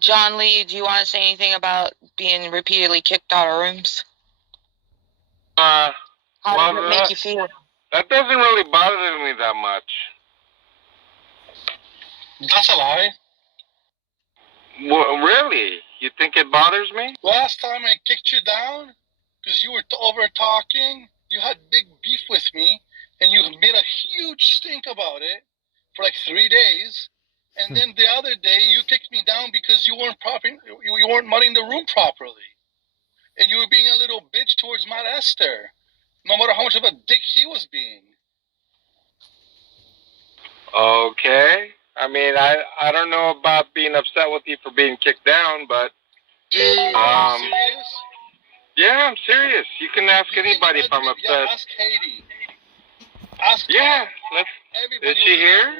John Lee, do you want to say anything about being repeatedly kicked out of rooms? How does it make you feel? That doesn't really bother me that much. That's a lie. Well, really? You think it bothers me? Last time I kicked you down, because you were over talking, you had big beef with me, and you made a huge stink about it for like 3 days. And then the other day, you kicked me down because you weren't mudding the room properly. And you were being a little bitch towards Matt Esther, no matter how much of a dick he was being. Okay. I mean, I don't know about being upset with you for being kicked down, but... Dude, are you serious? Yeah, I'm serious. You can ask anybody if I'm upset. Yeah, ask Katie. Ask yeah, is she here?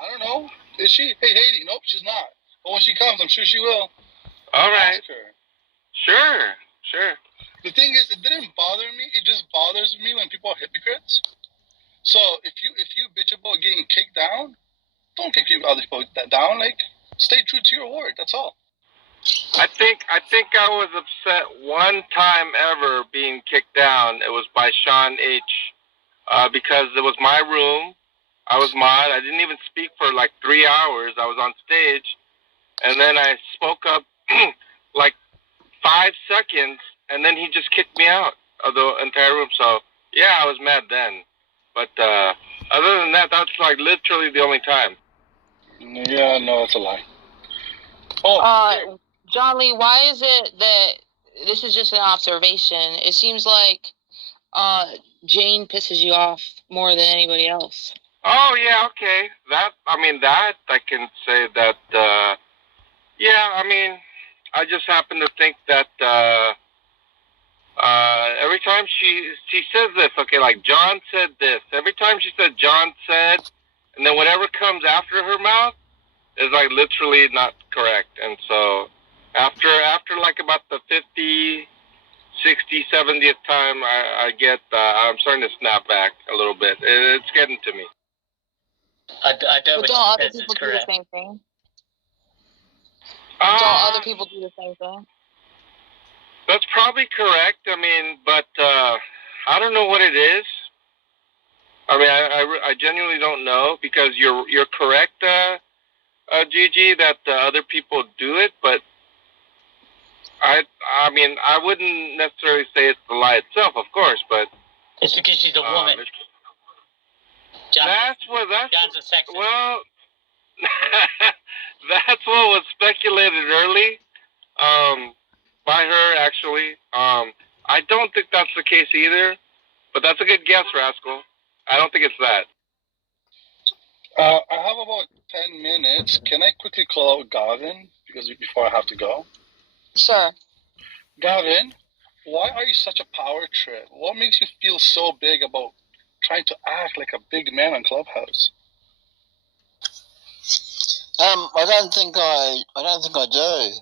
I don't know. Is she? Hey, Katie. Nope, she's not. But when she comes, I'm sure she will. All right. Ask her. Sure. The thing is, it didn't bother me. It just bothers me when people are hypocrites. So if you bitch about getting kicked down, don't kick other people down. Like, stay true to your word. That's all. I think I was upset one time ever being kicked down. It was by Sean H. Because it was my room. I was mod. I didn't even speak for like 3 hours. I was on stage, and then I spoke up like 5 seconds, and then he just kicked me out of the entire room. So yeah, I was mad then. But other than that, that's like literally the only time. Yeah, no, it's a lie. John Lee, why is it that this is just an observation? It seems like Jane pisses you off more than anybody else. Oh yeah, okay. That I can say that. Yeah, I mean, I just happen to think that every time she says this, okay, like John said this. Every time she said John said, and then whatever comes after her mouth is like literally not correct. And so after like about the 50, 60, 70th time, I get I'm starting to snap back a little bit. It's getting to me. I don't other people do the same thing? Don't other people do the same thing? That's probably correct. I mean, but I don't know what it is. I mean, I genuinely don't know, because you're correct, Gigi, that other people do it, but I mean, I wouldn't necessarily say it's the lie itself, of course, but it's because she's a woman. John's a sexist. Well, that's what was speculated early, by her actually. I don't think that's the case either, but that's a good guess, Rascal. I don't think it's that. I have about 10 minutes. Can I quickly call out Gavin before I have to go? Sure. Gavin, why are you such a power trip? What makes you feel so big about trying to act like a big man on Clubhouse? I don't think I do.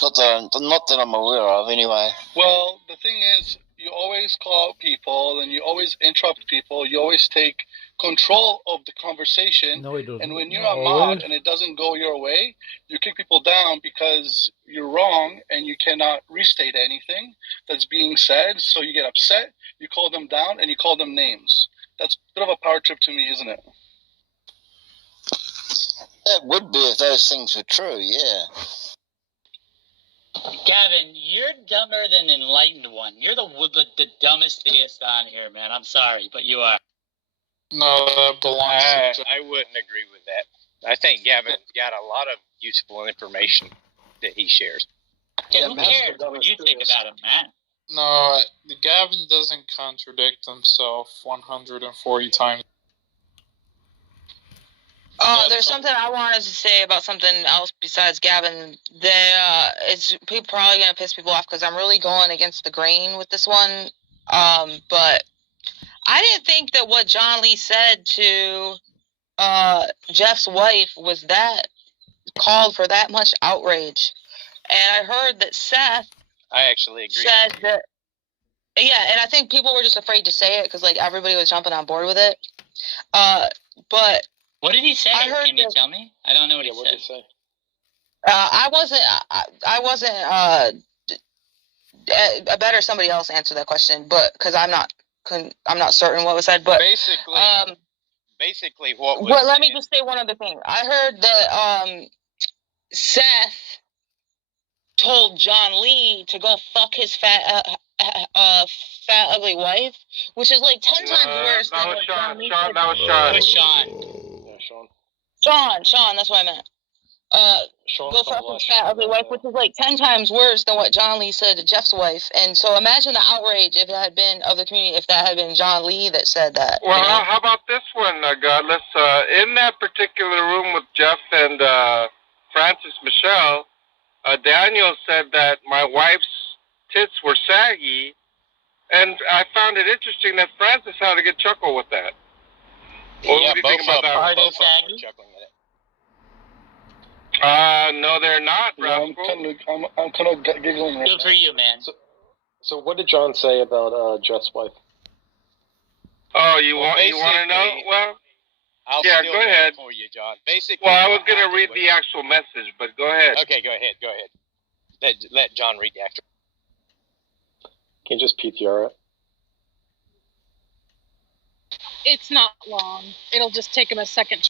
Not that I'm aware of, anyway. Well, the thing is, you always call out people, and you always interrupt people. You always take control of the conversation. No, he doesn't. And when you're a mod and it doesn't go your way, you kick people down because you're wrong and you cannot restate anything that's being said. So you get upset, you call them down, and you call them names. That's a bit of a power trip to me, isn't it? It would be if those things were true, yeah. Gavin, you're dumber than an enlightened one. You're the dumbest theist on here, man. I'm sorry, but you are. No, that belongs to... I wouldn't agree with that. I think Gavin's got a lot of useful information that he shares. Yeah, who cares what you think about him, man? No, Gavin doesn't contradict himself 140 times. There's something I wanted to say about something else besides Gavin. It's probably going to piss people off because I'm really going against the grain with this one. But I didn't think that what John Lee said to Jeff's wife was that called for that much outrage. And I heard that Seth I actually agree said that. Yeah, and I think people were just afraid to say it because like everybody was jumping on board with it. But what did he say? Can you tell me? I don't know what he said. What did he say? I wasn't. I wasn't. I better somebody else answer that question, but because I'm not certain what was said. But basically what was. Well, let me just say one other thing. I heard that Seth told John Lee to go fuck his fat ugly wife, which is like 10 times worse than what John Lee said. That was That was Sean. Sean. Sean. Sean, that's what I meant. Sean Go fuck his fat ugly wife, which is like 10 times worse than what John Lee said to Jeff's wife. And so imagine the outrage if it had been of the community, if that had been John Lee that said that. Well, how about this one, Godless? In that particular room with Jeff and Francis Michelle, Daniel said that my wife's tits were saggy, and I found it interesting that Francis had a good chuckle with that. What do you think about that? Are they saggy? Chuckling at it. No, they're not, I'm kind of giggling right Good for you, man. So what did John say about Jeff's wife? Oh, you want to know? Well, I'll yeah, still go ahead. For you, John. Basically. Well, I was going to read the actual message, but go ahead. Okay, go ahead. Let John read the actual. Can you just PTR it? It's not long. It'll just take him a second.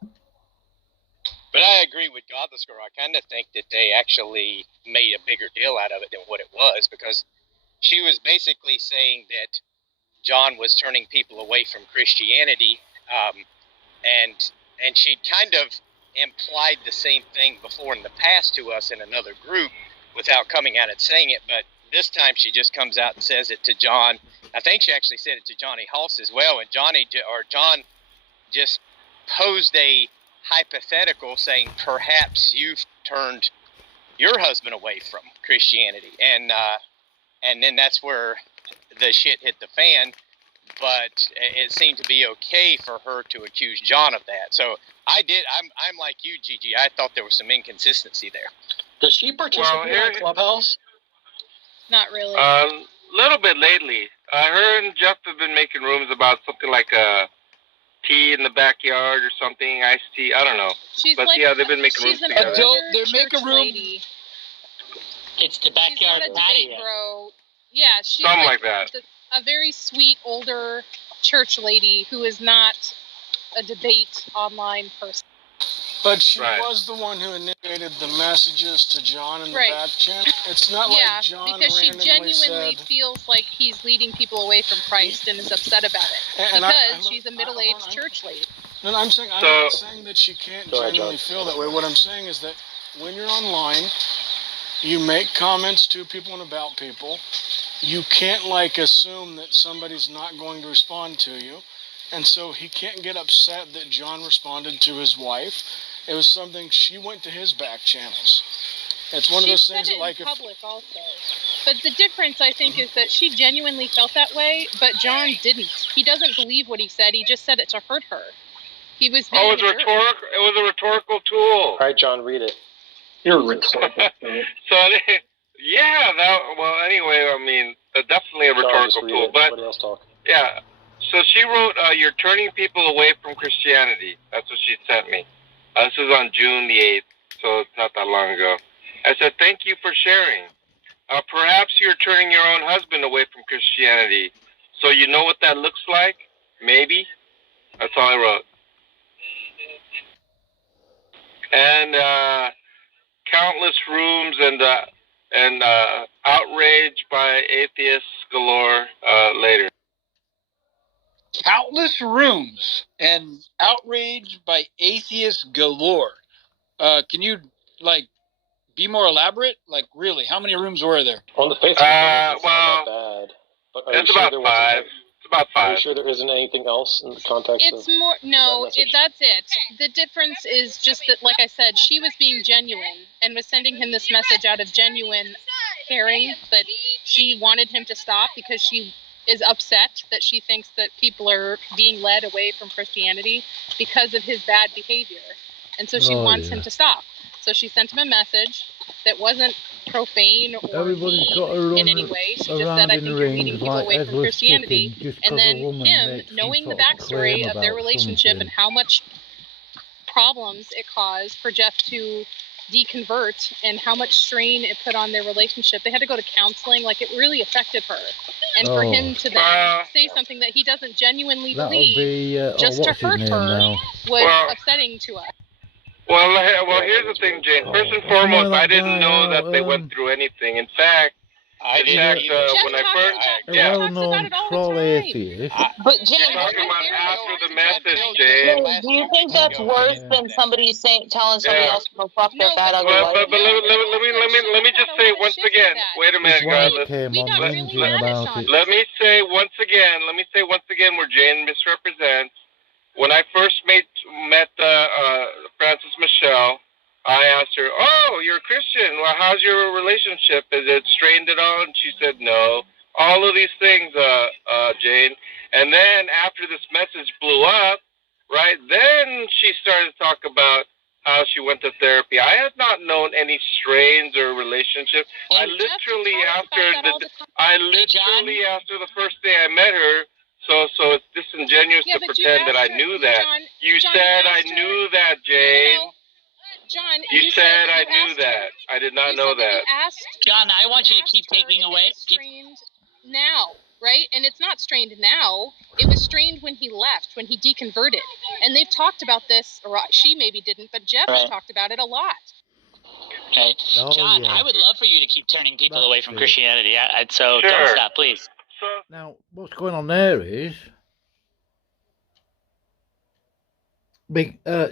But I agree with Godless Girl. I kind of think that they actually made a bigger deal out of it than what it was, because she was basically saying that John was turning people away from Christianity, and she kind of implied the same thing before in the past to us in another group without coming out and saying it, but this time she just comes out and says it to John. I think she actually said it to Johnny Hoss as well, and John just posed a hypothetical saying perhaps you've turned your husband away from Christianity, and then that's where the shit hit the fan. But it seemed to be okay for her to accuse John of that. So I'm like you, Gigi. I thought there was some inconsistency there. Does she participate in Clubhouse? Not really. Little bit lately. Her and Jeff have been making rooms about something like a tea in the backyard or something, iced tea. I don't know. She's but like, yeah, they've been making rooms together. They make a room. Lady. It's the backyard patio. Yeah, she's something like that. A very sweet older church lady who is not a debate online person. But she was the one who initiated the messages to John in the back channel. It's not like John because she randomly genuinely feels like he's leading people away from Christ and is upset about it. Because she's a middle-aged church lady. No, I'm not saying that she can't genuinely feel that way. What I'm saying is that when you're online, you make comments to people and about people. You can't assume that somebody's not going to respond to you. And so he can't get upset that John responded to his wife. It was something she went to his back channels. It's one of those things that in public also. But the difference, I think, is that she genuinely felt that way, but John didn't. He doesn't believe what he said. He just said it to hurt her. He was being it was a rhetorical tool. All right, John, read it. You're a rhetorical tool. Anyway, I mean, definitely a rhetorical tool. But else talk. Yeah. So she wrote, "You're turning people away from Christianity." That's what she sent me. This was on June the 8th, so it's not that long ago. I said, "Thank you for sharing. Perhaps you're turning your own husband away from Christianity. So you know what that looks like? Maybe." That's all I wrote. And countless rooms and outrage by atheists galore later. Countless rooms and outrage by atheists galore. Can you be more elaborate? Really, how many rooms were there? On the Facebook, it's not bad. But it's about 5. It's about 5. Are you sure there isn't anything else in the context? It's more that's it. The difference is just that, like I said, she was being genuine and was sending him this message out of genuine caring that she wanted him to stop because she is upset that she thinks that people are being led away from Christianity because of his bad behavior. And so she wants him to stop. So she sent him a message that wasn't profane or mean in any way. She just said, "I think you're leading people away from Christianity." And then him, knowing the backstory of their relationship and how much problems it caused for Jeff to deconvert and how much strain it put on their relationship. They had to go to counseling. Like, it really affected her. And for him to then say something that he doesn't genuinely believe just to hurt her was upsetting to us. Well, here's the thing, Jane. First and foremost, I didn't know that they went through anything. In fact, when I first, well-known troll atheist. But Jane, talking about after the message, Jane. Do you think that's worse than somebody telling somebody else to go fuck their fat ugly wife? But let me just say once again. Wait a minute, guys. Let me say once again where Jane misrepresents. When I first met Frances Michelle, I asked her, "Oh, you're a Christian. Well, how's your relationship? Is it strained at all?" And she said, "No." All of these things, Jane. And then after this message blew up, right, then she started to talk about how she went to therapy. I had not known any strains or relationship. I literally asked her the first day I met her. So it's disingenuous to pretend that I knew that. You said I knew that, Jane. John, you said I knew that. I did not know that. John, I want you to keep taking away. Strained now, right? And it's not strained now. It was strained when he left, when he deconverted. And they've talked about this, or she maybe didn't, but Jeff has talked about it a lot. Okay. John, I would love for you to keep turning people away from Christianity. So don't stop, please. Now, what's going on there is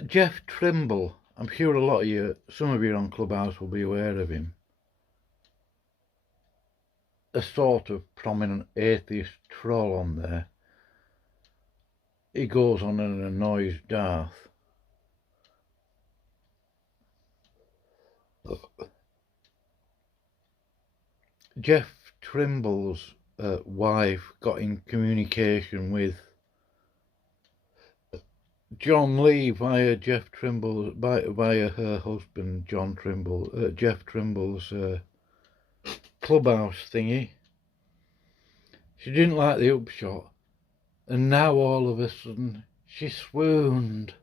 Jeff Trimble. I'm sure a lot of you, some of you on Clubhouse will be aware of him. A sort of prominent atheist troll on there. He goes on and annoys Darth. Jeff Trimble's wife got in communication with John Lee via Jeff Trimble, via her husband John Trimble, Jeff Trimble's Clubhouse thingy. She didn't like the upshot, and now all of a sudden she swooned.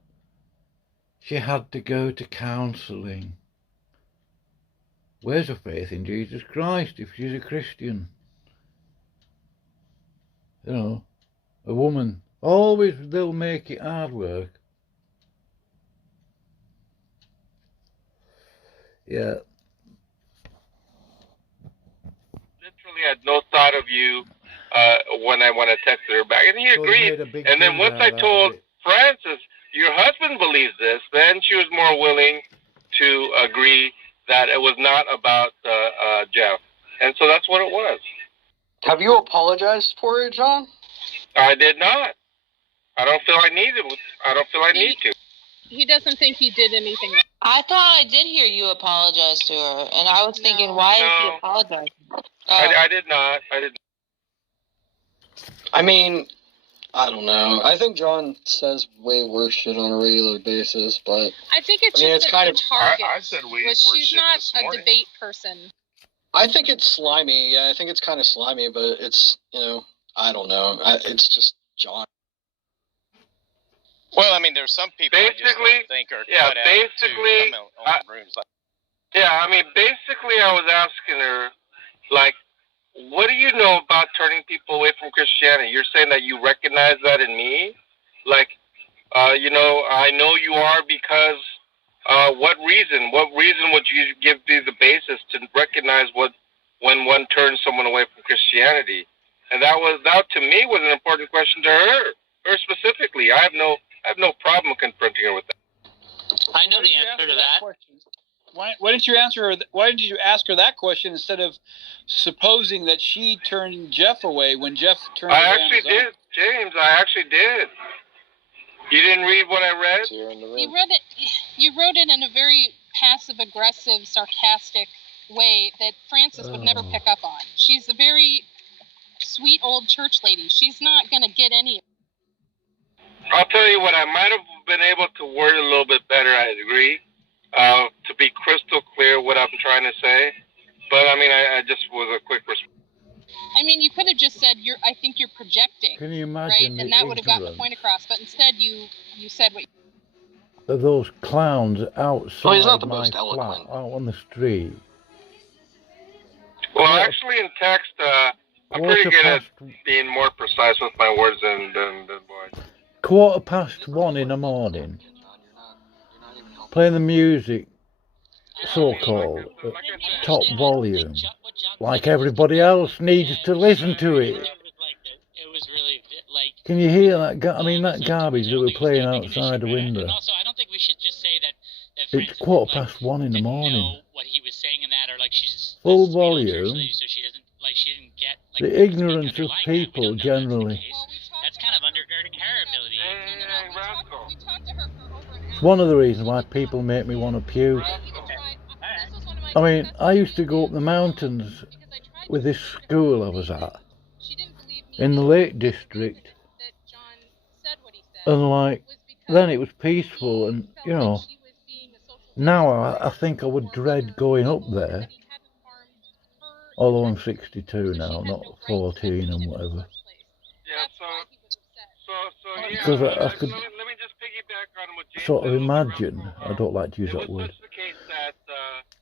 She had to go to counselling. Where's her faith in Jesus Christ if she's a Christian? You know, a woman, always they'll make it hard work. Yeah. Literally had no thought of you when I texted her back, and he agreed. And then once I told Frances, your husband believes this, then she was more willing to agree that it was not about Jeff. And so that's what it was. Have you apologized for it, John? I did not. I don't feel I need to. I don't feel I need to. He doesn't think he did anything. I thought I did hear you apologize to her, and I was thinking, why is he apologizing? I did not. I did. I mean, I don't know. I think John says way worse shit on a regular basis, but I think it's just kind of target. I said way worse she's shit not this a morning. debate person. I think it's slimy. Yeah, I think it's kind of slimy, but it's, I don't know. It's just John. Well, I mean, there's some people I just don't think are cut out to come on rooms like. Yeah, I mean, basically, I was asking her, like, what do you know about turning people away from Christianity? You're saying that you recognize that in me? Like, I know you are because, what reason? What reason would you give me the basis to recognize when one turns someone away from Christianity? And that to me was an important question to her specifically. I have no problem confronting her with that. I know the answer to that. Why didn't you answer her? Why did you ask her that question instead of supposing that she turned Jeff away when Jeff turned away? I actually did, James. I actually did. You didn't read what I read? You read it. You wrote it in a very passive-aggressive, sarcastic way that Frances would never pick up on. She's a very sweet old church lady. She's not going to get any. I'll tell you what. I might have been able to word it a little bit better. I agree. To be crystal clear what I'm trying to say. But, I mean, I just was a quick response. I mean, you could have just said, I think you're projecting. Can you imagine? Right? And that would have gotten the point across. But instead, you said what of those clowns outside Well, he's not the my most flat, eloquent. out on the street. Well, actually, in text, I'm pretty good at being more precise with my words than voice. 1:15 in the morning, playing the music, so-called, at top volume, like everybody else needs to listen to it. It was really like. Can you hear that? That garbage that we're playing outside the window. And also, I don't think we should just say that. It's 1:15 in the morning. Know what he was saying in that, or like she's full volume. So she didn't get like the ignorance of people generally. That's kind of undergirding her ability. It's one of the reasons why people make me want to puke. I mean, I used to go up the mountains with this school I was at in the Lake District, and then it was peaceful, and now I think I would dread going up there, although I'm 62 now, not 14 and whatever. Because I could sort of imagine, I don't like to use that word,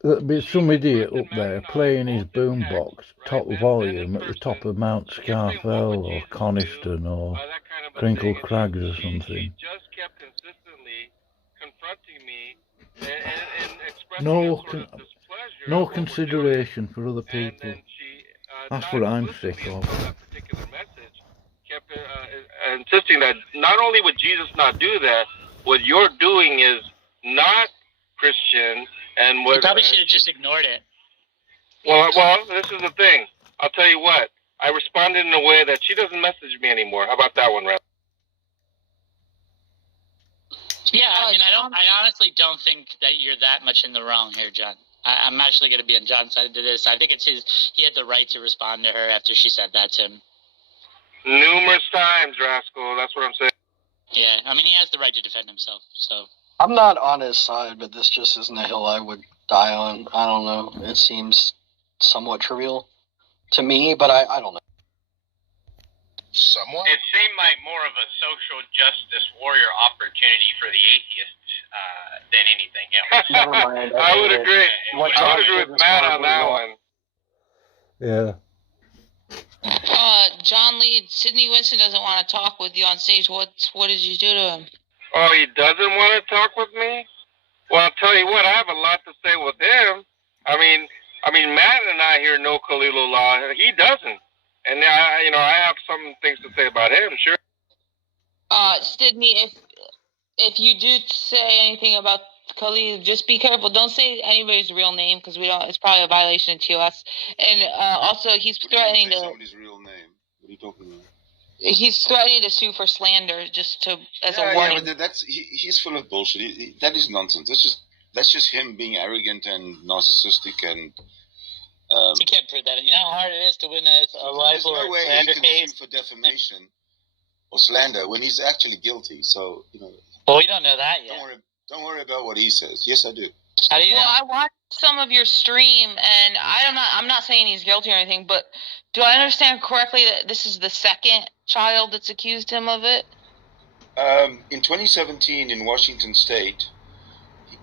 there'd be some idiot up there playing his boombox, top volume, at the top of Mount Scarfell or Coniston or Crinkle Crags or something. No consideration for other people. That's what I'm sick of. Insisting that not only would Jesus not do that, what you're doing is not Christian, and what You probably should have just ignored it. Well, this is the thing. I'll tell you what. I responded in a way that she doesn't message me anymore. How about that one, Rep? Yeah, I mean, I honestly don't think that you're that much in the wrong here, John. I'm actually going to be on John's side to this. I think he had the right to respond to her after she said that to him. Numerous times, rascal. That's what I'm saying. Yeah, I mean, he has the right to defend himself, so. I'm not on his side, but this just isn't a hill I would die on. I don't know. It seems somewhat trivial to me, but I don't know. Somewhat? It seemed like more of a social justice warrior opportunity for the atheists than anything else. Never mind. I would agree. I would agree with Matt on that one. Yeah. John Lee, Sidney Winston doesn't want to talk with you on stage. What did you do to him? Oh, he doesn't want to talk with me? Well, I'll tell you what, I have a lot to say with him. I mean, Matt and I here know Khalilullah. He doesn't. And I have some things to say about him, sure. Sidney, if you do say anything about Khalil, just be careful. Don't say anybody's real name, because we don't. It's probably a violation of TOS. And also, he's threatening to. Somebody's real name. What are you talking about? He's threatening to sue for slander, just as a warning. Yeah, but he's full of bullshit. That is nonsense. That's just him being arrogant and narcissistic and. You can't prove that. You know how hard it is to win a libel or slander case? There's no way he can sue for defamation or slander when he's actually guilty. So Well, we don't know that yet. Don't worry about what he says. Yes, I do. How do you know? I watched some of your stream, and I'm not saying he's guilty or anything, but do I understand correctly that this is the second child that's accused him of it? In 2017 in Washington State,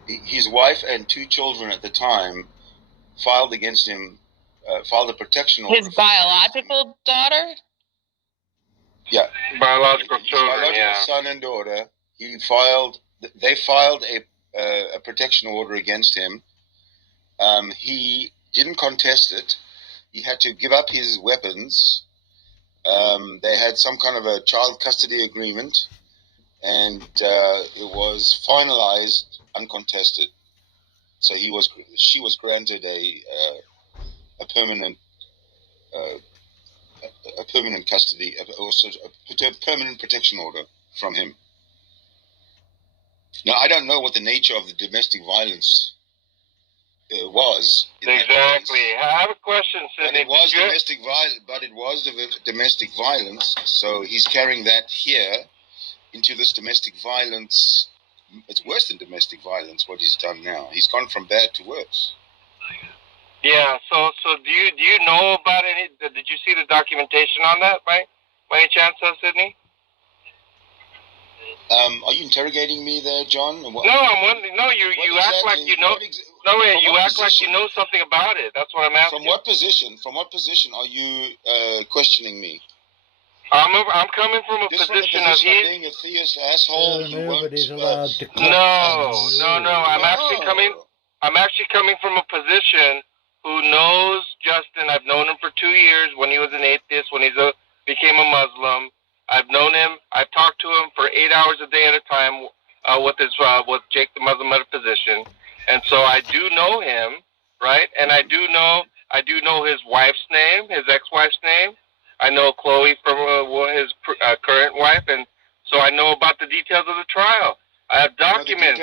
his wife and 2 children at the time filed against him, filed a protection order. His biological daughter? Yeah. Biological children, biological son and daughter. They filed a protection order against him. He didn't contest it. He had to give up his weapons. They had some kind of a child custody agreement, and it was finalized uncontested. So she was granted a permanent custody, also a permanent protection order from him. Now I don't know what the nature of the domestic violence was. Exactly. I have a question, Sidney. But it was domestic violence. So he's carrying that here into this domestic violence. It's worse than domestic violence, what he's done now. He's gone from bad to worse. Yeah, so do you know about any, did you see the documentation on that by any chance, Sidney? Are you interrogating me there, John? What, No, I'm wondering. No, you act exactly, like you know. No, wait, you act like you know something about it. That's what I'm asking. From what position? From what position are you questioning me? I'm coming from a position of being a theist asshole. Nobody's allowed to No. I'm actually coming from a position who knows Justin. I've known him for 2 years when he was an atheist, when he became a Muslim. I've known him. I've talked to him for 8 hours a day at a time with Jake the Muslim Metaphysician, and so I do know him, right? And I do know his wife's name, his ex-wife's name. I know Chloe from his current wife, and so I know about the details of the trial. I have documents.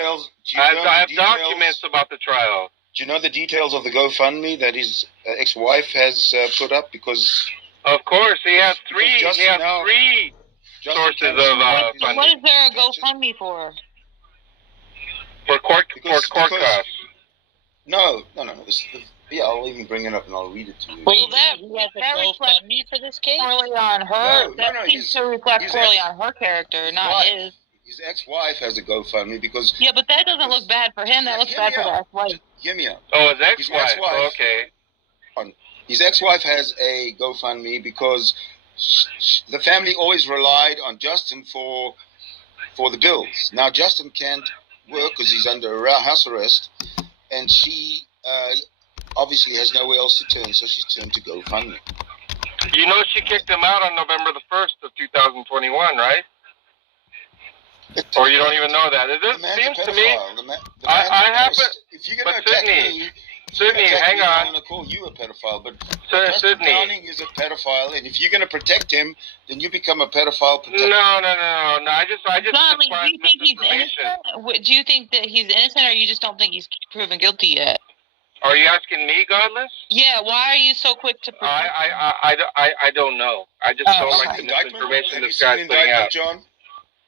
I have documents about the trial. Do you know the details of the GoFundMe that his ex-wife has put up? Because of course he has three. He has three sources of funding. What is there a GoFundMe for? For court costs. No. Yeah, I'll even bring it up and I'll read it to you. Well, that reflects me for this case poorly on her. That seems to reflect poorly on her character, not his. His ex-wife has a GoFundMe because... Yeah, but that doesn't look bad for him. That looks bad for the ex-wife. Hear me out. Oh, his ex-wife. Okay. His ex-wife has a GoFundMe because the family always relied on Justin for the bills. Now, Justin can't work because he's under house arrest, and she obviously has nowhere else to turn, so she's turned to GoFundMe. You know she kicked him out on November the 1st of 2021, right? Or you don't even know that. It seems to me. I happen. If you're going to attack me, Sydney, hang on. I'm going to call you a pedophile, but Justin Downing is a pedophile, and if you're going to protect him, then you become a pedophile protector. No. I just Donnelly, do you think he's innocent? Do you think that he's innocent, or you just don't think he's proven guilty yet? Are you asking me, Godless? Yeah. Why are you so quick to? I don't know. I just don't like the misinformation this guy's putting out.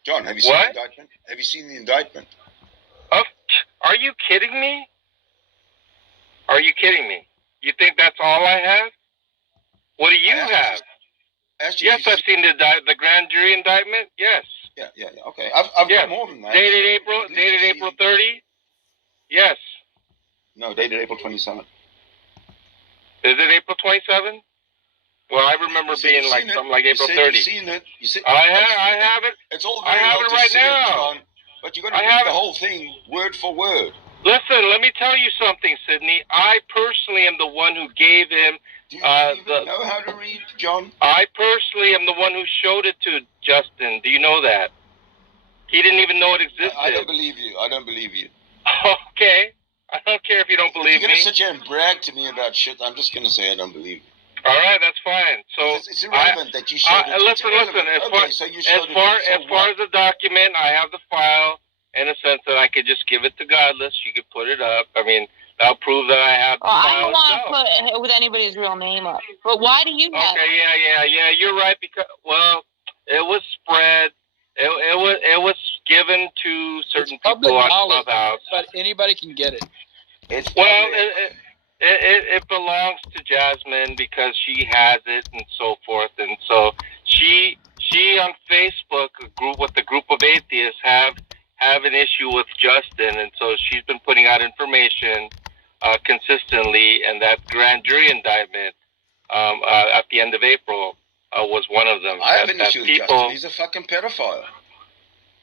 John, have you seen the indictment? Have you seen the indictment? Are you kidding me? Are you kidding me? You think that's all I have? What do you have? Yes, I've seen the grand jury indictment. Yes. Yeah. Okay, I've got more than that. Dated April 30. Yes. No, dated April 27. Is it April 27? Well, I remember being like something like April 30. You've seen it. I have it. It's all I have it right now. But you're going to read the whole thing word for word. Listen, let me tell you something, Sydney. I personally am the one who gave him. Do you even know how to read, John? I personally am the one who showed it to Justin. Do you know that? He didn't even know it existed. I don't believe you. Okay. I don't care if you don't believe me. If you're going to sit here and brag to me about shit, I'm just going to say I don't believe you. All right, that's fine. So it's irrelevant that you showed it. Listen. As far as the document, I have the file in a sense that I could just give it to Godless. You could put it up. I mean, that'll prove that I have the file. I don't want to put it with anybody's real name up. But why do you have? Okay, yeah. You're right because it was spread. It was given to certain people on Clubhouse. But anybody can get it. It belongs to Jasmine because she has it and so forth, and so she on Facebook, a group of atheists have an issue with Justin, and so she's been putting out information consistently, and that grand jury indictment at the end of April was one of them. I have an issue with Justin. He's a fucking pedophile.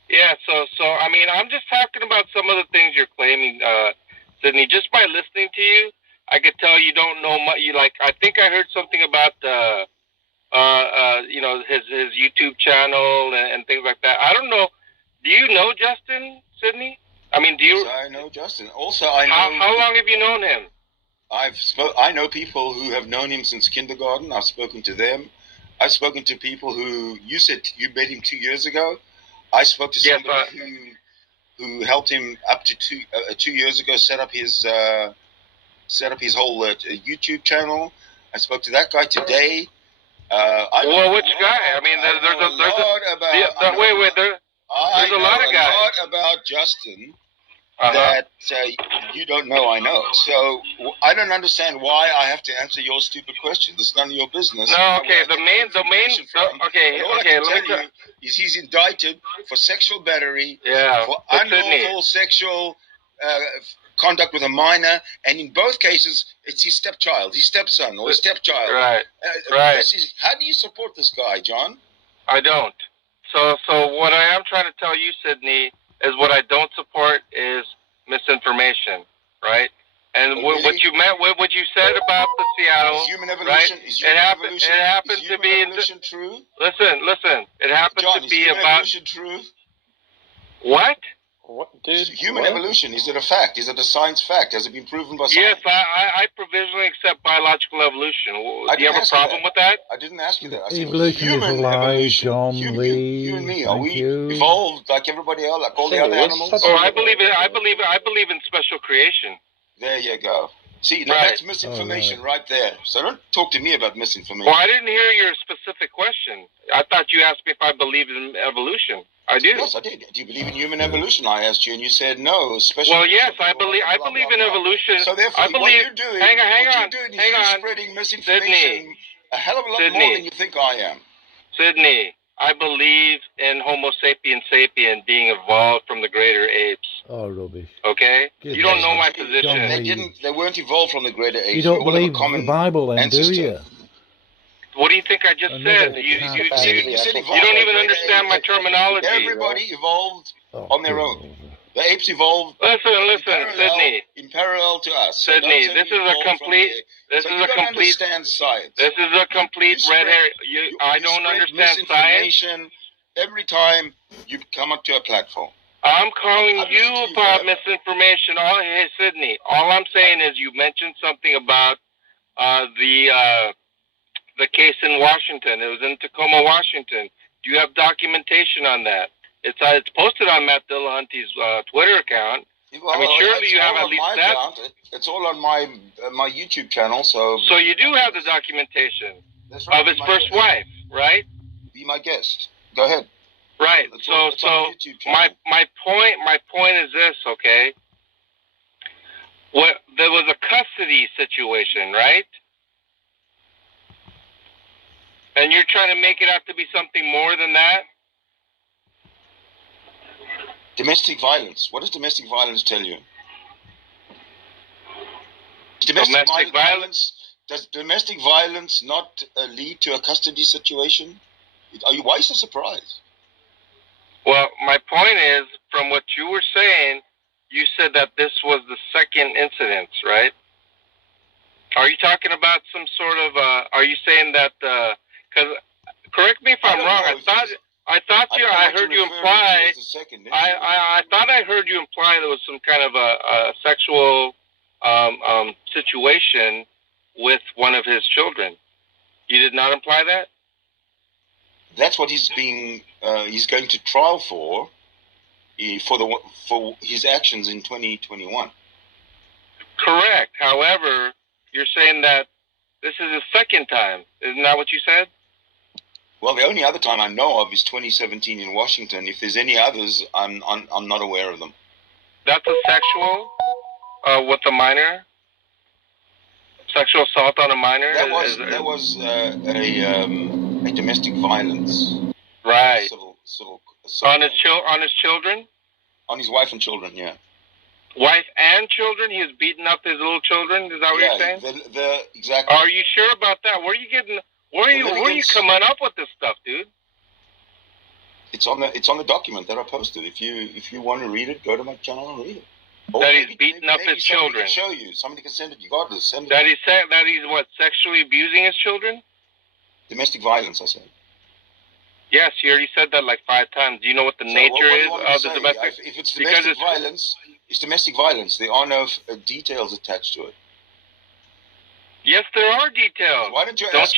Yeah, so I mean, I'm just talking about some of the things you're claiming, Sydney. Just by listening to you, I could tell you don't know much. I think I heard something about his YouTube channel and things like that. I don't know. Do you know Justin, Sydney? I mean, do you? Yes, I know Justin. Also, I know. How long have you known him? I know people who have known him since kindergarten. I've spoken to them. I've spoken to people who you said you met him 2 years ago. I spoke to somebody who helped him up to 2 years ago set up his whole YouTube channel. I spoke to that guy today. Which guy? I mean, there's a lot of guys. I know a lot about Justin. that you don't know I know. So I don't understand why I have to answer your stupid question. It's none of your business. No, okay. Let me tell you, he's indicted for sexual battery, for unlawful sexual conduct with a minor, and in both cases, it's his stepchild, his stepson, or his stepchild. Right. How do you support this guy, John? I don't. So what I am trying to tell you, Sydney, is what I don't support is misinformation, right? And what you meant, what you said about the Seattle, human evolution, right? Is human evolution, it happened to be evolution true? Listen. It happened John, to be is human about evolution true? What? Human evolution, is it a fact? Is it a science fact? Has it been proven by science? Yes, I provisionally accept biological evolution. Do you have a problem with that? I didn't ask you that. I said Evolution is a lie, John Lee. You and me, are Thank we you. evolved like everybody else, like all the other animals? Oh, I believe in special creation. There you go. See, now that's misinformation right there. So don't talk to me about misinformation. Well, I didn't hear your specific question. I thought you asked me if I believed in evolution. I do. Yes, I did. Do you believe in human evolution? I asked you, and you said no. Well, yes, I believe in evolution. So therefore, what you're doing, you're spreading misinformation a hell of a lot more than you think I am. Sydney, I believe in Homo sapiens sapien being evolved from the greater apes. Oh, rubbish. Okay? You don't know my position. They weren't evolved from the greater apes. You don't believe the Bible then, do you? What do you think I just said? You don't even understand my terminology. Everybody evolved on their own. The apes evolved. Listen, Sydney. In parallel to us. Sydney, this is a complete. This is a complete. Understand science. This is a complete red herring. I don't understand science. Every time you come up to a platform. I'm calling you about misinformation. Hey, Sydney. All I'm saying is you mentioned something about the case in Washington. It was in Tacoma, Washington. Do you have documentation on that? It's posted on Matt Dillahunty's Twitter account. Well, I mean, surely you have at least that. It's all on my YouTube channel, so. So you do have the documentation of his first wife, right? Be my guest. Go ahead. Right. So my point is this, okay? There was a custody situation, right? And you're trying to make it out to be something more than that? Domestic violence. What does domestic violence tell you? Domestic violence? Does domestic violence not lead to a custody situation? Why are you so surprised? Well, my point is, from what you were saying, you said that this was the second incident, right? Are you talking about some sort of? Are you saying that? Because correct me if I'm wrong. I heard you imply. I thought I heard you imply there was some kind of a sexual situation with one of his children. You did not imply that? That's what he's going to trial for his actions in 2021. Correct. However, you're saying that this is the second time. Isn't that what you said? Well, the only other time I know of is 2017 in Washington. If there's any others, I'm not aware of them. That's a sexual with a minor? Sexual assault on a minor? That was a domestic violence. Right. Civil on his children? On his wife and children, yeah. Wife and children? He was beating up his little children? Is that what you're saying? Exactly. Are you sure about that? Where are you coming up with this stuff, dude? It's on the document that I posted. If you want to read it, go to my channel and read it. That he's beating up his children. Somebody can show you. Somebody can send it. You got to send it. That he's what, sexually abusing his children? Domestic violence, I said. Yes, you already said that like 5 times. Do you know what the nature is of the domestic? If it's domestic violence, it's domestic violence. There are no details attached to it. Yes, there are details. Why don't you ask?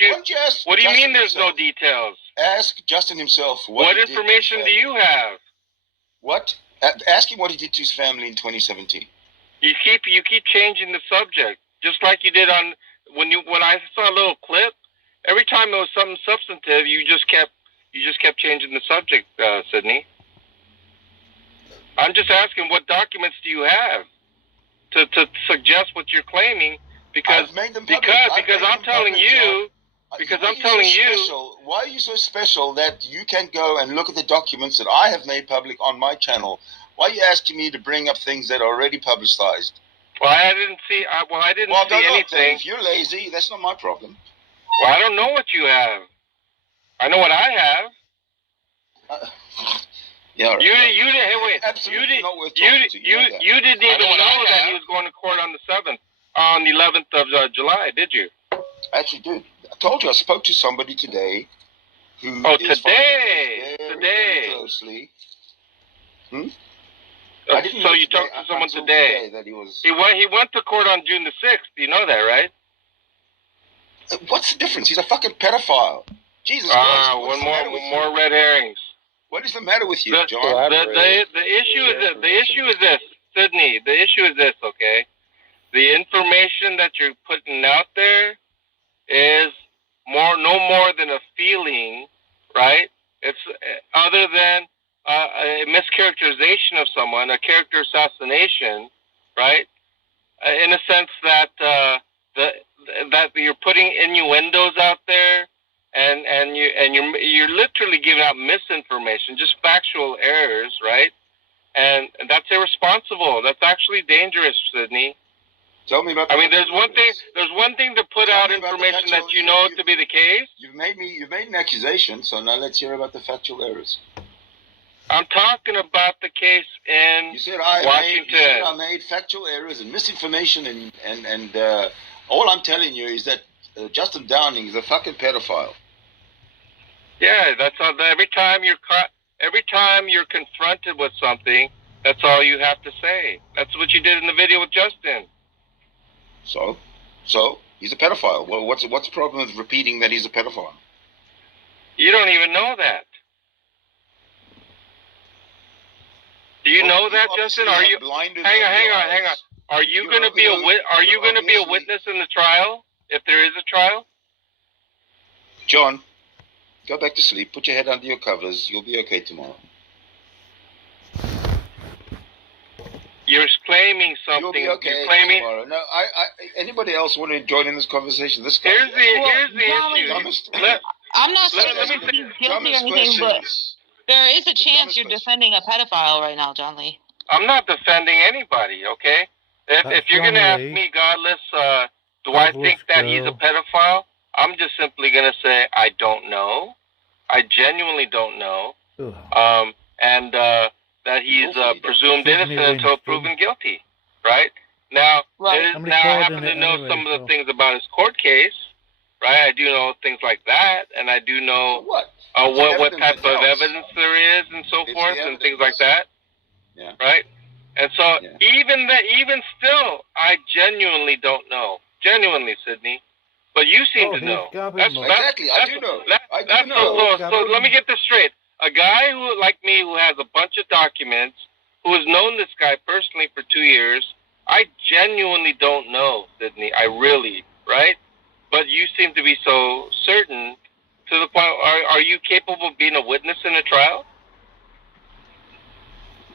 What do you mean there's no details? Ask Justin himself. What information do you have? What? Ask him what he did to his family in 2017. You keep changing the subject, just like you did on when I saw a little clip. Every time it was something substantive, you just kept changing the subject, Sydney. I'm just asking, what documents do you have to suggest what you're claiming? Because I've made them public. because I'm telling you. Because I'm telling you. Why are you so special that you can go and look at the documents that I have made public on my channel? Why are you asking me to bring up things that are already publicized? Well, I didn't see. I didn't see anything. If you're lazy, that's not my problem. Well, I don't know what you have. I know what I have. Yeah. Right. You didn't. Hey, wait. Absolutely not worth you didn't even know that he was going to court on the 11th of July, did you? I actually did. I told you I spoke to somebody today who today. Very closely. I didn't so you talked to someone today. That he was. He went to court on June the 6th. You know that, right? What's the difference? He's a fucking pedophile. Jesus Christ. More red herrings. What is the matter with you, John? The issue is this, Sydney. The issue is this, okay? The information that you're putting out there is no more than a feeling, right? It's other than a mischaracterization of someone, a character assassination, right? In a sense that that you're putting innuendos out there, and you're literally giving out misinformation, just factual errors, right? And that's irresponsible. That's actually dangerous, Sydney. Tell me about. There's one thing to put out information that you know to be the case. You've made an accusation, so now let's hear about the factual errors. I'm talking about the case in Washington. I made factual errors and misinformation, and all I'm telling you is that Justin Downing is a fucking pedophile. Yeah, that's all. Every time you're confronted with something, that's all you have to say. That's what you did in the video with Justin. So he's a pedophile. Well, what's the problem with repeating that he's a pedophile? You don't even know that. Do you know that, Justin? Are you? Hang on. Are you going to be a witness in the trial if there is a trial? John, go back to sleep. Put your head under your covers. You'll be okay tomorrow. You're claiming something. You'll be okay you're claiming tomorrow. No, anybody else want to join in this conversation? This guy. Here's the issue. I'm not saying he's guilty or anything, but there is a chance you're defending a pedophile right now, John Lee. I'm not defending anybody, okay? If you're going to ask me, Godless, do I think that he's a pedophile? I'm just simply going to say I don't know. I genuinely don't know. And that he's presumed innocent until proven guilty, right? Now, I happen to know some of the things about his court case, right? I do know things like that, and I do know what type of evidence there is and so forth and things like that, right? And so even still, I genuinely don't know. Genuinely, Sydney. But you seem to know. Exactly, I do know. So let me get this straight. A guy like me who has a bunch of documents, who has known this guy personally for 2 years, I genuinely don't know, Sydney. I really, right? But you seem to be so certain to the point, are you capable of being a witness in a trial?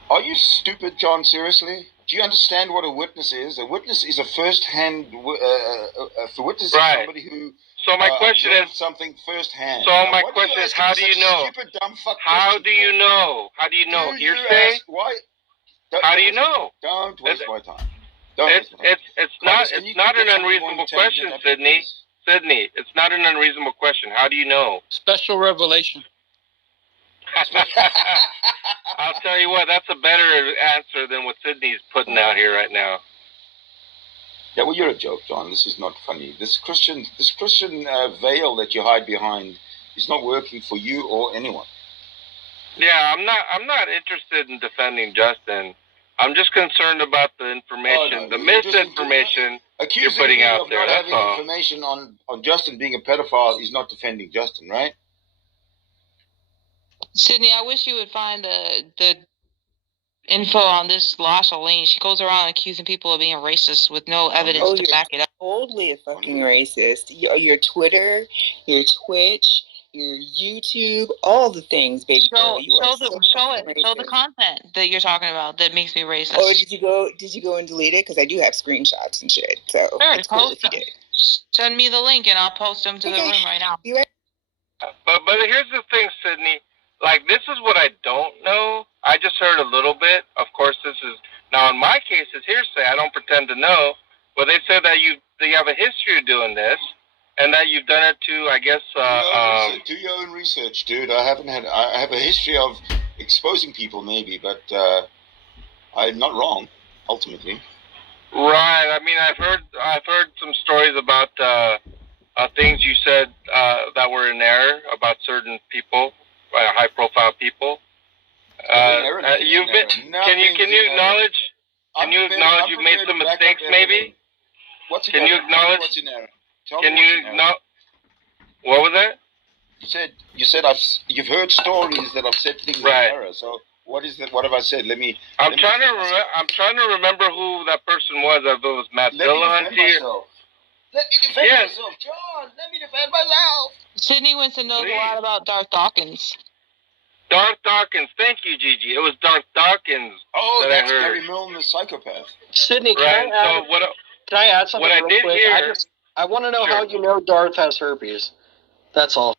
Are you stupid, John? Seriously? Do you understand what a witness is? A witness is a first-hand. A witness is somebody who. So my question is something firsthand. So my question is, how do you know? How do you know? How do you know? Hearsay? How do you know? Don't waste my time. It's not an unreasonable question, Sydney. Sydney, it's not an unreasonable question. How do you know? Special revelation. I'll tell you what, that's a better answer than what Sydney's putting out here right now. Yeah, well, you're a joke, John. This is not funny. This Christian veil that you hide behind is not working for you or anyone. Yeah, I'm not interested in defending Justin. I'm just concerned about the information, the misinformation you're putting out there. That's all. Information on Justin being a pedophile is not defending Justin, right? Sydney, I wish you would find the info on this Lasha Lane. She goes around accusing people of being racist with no evidence to back it up. Totally a fucking racist. Your Twitter, your Twitch, your YouTube, all the things, baby girl. You are so show the racist. content that you're talking about that makes me racist. Oh, did you go and delete it? Because I do have screenshots and shit. So Sure, it's cool if you did. Send me the link and I'll post them to the room right now. But here's the thing, Sydney. Like, this is what I don't know. I just heard a little bit. Of course, this is now in my case it's hearsay. I don't pretend to know. But they said that you have a history of doing this, and that you've done it to, I guess. Do your own research, dude. I have a history of exposing people, maybe, but I'm not wrong. Ultimately. Right. I mean, I've heard some stories about things you said that were in error about certain people, high-profile people. You've been. Can you acknowledge? Can you acknowledge you've made some mistakes, maybe? Can you acknowledge? What's in error? Can you acknowledge? What was that? You said you've heard stories that I've said things in error. So what is that? What have I said? I'm trying to remember who that person was. If it was Matt Dillahunty. Let me defend myself, John. Let me defend myself. Sydney Winston knows a lot about Darth Dawkins. Darth Dawkins, thank you, Gigi. It was Darth Dawkins. Oh, that's Gary Milne, the psychopath. Sydney, can I add something real quick? I want to know how you know Darth has herpes. That's all.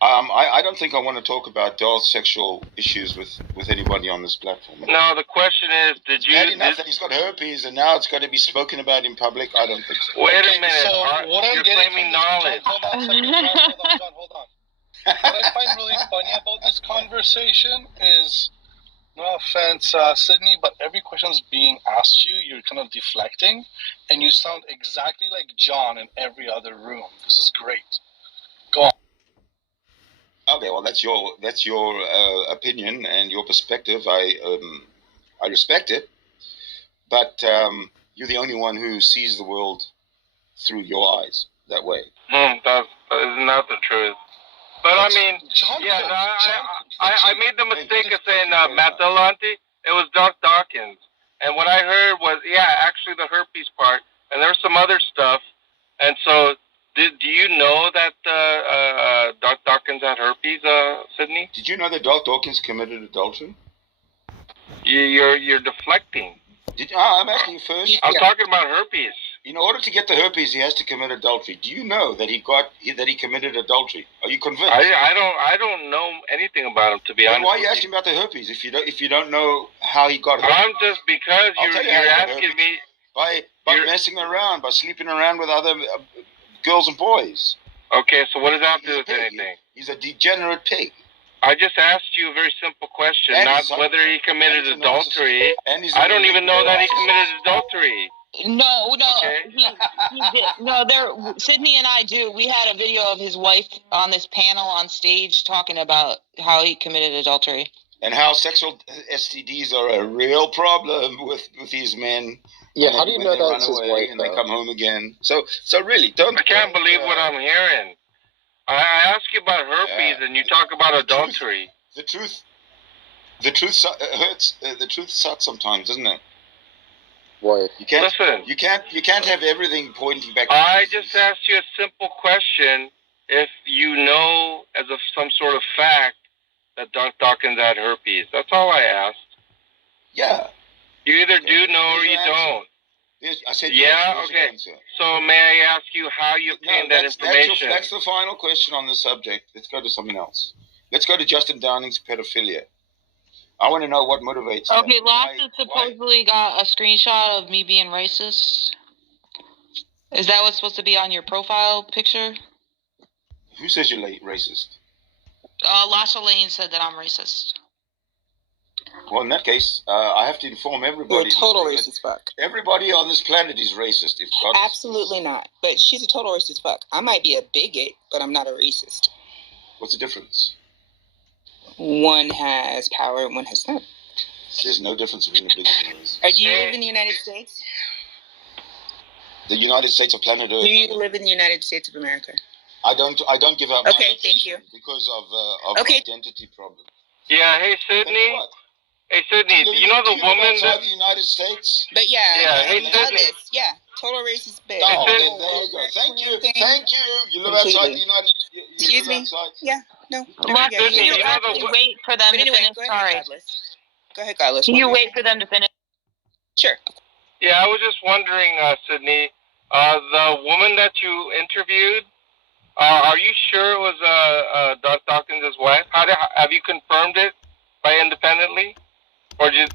I don't think I want to talk about Darth's sexual issues with anybody on this platform. No, the question is, did you... enough that he's got herpes and now it's got to be spoken about in public? I don't think so. Wait a minute. So what I'm you're getting claiming knowledge. Hold on, hold on. What I find really funny about this conversation is, no offense, Sydney, but every question's being asked you're kind of deflecting, and you sound exactly like John in every other room. This is great. Go on. Okay, well, that's your opinion and your perspective. I respect it, but you're the only one who sees the world through your eyes that way. That is not the truth. But I mean, I made the mistake of saying Matt Dillahunty. It was Darth Dawkins, and what I heard was actually the herpes part, and there's some other stuff. And so, do you know that Darth Dawkins had herpes, Sydney? Did you know that Darth Dawkins committed adultery? You're deflecting. I'm asking you first. I'm talking about herpes. In order to get the herpes, he has to commit adultery. Do you know that he committed adultery? Are you convinced? I don't know anything about him, to be honest. Why are you asking about the herpes if you don't know how he got herpes? I'm just because you're asking me by messing around, by sleeping around with other girls and boys. Okay, so what does that do with anything? He's a degenerate pig. I just asked you a very simple question, not whether he committed adultery. I don't even know that he committed adultery. No, Okay. he did. No, Sydney and I do. We had a video of his wife on this panel on stage talking about how he committed adultery. And how sexual STDs are a real problem with these men. Yeah, how do you know that's his wife? And they come home again. So really, don't. I can't believe what I'm hearing. I ask you about herpes, and you talk about adultery. The truth hurts. The truth sucks sometimes, doesn't it? Why? You can't have everything pointing back. I just asked you a simple question. If you know, as some sort of fact, that Darth Dawkins had herpes. That's all I asked. Yeah. You either do know or you don't. I said yeah. Okay. So may I ask you how you obtained that information? That's the final question on the subject. Let's go to something else. Let's go to Justin Downing's pedophilia. I want to know what motivates him. Okay, Lawson supposedly got a screenshot of me being racist. Is that what's supposed to be on your profile picture? Who says you're racist? Lasha Lane said that I'm racist. Well, in that case, I have to inform everybody. You're a total racist fuck. Everybody on this planet is racist. Absolutely not. But she's a total racist fuck. I might be a bigot, but I'm not a racist. What's the difference? One has power and one has none. There's no difference between a bigot and a racist. Do you live in the United States? The United States of planet Earth. Do you live in the United States of America? I don't give up. Okay, thank you. Because of identity problems. Yeah. Hey, Sydney. Hey, Sydney. You know the woman outside the United States? But yeah. Hey, Sydney. Total racist bitch. Oh, there you go. Thank you. Thank you. You live outside the United States. Excuse me? Yeah, no. Look, you actually wait for them to finish. Go ahead, Sorry. Godless. Go ahead, Godless. Can you wait for them to finish? Sure. Yeah, I was just wondering, Sydney, the woman that you interviewed, are you sure it was Doc Dawkins' wife? Have you confirmed it by independently? Or did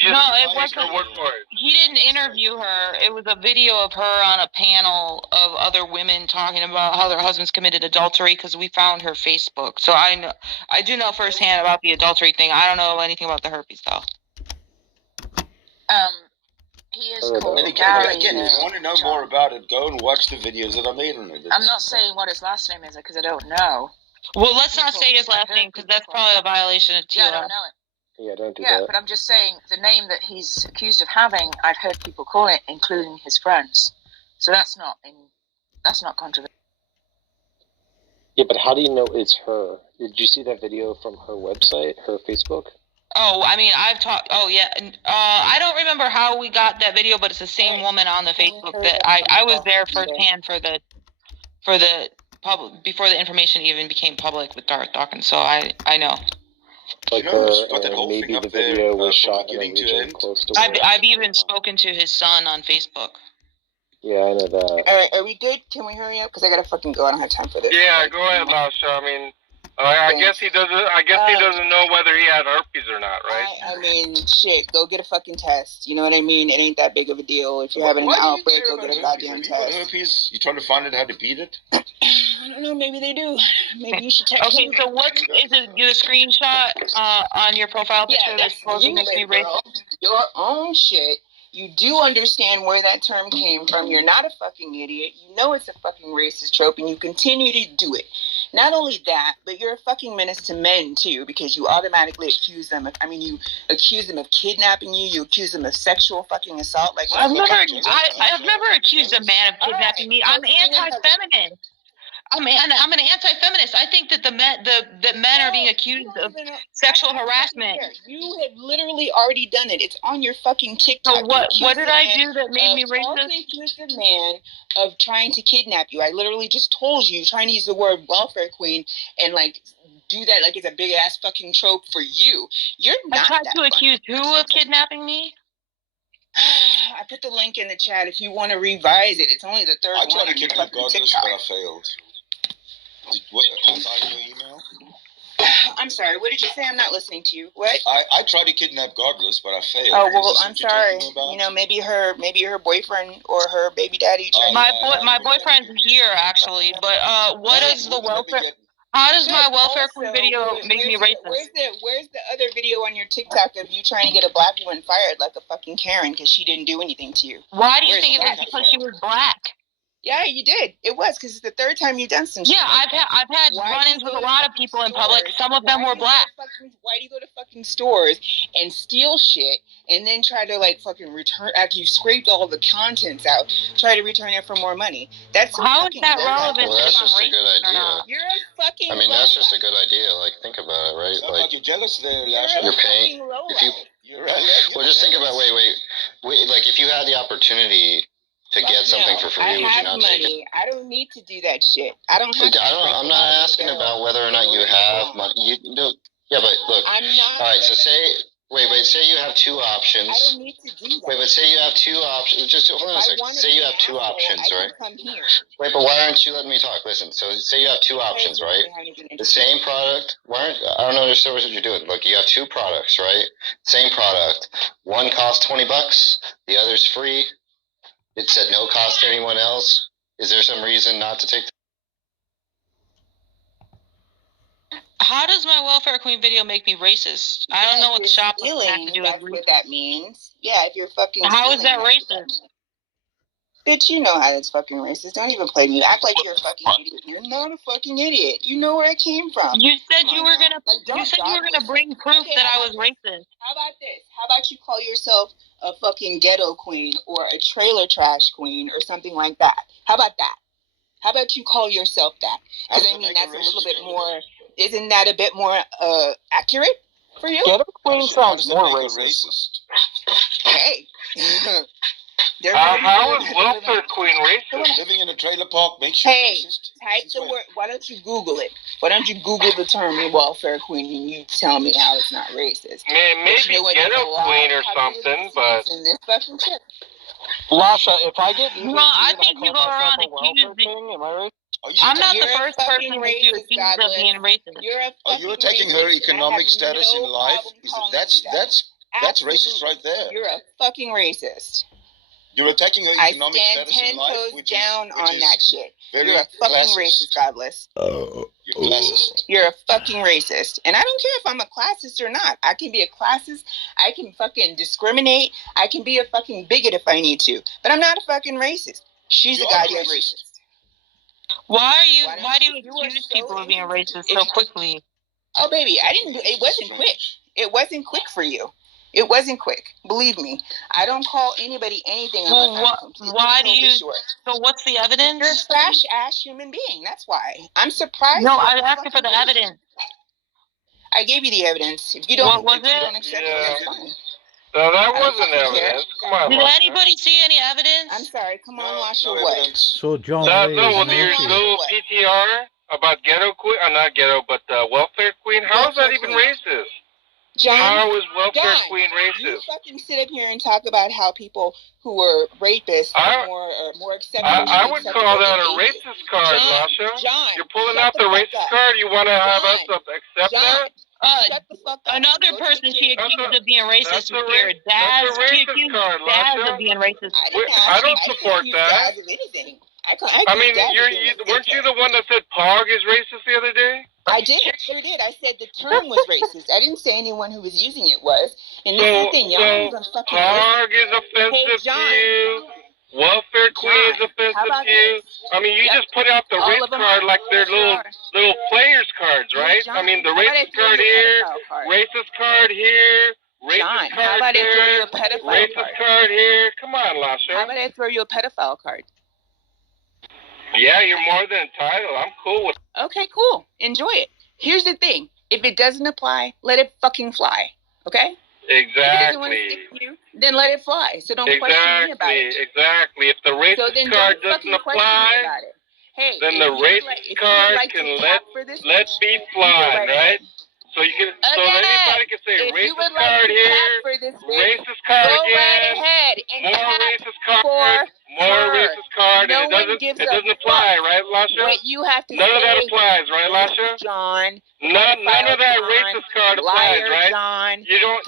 you No, it take her wasn't. word for it? He didn't interview her. It was a video of her on a panel of other women talking about how their husbands committed adultery because we found her Facebook. So I do know firsthand about the adultery thing. I don't know anything about the herpes though. He is called And Gary. again, if you want to know more about it, go and watch the videos that I made on it. I'm not saying what his last name is because I don't know. Well, let's not say his last name because that's probably a violation of TOS. Yeah, I don't know it. Yeah, don't do Yeah, that. but I'm just saying the name that he's accused of having, I've heard people call it, including his friends. So that's not controversial. Yeah, but how do you know it's her? Did you see that video from her website, her Facebook? Oh, I mean, I've talked. Oh, yeah. I don't remember how we got that video, but it's the same woman on the Facebook that I was there firsthand for the public before the information even became public with Darth Dawkins. So I know. Like You know who's her, got that and whole maybe thing the up there, video was from shot in a beginning to region end? close to where. I've even spoken to his son on Facebook. Yeah, I know that. All right, are we good? Can we hurry up? Because I gotta fucking go. I don't have time for this. Yeah, go ahead, Lasha. I mean, I guess he doesn't. I guess he doesn't know whether he had herpes or not, right? I mean, shit. Go get a fucking test. You know what I mean? It ain't that big of a deal. If you're having an outbreak, go get a goddamn test. Herpes? You trying to find out how to beat it? I don't know. Maybe they do. Maybe you should text Okay, him. so what is it? The screenshot on your profile picture Yeah, that's that's supposed to you, make me girl. racist? Your own shit. You do understand where that term came from. You're not a fucking idiot. You know it's a fucking racist trope, and you continue to do it. Not only that, but you're a fucking menace to men, too, because you automatically accuse them of, you accuse them of kidnapping you. You accuse them of sexual fucking assault. Like, I've never accused a man of kidnapping me. I'm anti-feminist. I'm an anti-feminist. I think that that men are being accused of sexual harassment. You have literally already done it. It's on your fucking TikTok. So what did I do that made me racist? Falsely accused a man of trying to kidnap you. I literally just told you, trying to use the word welfare queen and do that like it's a big ass fucking trope for you. You're not. I tried to accuse who of kidnapping me? I put the link in the chat if you want to revise it. It's only the third one. I tried to kidnap Godless, TikTok. but I failed. Was I in your email? I'm sorry. What did you say? I'm not listening to you. What? I tried to kidnap Godless, but I failed. Oh Is well, this I'm what you're sorry. talking about? You know, maybe her boyfriend or her baby daddy. My boyfriend's here actually, but what is the welfare? How does my welfare queen video make me racist? Where's the other video on your TikTok of you trying to get a black woman fired like a fucking Karen because she didn't do anything to you? Why do you think it was because she was black? Yeah, you did. It was because it's the third time you've done some shit. Yeah, I've had run-ins with a lot of people in public. Some of them were black. Why do you go to fucking stores and steal shit and then try to fucking return after you scraped all the contents out? Try to return it for more money. That's how is that relevant? Well, that's just a good idea. You're a fucking. I mean, that's just a good idea. Like, think about it, right? Like you're jealous there, you're paying. If you, well, just think about. Wait. Like, if you had the opportunity to get something for free, would you not take it? I don't need to do that shit. I don't have. I'm not asking about whether or not you have money. Yeah, but look. I'm not. All right. So say you have two options. I don't need to do that. Wait, but say you have two options. Just hold on a second. Say you have two options, right? Come here. Wait, but why aren't you letting me talk? Listen. So say you have two options, right? The same product. I don't understand what you're doing. Look, you have two products, right? Same product. One costs $20. The other's free. It's at no cost to anyone else. Is there some reason not to take? How does my welfare queen video make me racist? I don't know what the shop has to do with that's what that means. Yeah, if you're fucking. How is that racist? Bitch, you know how that's fucking racist. Don't even play me. Act like you're a fucking idiot. You're not a fucking idiot. You know where it came from. You said you were gonna bring proof that I was racist. How about this? How about you call yourself a fucking ghetto queen or a trailer trash queen or something like that? How about that? How about you call yourself that? Because I mean, that's a little bit more. Isn't that a bit more accurate for you? Ghetto queen sounds more racist. Hey. How is welfare queen racist? Living in a trailer park makes you racist? Type the word. Why don't you Google it? Why don't you Google the term welfare queen and you tell me how it's not racist? Maybe ghetto queen or something, but. In this fucking shit. Lasha, if I get Well, I think you go around accusing. am I right? I'm not the first person that you accuse of being racist. Are you attacking her economic status in life? That's racist right there. You're a fucking racist. You're attacking her economic status in life, which down on that shit. You're a fucking racist, Godless. You're classist. You're a fucking racist. And I don't care if I'm a classist or not. I can be a classist. I can fucking discriminate. I can be a fucking bigot if I need to. But I'm not a fucking racist. She's a goddamn racist. Why do you accuse people of being racist so quickly? Oh, baby, it wasn't quick. It wasn't quick for you. It wasn't quick. Believe me. I don't call anybody anything. Well, why do you? So what's the evidence? You're a trash-ass human being. That's why. I'm surprised. No, I asked you for the evidence. I gave you the evidence. If you don't, what was it? You don't accept it, that's fine. No, that wasn't evidence. Come on, did anybody see any evidence? I'm sorry. Come on, Lasha. What? So John with your little PTR about ghetto queen, not ghetto, but welfare queen. How is that even racist? John, how is welfare queen racist? You fucking sit up here and talk about how people who are rapists are more acceptable. I would call that a racist card, Lasha. John, you're pulling out the racist card. You want to have us accept that? Shut the fuck up. Another person she accused of being racist was here. Daz. She accused Daz of being racist. I don't support that. I mean, weren't you the one that said Pog is racist the other day? I did. I sure did. I said the term was racist. I didn't say anyone who was using it was. And this is the thing, y'all gonna fucking Pog is offensive to you. Welfare queen is offensive to you. I mean, you just put out the race card like they're little players cards, right? I mean, the racist card here, racist card here, racist card there, racist card here. Come on, Lasha. How about I throw you a pedophile card? Yeah, you're more than entitled. I'm cool with it. Okay, cool. Enjoy it. Here's the thing. If it doesn't apply, let it fucking fly. Okay? Exactly. If it doesn't want to stick to you, then let it fly. So don't question me about it. Exactly. If the racist card doesn't apply, then the racist card can let be fly, right? So you can, so anybody can say racist card here, racist card again, more racist card, more racist card, and it doesn't apply, right, Lasha? What you have to none of that applies, right, Lasha? John. None of that racist card applies, right? John, you don't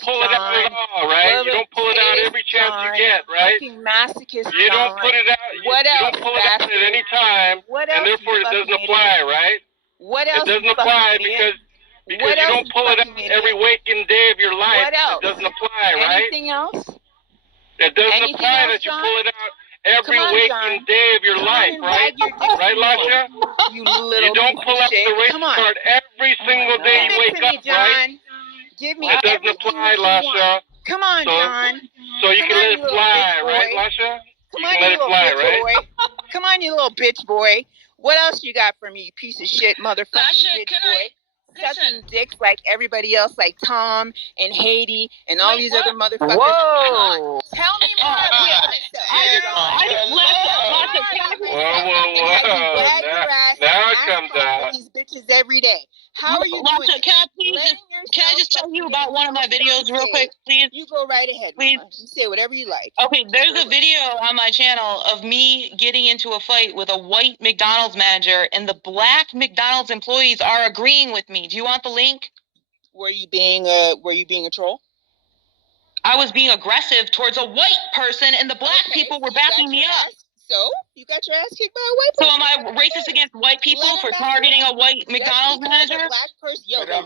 pull it out at all, right? You don't pull it out every chance you get, right? Masochist, you don't put it out. You don't pull it out at any time, and therefore it doesn't apply, right? What else? It doesn't apply because you don't pull it out every waking day of your life. It doesn't apply, right? Anything else? It doesn't apply that you pull it out every waking day of your life, right? Right, Lasha? You don't pull out the race card every single day you wake up, right? Give me it doesn't apply, Lasha. Come on, John. So you can let it fly, right, Lasha? Come on, you little bitch boy. Come on, you little bitch boy. What else you got for me, you piece of shit, motherfucking bitch boy? Sucking dicks like everybody else, like Tom and Haiti and all these other motherfuckers. Whoa! Tell me more. Now it comes out. These bitches every day. How are you doing? Can I just tell you about one of my videos real quick, please? You go right ahead, please. You say whatever you like. Okay, there's a video on my channel of me getting into a fight with a white McDonald's manager, and the black McDonald's employees are agreeing with me. Do you want the link? Were you being a troll? I was being aggressive towards a white person, and the black people were backing me up. So you got your ass kicked by a white person. So am I racist against white people for targeting a white McDonald's manager? Black person,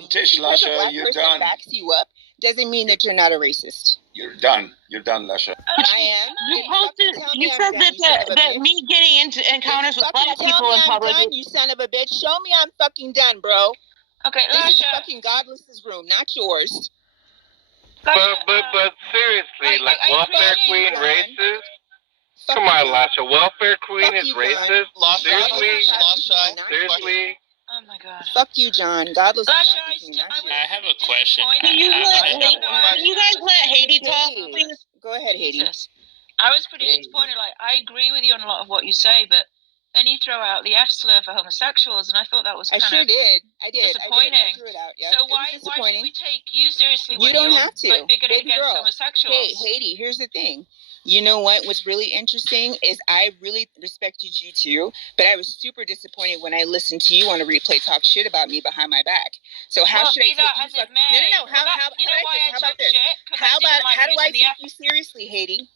Tish, Lasha, you're done. Backs you up doesn't mean that you're not a racist. You're done. You're done, Lasha. I am. You said that me getting into encounters with black people in public. You son of a bitch. Show me I'm fucking done, bro. Okay, this is fucking Godless's room, not yours. But seriously, like welfare queen racist? Come on, Lasha. Welfare queen is racist? Seriously? Oh my god. Fuck you, John. Godless. I have a question. Can you guys let Haiti talk, please? Go ahead, Haiti. I was pretty disappointed. Like, I agree with you on a lot of what you say, but then you throw out the F slur for homosexuals, and I thought that was kind I of did. disappointing. I threw it out. Yep. So why should we take you seriously when You don't you're have to. like bigoted Baby against girl. homosexuals? Hey, Haiti, here's the thing. You know what? What's really interesting is I really respected you too, but I was super disappointed when I listened to you on a replay talk shit about me behind my back. So how should I take you? No. How about this? How do I take you seriously, Haiti?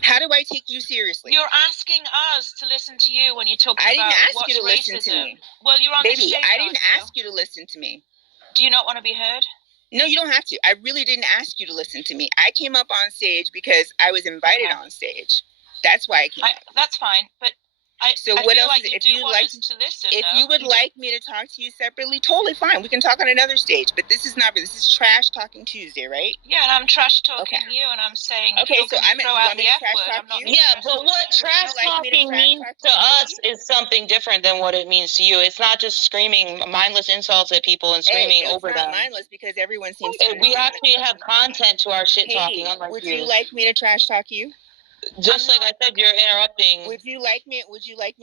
How do I take you seriously? You're asking us to listen to you when you're talking I about didn't ask what's you to racism. listen to me. Well, you're on Baby, the stage, I didn't aren't you? ask you to listen to me. Do you not want to be heard? No, you don't have to. I really didn't ask you to listen to me. I came up on stage because I was invited on stage. That's why I came up. That's fine, but I what feel else? like you If do you want like, us to listen, if though. you would like me to talk to you separately, totally fine. We can talk on another stage. But this is not. This is Trash Talking Tuesday, right? Yeah, and I'm trash talking you, and I'm saying. Okay, so I'm throw out the F word. I'm not. Yeah, but what trash talking means to us is something different than what it means to you. It's not just screaming mindless insults at people and screaming over them. It's not mindless because everyone seems to. We actually have content to our shit talking. Hey, would you like me to trash talk you? Just like I said, you're interrupting. Would you like me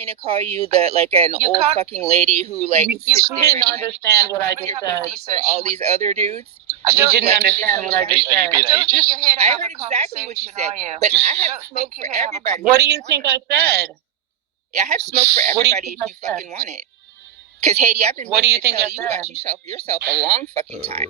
to call you an old fucking lady who you didn't understand what I just said. For all these other dudes? You didn't understand what I just said. I heard exactly what you said, but I have smoke for everybody. What do you think I said? Yeah, I have smoke for everybody if you fucking want it. Because Haiti, I've been. What do you think I you got yourself a long fucking time.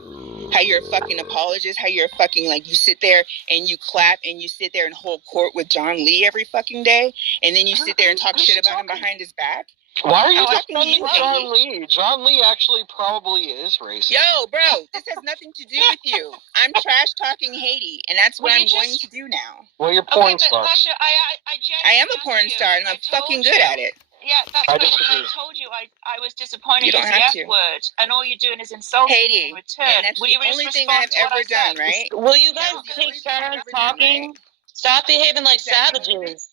How you're a fucking apologist. How you're a fucking you sit there and you clap and you sit there and hold court with John Lee every fucking day, and then you sit there and talk shit about him behind his back. Why are you defending John Lee? John Lee actually probably is racist. Yo, bro, this has nothing to do with you. I'm trash talking Haiti, and that's what I'm going to do now. Well, you're porn star. Lasha, I am a porn star, and I'm fucking good at it. Yeah, that's what I told you. I was disappointed with the F word, and all you're doing is insulting Haiti, in return. And that's the only thing I've ever done, right? Will you guys take turns talking? Stop behaving like savages.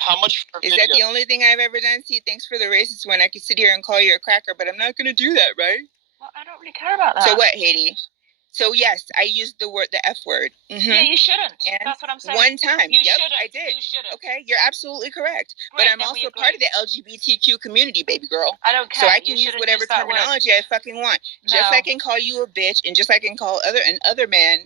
How much for Is that the only thing I've ever done? See, thanks for the racist one. I could sit here and call you a cracker, but I'm not going to do that, right? Well, I don't really care about that. So what, Haiti? So yes, I used the F word. Mm-hmm. Yeah, you shouldn't. And that's what I'm saying. One time. You yep, shouldn't. I did. You shouldn't. Okay, you're absolutely correct. Great, but I'm also part of the LGBTQ community, baby girl. I don't care. So I can use whatever terminology I fucking want. No. Just like I can call you a bitch, and just like I can call another person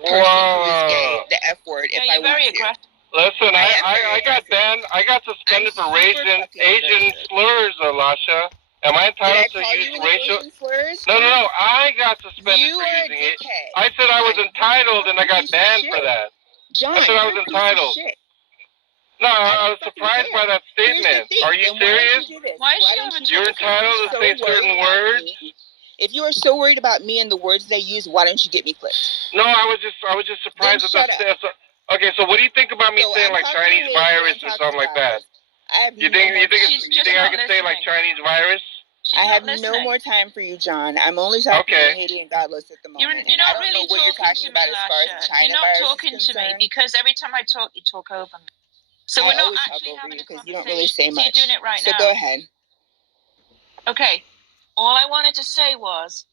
who is gay the F word if I want to. Listen, I got banned. I got suspended for Asian slurs, Lasha. Am I entitled to use racial slurs? No. I got suspended for using it. I said I was entitled, and I got banned for that. John, I said I was entitled. No, I was surprised by that statement. Are you serious? You're entitled to say certain words. If you are so worried about me and the words that I use, why don't you get me clipped? No, I was just surprised at that. Okay, so what do you think about me saying like Chinese virus or something like that? You think I can say like Chinese virus? I have no more time for you, John. I'm only talking to Haiti and Godless at the moment. You're not really what you're talking about as far as China. You're not talking to me because every time I talk, you talk over me. So we're not actually having a conversation. You don't really say much. You're doing it right now. So go ahead. Okay. All I wanted to say was,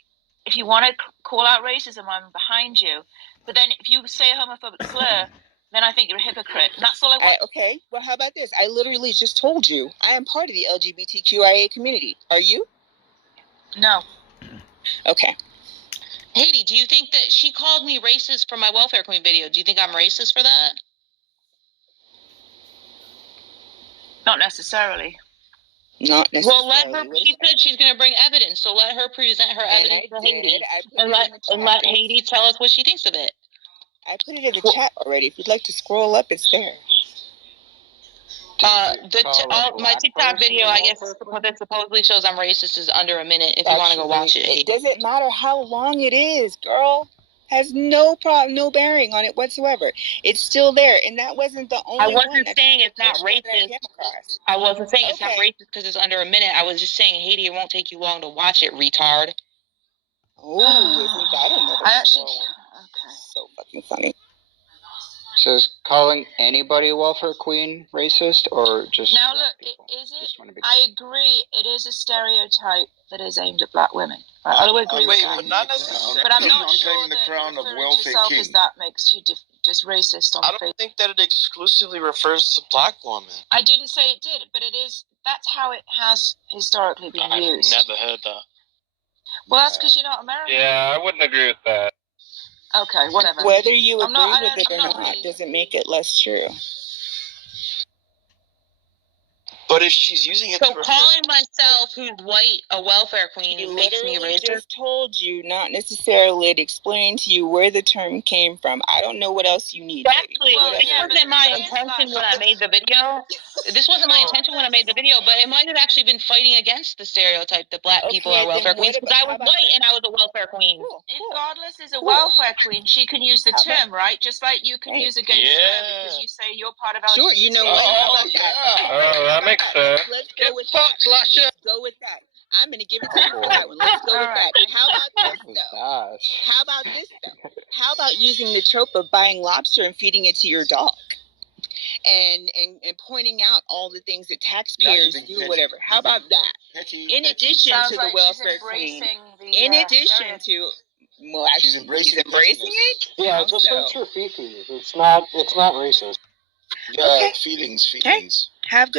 if you want to call out racism, I'm behind you. But then if you say a homophobic slur, then I think you're a hypocrite. And that's all I want. Okay, well, how about this? I literally just told you I am part of the LGBTQIA community. Are you? No. Okay. Haiti, do you think that she called me racist for my welfare queen video? Do you think I'm racist for that? Not necessarily. Not necessarily. Well, let her. She said she's going to bring evidence, so let her present her evidence to Haiti, and let Haiti tell us what she thinks of it. I put it in the chat already. If you'd like to scroll up, it's there. My TikTok video, I guess, that supposedly shows I'm racist is under a minute. If you want to go watch it, it doesn't matter how long it is, girl. Has no problem, no bearing on it whatsoever. It's still there, and that wasn't the only. I wasn't saying it's not racist. I wasn't saying it's not racist because it's under a minute. I was just saying, Haiti, it won't take you long to watch it, retard. Oh, isn't that another? Okay. So fucking funny. So is calling anybody a welfare queen racist, or just now? Look, is it? I agree. It is a stereotype that is aimed at black women. I will agree with that. But not necessarily. But I'm not sure claiming the crown of welfare king. That makes you just racist on I don't think that it exclusively refers to black women. I didn't say it did, but it is. That's how it has historically been used. I've never heard that. Well, that's because you're not American. Yeah, I wouldn't agree with that. Okay, whatever. Whether you I'm agree not- with it or I'm not not really- doesn't make it less true. But if she's using it So to refer calling myself, who's white, a welfare queen He makes me literally racist. just told you, not necessarily to explain to you where the term came from. I don't know what else you need. Actually, Baby. this wasn't my intention when I made the video. This wasn't my intention when I made the video, but it might have actually been fighting against the stereotype that black people Okay, are welfare then what queens, because I about- was how about white and I was a welfare queen. If Godless is a welfare queen, she can use the term, right? Just like you can use a gay slur because you say you're part of LGBT. Sure, you know what? How about that? Oh, that makes sense. Let's go with that. Let's go with that. I'm going to give it to you for that one. Let's go with that. How about this, though? How about this, though? How about using the trope of buying lobster and feeding it to your dog? And pointing out all the things that taxpayers do, whatever. How about that? In addition Sounds to like the she's welfare queen, embracing the, in uh, addition to, well, actually, She's embracing it. Yeah, How just so? search for Fifi. It's not racist. Yeah, feelings. Have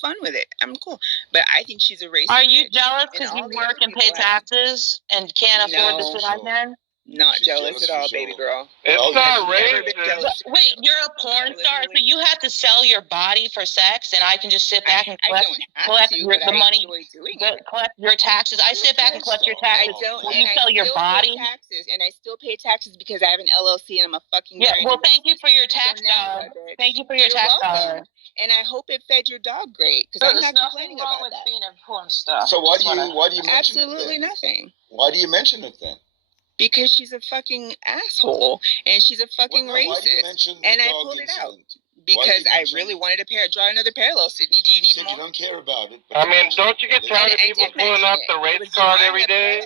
fun with it. I'm cool, but I think she's a racist. Are you bitch. jealous And because all you the work other and pay people have. taxes and can't afford No. to sit on there? Not jealous at all, baby girl. It's I've not never been racist. jealous. Wait, you're a porn star, so you have to sell your body for sex, and I can just sit back and collect, the money, collect your taxes. I sit back and collect your taxes. Will you sell your body? Taxes, and I still pay taxes because I have an LLC and I'm a fucking Yeah. brand Well, new thank you for your tax dollar. Thank you for your You're tax welcome. dollar. And I hope it fed your dog great because But I'm there's not nothing complaining wrong about with that. being a porn star. So why do you mention Absolutely it then? nothing. Why do you mention it then? Because she's a fucking asshole and she's a fucking Why do you racist. mention the And I dog pulled it out incident? Why do because you I mention- really wanted to draw another parallel. Sydney, do you need said more? you don't care about it. I mean, don't you get tired of people pulling up the race card every day?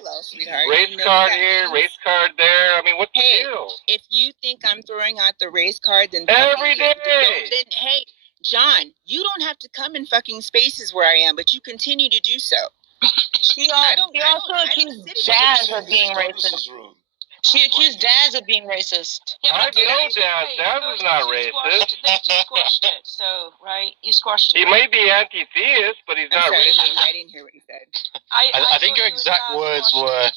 Race card here, race card there. I mean, what's the deal? If you think I'm throwing out the race card, then Every day. Then hey, John, you don't have to come in fucking spaces where I am, but you continue to do so. She also accused Daz of being racist. She accused Daz of being racist. I know Daz. Daz is not racist. They just squashed it, so, right? You squashed it. He may be anti-theist, but he's not racist. I didn't hear what you said. I think your exact words were,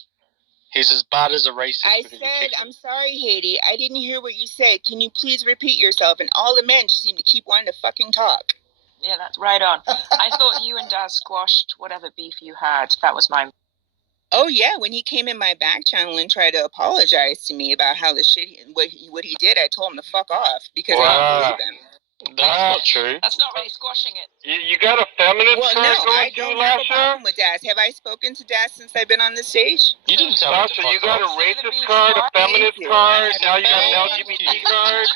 "He's as bad as a racist." I said, I'm sorry, Haiti. I didn't hear what you said. Can you please repeat yourself? And all the men just seem to keep wanting to fucking talk. Yeah, that's right on. I thought you and Daz squashed whatever beef you had. That was my... Oh yeah, when he came in my back channel and tried to apologize to me about how the shit what he did, I told him to fuck off because I don't believe him. That's not true. That's not really squashing it. You got a feminist Well, card no, going I too, don't have a Lasha? problem with Daz. Have I spoken to Daz since I've been on the stage? You didn't tell me to Lasha, fuck you got off. a racist card, a feminist card, now you got an LGBT card.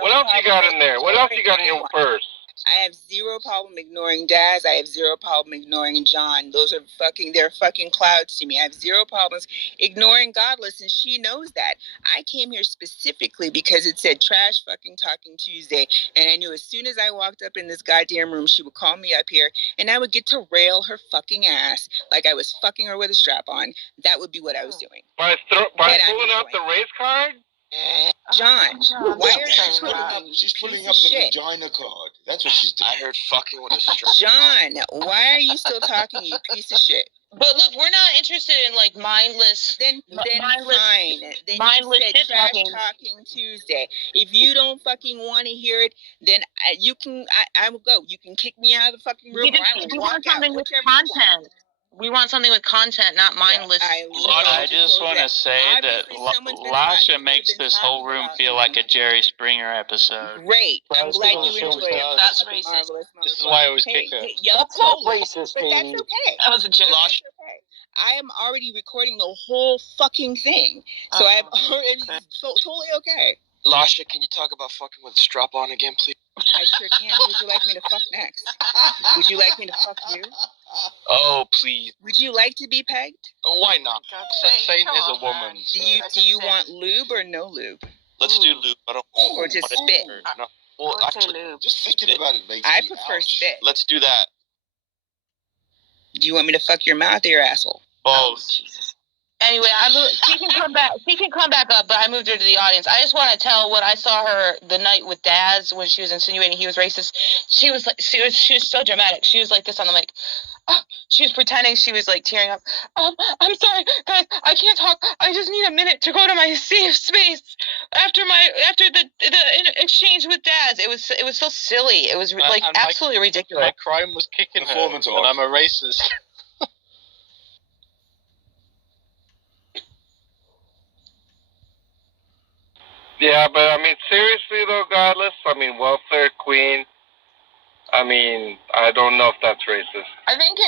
What else you got in there? What else you got in your purse? I have zero problem ignoring Daz. I have zero problem ignoring John. They're fucking clouds to me. I have zero problems ignoring Godless, and she knows that. I came here specifically because it said Trash Fucking Talking Tuesday, and I knew as soon as I walked up in this goddamn room, she would call me up here, and I would get to rail her fucking ass like I was fucking her with a strap on. That would be what I was doing. By pulling out the race card? John, why are you pulling up? She's pulling up the vagina card. That's what she's doing. I heard fucking with a strap. John, why are you still talking, you piece of shit? But look, we're not interested in like mindless. Then mindless, fine. Then mindless you said shit Trash talking. Talking Tuesday. If you don't fucking want to hear it, then you can. I will go. You can kick me out of the fucking room. We want something with content. We want something with content, not mindless. I just want to say that Lasha makes this whole room feel like a Jerry Springer episode. Great. I'm glad you enjoyed it. That's racist. This is why I always kick her. Y'all totally racist, but that's okay. That was a joke. That's okay. I am already recording the whole fucking thing, so I'm already totally okay. Lasha, can you talk about fucking with a strap on again, please? I sure can. Who would you like me to fuck next? Would you like me to fuck you? Oh, please. Would you like to be pegged? Why not? Satan is a woman. Do you want lube or no lube? Let's do lube. I don't Or just spit? No. Well, actually, just thinking about it makes I me prefer ouch. spit. let's do that. Do you want me to fuck your mouth or your asshole? Both. Jesus. Anyway, she can come back. She can come back up, but I moved her to the audience. I just want to tell what I saw her the night with Daz when she was insinuating he was racist. She was like, she was so dramatic. She was like this on the mic. Oh, she was pretending she was like tearing up. I'm sorry, guys. I can't talk. I just need a minute to go to my safe space after the exchange with Daz. It was so silly. It was like absolutely ridiculous. My crime was kicking her, and I'm a racist. Yeah, but I mean, seriously though, Godless. I mean, welfare queen. I mean, I don't know if that's racist. I think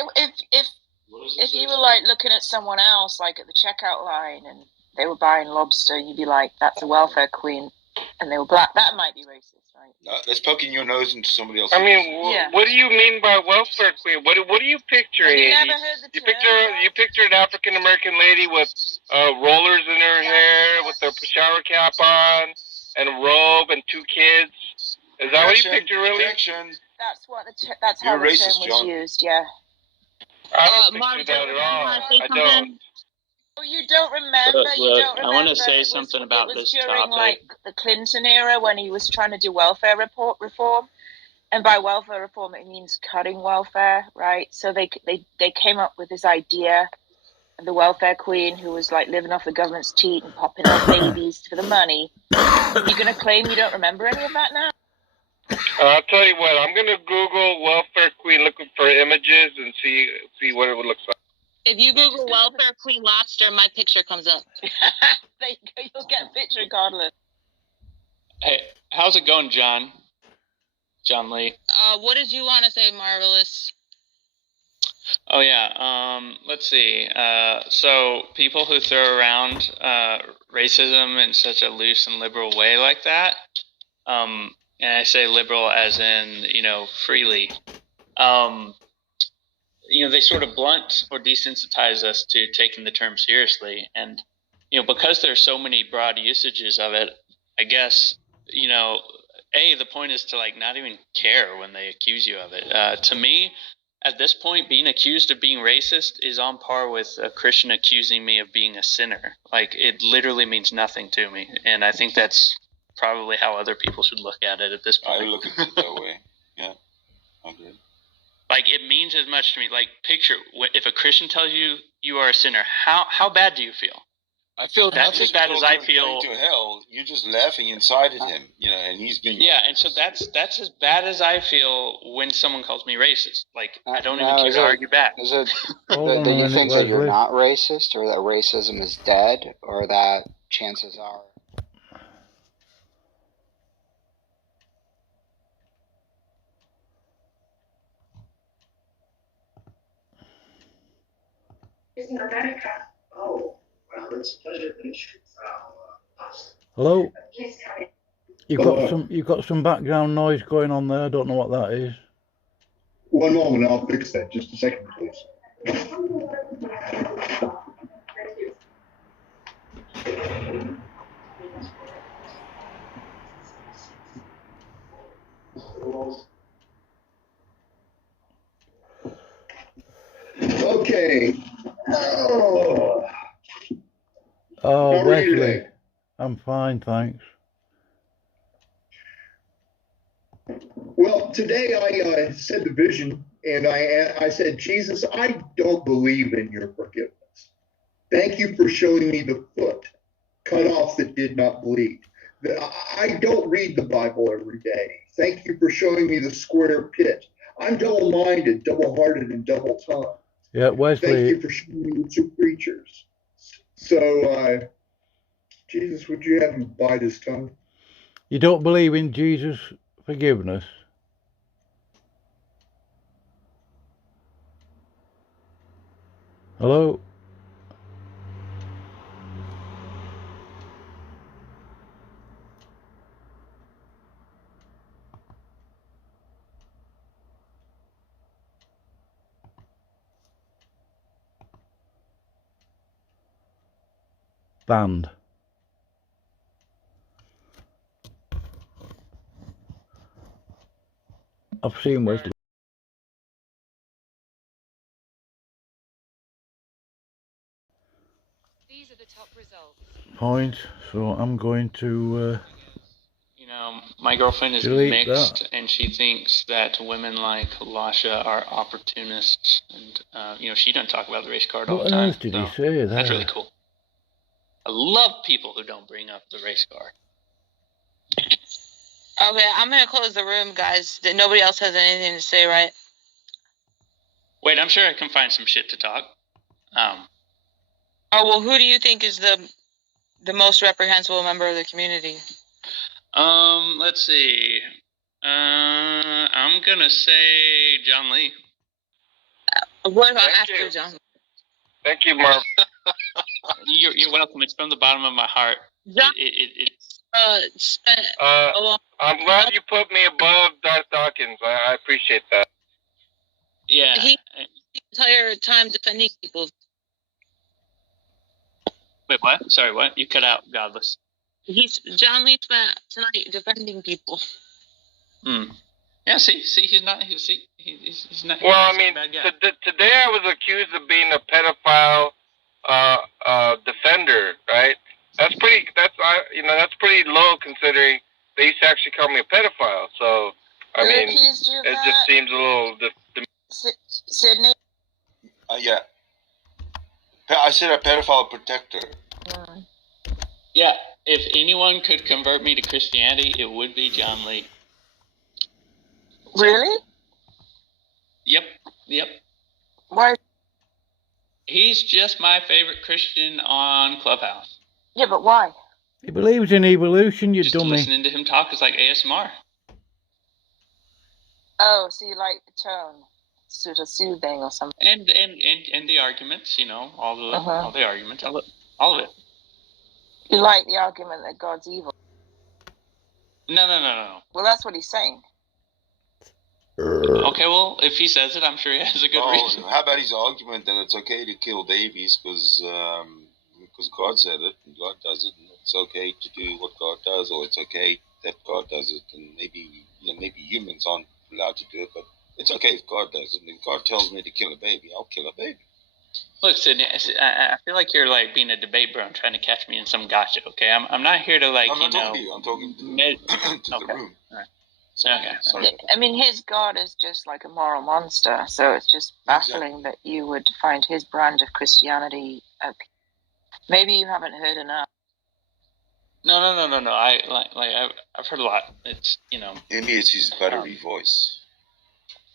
if you were like looking at someone else, like at the checkout line, and they were buying lobster, you'd be like, "That's a welfare queen," and they were black. That might be racist, right? That's poking your nose into somebody else. I mean, what do you mean by welfare queen? What do you picture? Have you Amy? never heard the term? You picture an African American lady with rollers in her hair, with her shower cap on, and a robe, and 2 kids. Is that what you picture, really? That's how the term was used. Yeah. I don't picture that at all. I don't. Oh, you don't remember? Look, You don't remember? I want to say something about this during, topic. like, the Clinton era when he was trying to do welfare reform. And by welfare reform, it means cutting welfare, right? So they came up with this idea of the welfare queen who was, like, living off the government's teat and popping out babies for the money. You're going to claim you don't remember any of that now? I'll tell you what. I'm going to Google welfare queen looking for images and see what it looks like. If you Google welfare queen lobster, my picture comes up. There you go. You'll get a picture regardless. Hey, how's it going, John? John Lee. What did you want to say, Marvelous? Oh yeah. Let's see. So people who throw around racism in such a loose and liberal way like that, and I say liberal as in freely, they sort of blunt or desensitize us to taking the term seriously, and because there's so many broad usages of it, I guess the point is to not even care when they accuse you of it. To me, at this point, being accused of being racist is on par with a Christian accusing me of being a sinner. It literally means nothing to me, and I think that's probably how other people should look at it at this point. I look at it that way. Yeah, I agree. It means as much to me. Picture if a Christian tells you you are a sinner, how bad do you feel? I feel that's as bad as I feel. To hell, you're just laughing inside at him, and he's being. Yeah, and so that's as bad as I feel when someone calls me racist. I don't even care to argue back. Is it that you think that you're not racist, or that racism is dead, or that chances are? In America. Oh, well, it's a pleasure to meet you. Hello. You've got some background noise going on there. I don't know what that is. One moment, I'll fix that. Just a second, please. Okay. Oh, Wesley. I'm fine, thanks. Well, today I said the vision, and I said, Jesus, I don't believe in your forgiveness. Thank you for showing me the foot cut off that did not bleed. I don't read the Bible every day. Thank you for showing me the square pit. I'm double-minded, double-hearted, and double-tongued. Yeah, Wesley. Thank you for showing me the 2 creatures. So, Jesus, would you have him bite his tongue? You don't believe in Jesus' forgiveness? Hello? Banned. I've seen Wesley. point, so I'm going to You know, my girlfriend is delete mixed, that. and she thinks that women like Lasha are opportunists, and you know, she doesn't talk about the race card all What the on time. earth did So he say there? that's really cool. I love people who don't bring up the race card. Okay, I'm gonna close the room, guys. Nobody else has anything to say, right? Wait, I'm sure I can find some shit to talk. Oh well, who do you think is the most reprehensible member of the community? Let's see. I'm gonna say John Lee. What about Thank after you. John? Thank you, Marv. You're welcome. It's from the bottom of my heart. John spent a long. I'm glad you put me above Darth Dawkins. I appreciate that. Yeah. He the entire time defending people. Wait, what? Sorry, what? You cut out, Godless. John Lee spent tonight defending people. Yeah. See, he's not. He's not. Well, I he's mean, not a bad guy. today I was accused of being a pedophile defender, right? That's pretty pretty low considering they used to actually call me a pedophile. So, I Who mean, accused you of it that? just seems a little. Sydney? Yeah. I said a pedophile protector. Yeah. If anyone could convert me to Christianity, it would be John Lee. Really? Yep. Why? He's just my favorite Christian on Clubhouse. Yeah, but why? He believes in evolution, you Just dummy. listening to him talk is like ASMR. Oh, so you like the tone? Sort of soothing or something. And the arguments, you know, all the arguments, all of it. You like the argument that God's evil? No. Well, that's what he's saying. Okay, well, if he says it, I'm sure he has a good reason. How about his argument that it's okay to kill babies because God said it and God does it, and it's okay to do what God does, or it's okay that God does it, and maybe humans aren't allowed to do it, but it's okay if God does it. If God tells me to kill a baby, I'll kill a baby. Look, Sidney, I feel like you're like being a debate bro and trying to catch me in some gotcha. Okay, I'm not here to like I'm not talking to you. I'm talking to the room. All right. Okay. Sorry. I mean, his God is just like a moral monster, so it's just baffling that you would find his brand of Christianity. Maybe you haven't heard enough. No. I've heard a lot. It's Maybe it's his buttery voice.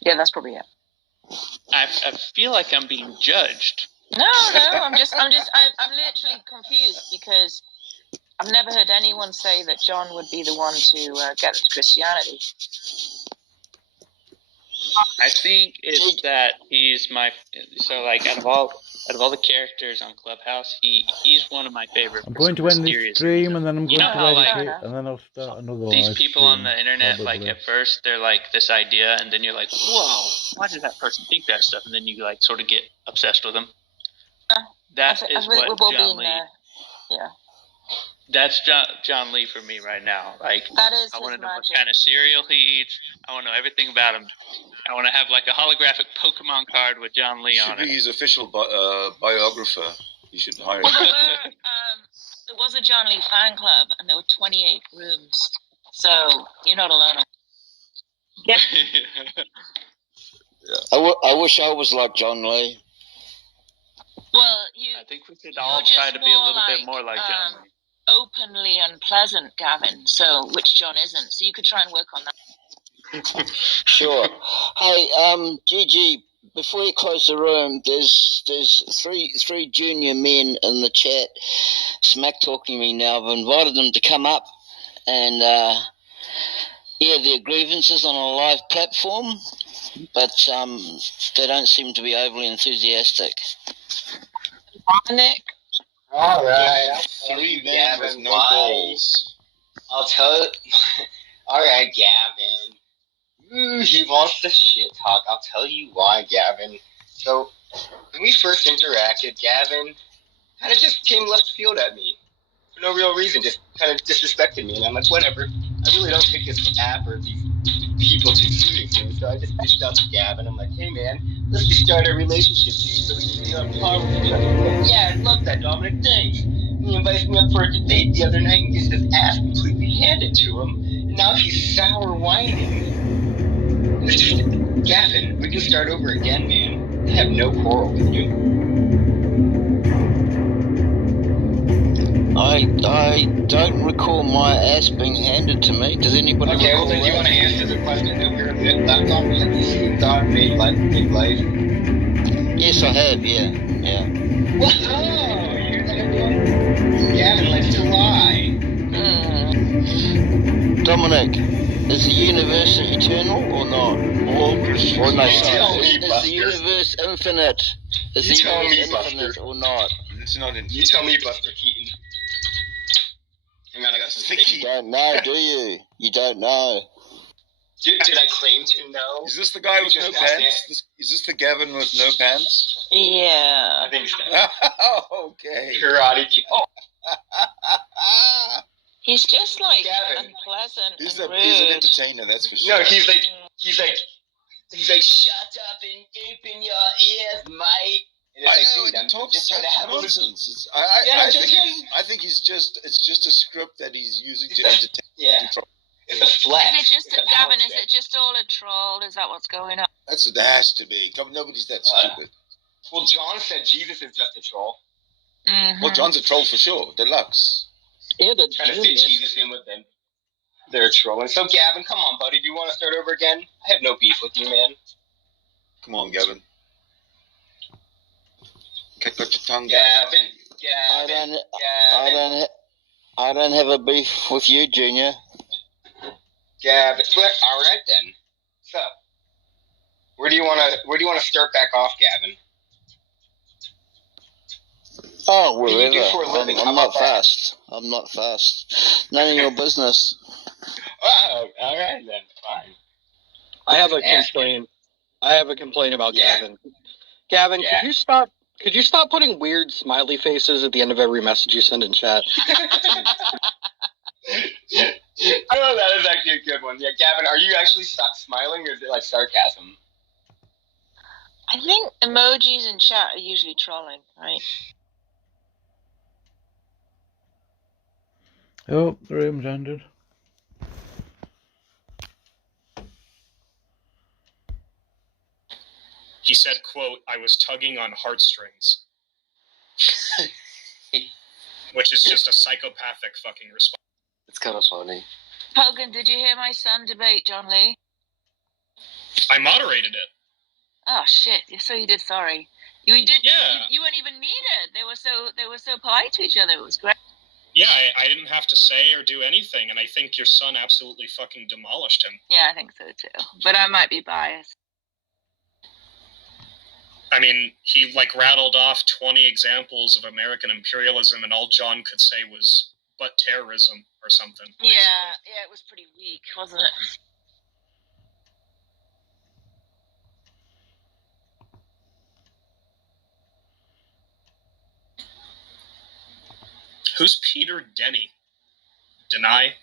Yeah, that's probably it. I feel like I'm being judged. No, I'm literally confused because I've never heard anyone say that John would be the one to get them to Christianity. I think it's that he's out of all the characters on Clubhouse, he's one of my favorites. I'm going to end this stream and then I'm going to edit it and then I'll start another These live people stream, on the internet, probably. like at first they're like this idea, and then you're like, whoa, why did that person think that stuff? And then you like sort of get obsessed with them. That is what John Lee. Yeah. That's John Lee for me right now. Like, that is I want to know magic. what kind of cereal he eats. I want to know everything about him. I want to have like a holographic Pokemon card with John Lee on it. Should be his official biographer. You should hire Well, him. there was a John Lee fan club, and there were 28 rooms. So you're not alone. Yeah. I wish I was like John Lee. Well, I think we should all try to be a little bit more like John Lee. Openly unpleasant, Gavin. So which John isn't? So you could try and work on that. Sure. Hey, Gigi, before you close the room, there's three junior men in the chat smack talking me now. I've invited them to come up and air their grievances on a live platform, but they don't seem to be overly enthusiastic. Nick. All right. Three men with no balls. I'll tell you. All right, Gavin. He wants the shit talk. I'll tell you why, Gavin. So, when we first interacted, Gavin kind of just came left field at me. For no real reason. Just kind of disrespected me. And I'm like, whatever. I really don't take this app or these people too seriously. So I just reached out to Gavin. I'm like, hey man, let's just start a relationship so we can be on par with each other. He's like, yeah, I love that, Dominic. Thanks. He invites me up for a debate the other night and gets his ass completely handed to him. And now he's sour whining. It's just, Gavin, we can start over again, man. I have no quarrel with you. I don't recall my ass being handed to me. Does anybody Okay, recall well then that? do you want to answer the question that we're left on? Have you seen God made life? Yes, I have, yeah. Whoa! You hear that, everyone? Gavin likes to lie. Dominic, is the universe eternal or not? Or no, sorry. Is the universe infinite? Is the universe infinite or not? It's not infinite. You tell me, Buster Keaton. Hang on, I got some steak. You don't know, do you? You don't know. Did I claim to know? Is this the guy with no pants? Is this the Gavin with no pants? Yeah. I think so. Okay. Karate Kid. Oh. He's just like Gavin. unpleasant He's and rude. an entertainer, that's for sure. No, he's like, shut up and open your ears, mate. And it's like, dude, I'm just trying to have nonsense. I think it's just a script that he's using to entertain. Yeah. It's a flex. Is it just Gavin? Is it just all a troll? Is that what's going on? That's what it has to be. Nobody's that stupid. Well, John said Jesus is just a troll. Mm-hmm. Well, John's a troll for sure. Deluxe. Yeah, they're trying to fit Jesus in with them. They're trolling. So, Gavin, come on, buddy. Do you want to start over again? I have no beef with you, man. Come on, Gavin. Cut your tongue, Gavin. I don't have a beef with you, Junior. Gavin. All right then. So, where do you want to start back off, Gavin? Oh, What do you do wherever. for a living? How I'm about not fast. I'm not fast. None of your business. Oh, all right then. Fine. I have a complaint. I have a complaint about Gavin. Gavin, could you stop putting weird smiley faces at the end of every message you send in chat? Oh, that is actually a good one. Yeah, Gavin, are you actually smiling or is it like sarcasm? I think emojis in chat are usually trolling, right? Oh, the room's ended. He said, quote, "I was tugging on heartstrings." Which is just a psychopathic fucking response. It's kind of funny. Hogan, did you hear my son debate John Lee? I moderated it. Oh shit! So you did. Sorry, you did. Yeah. You weren't even needed. They were so polite to each other. It was great. Yeah, I didn't have to say or do anything, and I think your son absolutely fucking demolished him. Yeah, I think so too. But I might be biased. I mean, he rattled off 20 examples of American imperialism, and all John could say was, "but terrorism," or something. Yeah, it was pretty weak, wasn't it? Who's Peter Denny? Deny?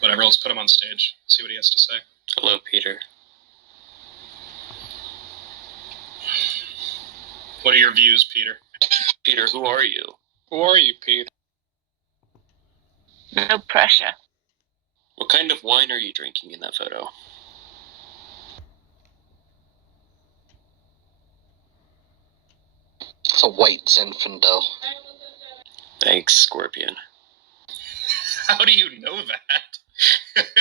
Whatever, let's put him on stage. See what he has to say. Hello, Peter. What are your views, Peter? Peter, who are you? Who are you, Peter? No pressure. What kind of wine are you drinking in that photo? It's a white Zinfandel. Thanks, Scorpion. How do you know that?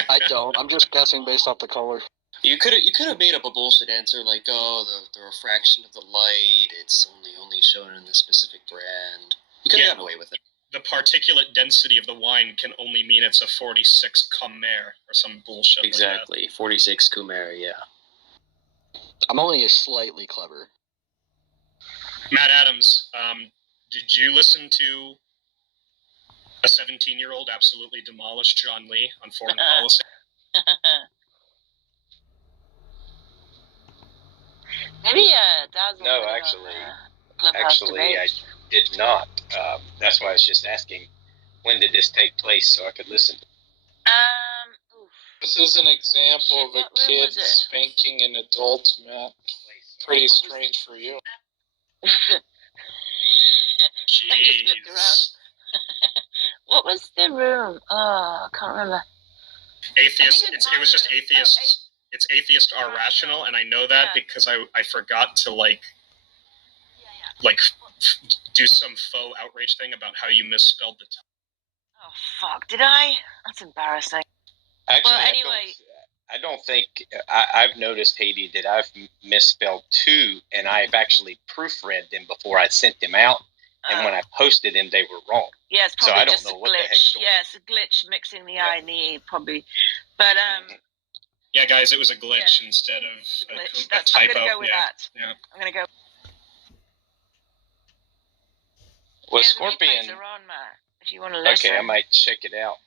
I don't. I'm just guessing based off the color. You could have made up a bullshit answer like, "Oh, the refraction of the light, it's only shown in this specific brand." You could have gotten away with it. The particulate density of the wine can only mean it's a 46 Comer or some bullshit. Exactly, 46 Comer, yeah. I'm only slightly clever. Matt Adams, did you listen to a 17-year-old absolutely demolish John Lee on foreign policy? Maybe Daz. No, actually, I did not. That's why I was just asking. when did this take place so I could listen. This is an example of a kid spanking an adult, Matt. Pretty strange for you. I just looked around. What was the room? Oh, I can't remember. Atheist. It was just atheist. It's atheist are rational, and I know that because I forgot to do some faux outrage thing about how you misspelled the time. Oh fuck! Did I? That's embarrassing. Actually, well, anyway. I don't think I've noticed, Haiti, that I've misspelled 2, and I've actually proofread them before I sent them out. And when I posted them, they were wrong. Yeah, it's so probably I don't just know a what the glitch. heck's going on. Yeah, it's a glitch mixing the I and the E, probably. But Yeah, guys, it was a glitch instead of a typo. I'm gonna go with that. Yeah. I'm gonna go. Well, The Scorpion. replays are on, Matt, if you want to listen. Okay, I might check it out.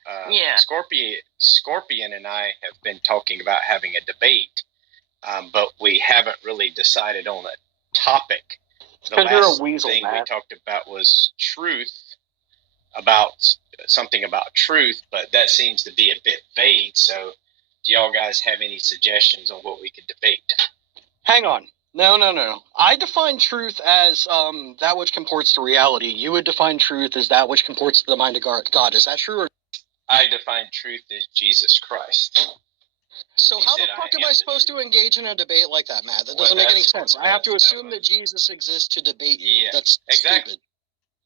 Scorpion and I have been talking about having a debate, but we haven't really decided on a topic. The last thing we talked about was truth, about something about truth, but that seems to be a bit vague. So, do y'all guys have any suggestions on what we could debate? Hang on. No. I define truth as that which comports to reality. You would define truth as that which comports to the mind of God. Is that true? Or? I define truth as Jesus Christ. So how the fuck am I supposed to engage in a debate like that, Matt? That doesn't make any sense. I have to assume that Jesus exists to debate you. Yeah, that's exactly. stupid.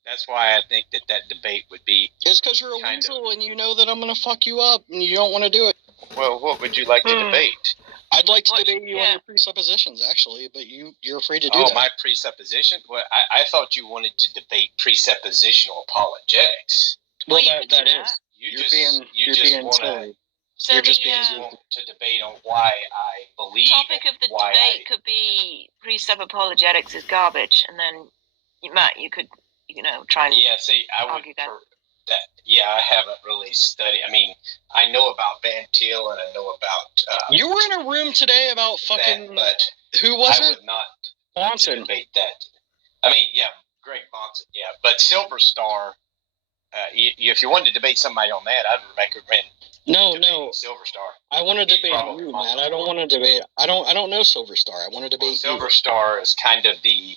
That's why I think that debate would be. It's because you're a weasel and you know that I'm going to fuck you up and you don't want to do it. Well, what would you like to debate? I'd like to debate you on your presuppositions, actually, but you're afraid to do that. Oh, my presupposition? Well, I thought you wanted to debate presuppositional apologetics. Well, that is. You're being silly. So you're just want to debate on why I believe. The topic of the debate could be presup apologetics is garbage, and then Matt, you could try and I would argue that. Yeah, I haven't really studied. I mean, I know about Van Til and I know about. You were in a room today about fucking. That, but who was I would not debate that. I mean, yeah, Greg Bonson. Yeah, but Silver Star. If you wanted to debate somebody on that, I'd recommend. No. Silver Star. I want to debate you, Matt. I don't want to debate. I don't know Silver Star. I want to debate Silver Star is kind of the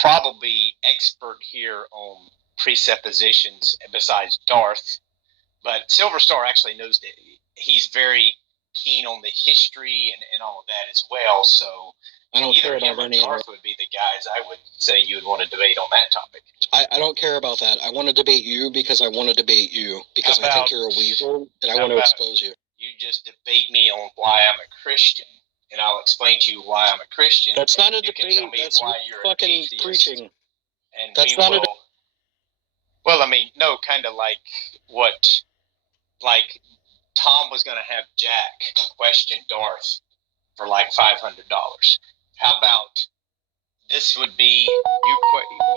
probably expert here on presuppositions besides Darth, but Silver Star actually knows that he's very keen on the history and all of that as well. So I don't care about any of Darth would be the guys I would say you would want to debate on that topic. I don't care about that. I want to debate you because I want to debate you because I think you're a weasel and I want to expose you. You just debate me on why I'm a Christian, and I'll explain to you why I'm a Christian. That's not a you debate. That's why you're fucking preaching. And that's not a. Well, I mean, no, kind of like Tom was going to have Jack question Darth for like $500. How about this would be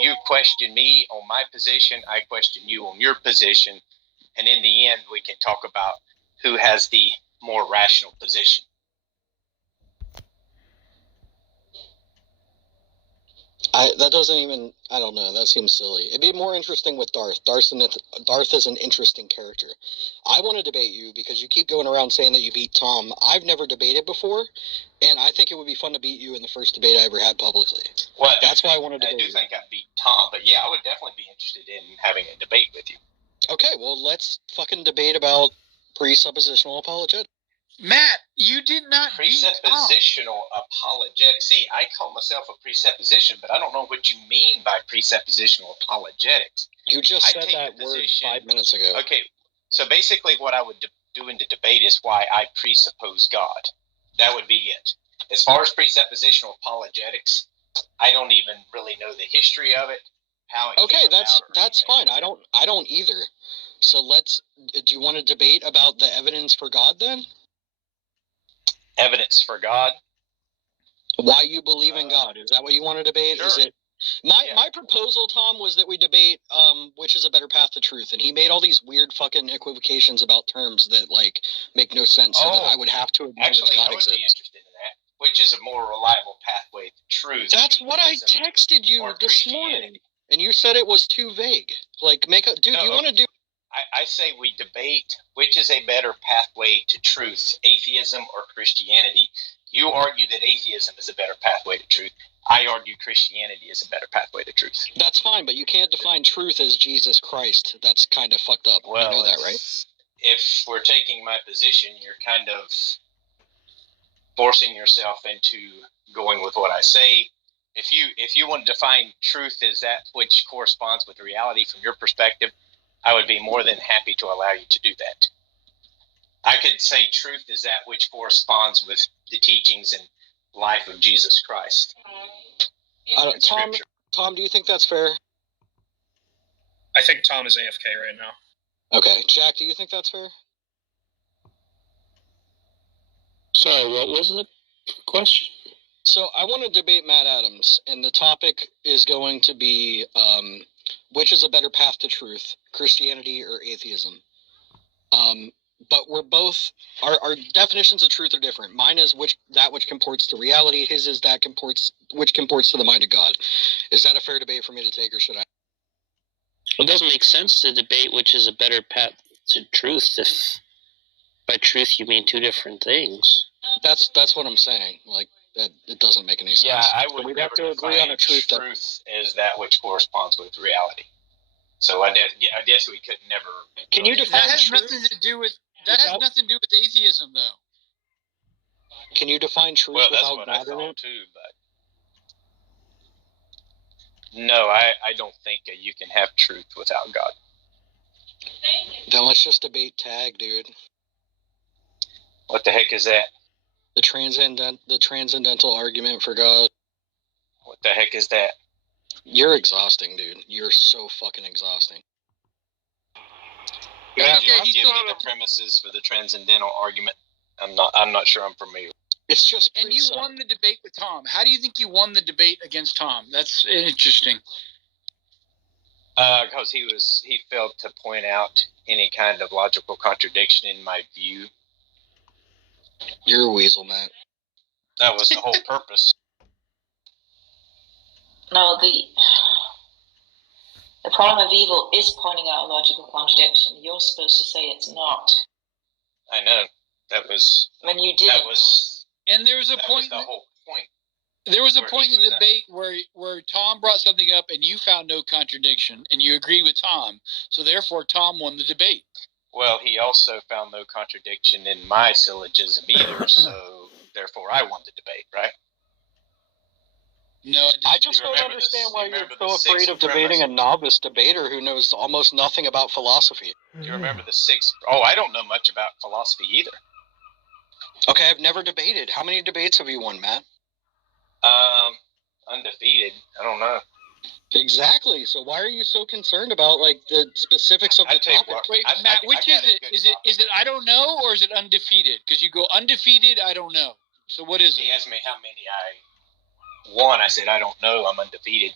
you question me on my position, I question you on your position, and in the end we can talk about who has the more rational position. That doesn't even, I don't know, that seems silly. It'd be more interesting with Darth. Darth is an interesting character. I want to debate you because you keep going around saying that you beat Tom. I've never debated before, and I think it would be fun to beat you in the first debate I ever had publicly. Well, that's why I wanted to debate you. I do think I beat Tom, but yeah, I would definitely be interested in having a debate with you. Okay, well, let's fucking debate about presuppositional apologetics. Matt, you did not presuppositional apologetics. See, I call myself a presupposition, but I don't know what you mean by presuppositional apologetics. You just said that word 5 minutes ago. Okay, so basically what I would do in the debate is why I presuppose God. That would be it. As far as presuppositional apologetics, I don't even really know the history of it. How it okay, that's fine. I don't either. So do you want to debate about the evidence for God then? Evidence for God? Why you believe in God? Is that what you want to debate? Sure. Is it my proposal, Tom, was that we debate which is a better path to truth, and he made all these weird fucking equivocations about terms that make no sense. So that I would have to acknowledge actually, God I would exists. be interested in that. Which is a more reliable pathway to truth? That's what I texted you this morning, and you said it was too vague. Do you want to do? I say we debate which is a better pathway to truth, atheism or Christianity. You argue that atheism is a better pathway to truth. I argue Christianity is a better pathway to truth. That's fine, but you can't define truth as Jesus Christ. That's kind of fucked up. Well, you know that, right? If we're taking my position, you're kind of forcing yourself into going with what I say. If you want to define truth as that which corresponds with reality from your perspective, I would be more than happy to allow you to do that. I could say truth is that which corresponds with the teachings and life of Jesus Christ. Tom, do you think that's fair? I think Tom is AFK right now. Okay. Jack, do you think that's fair? Sorry, what was the question? So I want to debate Matt Adams, and the topic is going to be which is a better path to truth, Christianity or atheism? But we're both, our definitions of truth are different. Mine is which comports to reality. His is which comports to the mind of God. Is that a fair debate for me to take, or should I? Well, it doesn't make sense to debate which is a better path to truth if by truth you mean two different things. That's what I'm saying. Like, that it doesn't make any sense. Yeah, I would we'd never have to agree on a truth. Truth is that which corresponds with reality. So I guess we could never. Can you define that has truth? nothing to do with atheism, though. Can you define truth Well, that's without what God I in thought it? too, but no, I don't think that you can have truth without God. Then let's just debate tag, dude. What the heck is that? The transcendental argument for God. What the heck is that? You're exhausting, dude. You're so fucking exhausting. Can you give me the premises for the transcendental argument? I'm not sure I'm familiar. It's just. And you won the debate with Tom. How do you think you won the debate against Tom? That's interesting. Because he failed to point out any kind of logical contradiction in my view. You're a weasel, man. That was the whole purpose. No, the problem of evil is pointing out a logical contradiction. You're supposed to say it's not. I know. That was. When you did. That was. And there was a point. The whole point. There was a point in the debate where Tom brought something up and you found no contradiction and you agreed with Tom. So therefore, Tom won the debate. Well, he also found no contradiction in my syllogism either. So therefore, I won the debate, right? No, I just don't understand why you're so afraid of debating a novice debater who knows almost nothing about philosophy. Do you remember the six? Oh, I don't know much about philosophy either. Okay, I've never debated. How many debates have you won, Matt? Undefeated. I don't know. Exactly. So why are you so concerned about like the specifics of the topic? Wait, Matt, which is it? Is it I don't know or is it undefeated? Because you go undefeated, I don't know. So what is it? He asked me how many I won. I said I don't know. I'm undefeated.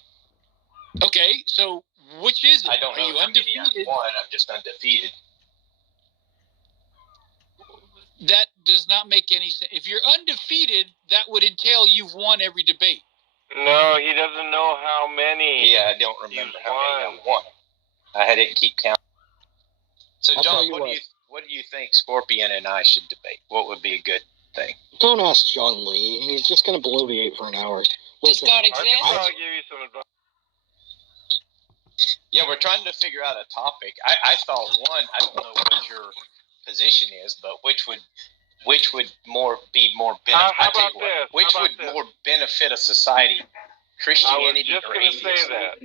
Okay, so which is it? I don't know Are you how undefeated? many I won. I'm just undefeated. That does not make any sense. If you're undefeated, that would entail you've won every debate. No, he doesn't know how many. Yeah, I don't remember how many I won. I didn't keep count. So, John, what do you think Scorpion and I should debate? What would be a good thing? Don't ask John Lee. He's just going to bloviate for an hour. Listen, I can probably give you some advice. Yeah, we're trying to figure out a topic. I thought one. I don't know what your position is, but which would be more benefit? How about this? Which would more benefit a society? Christianity I was just or going to atheism? say that.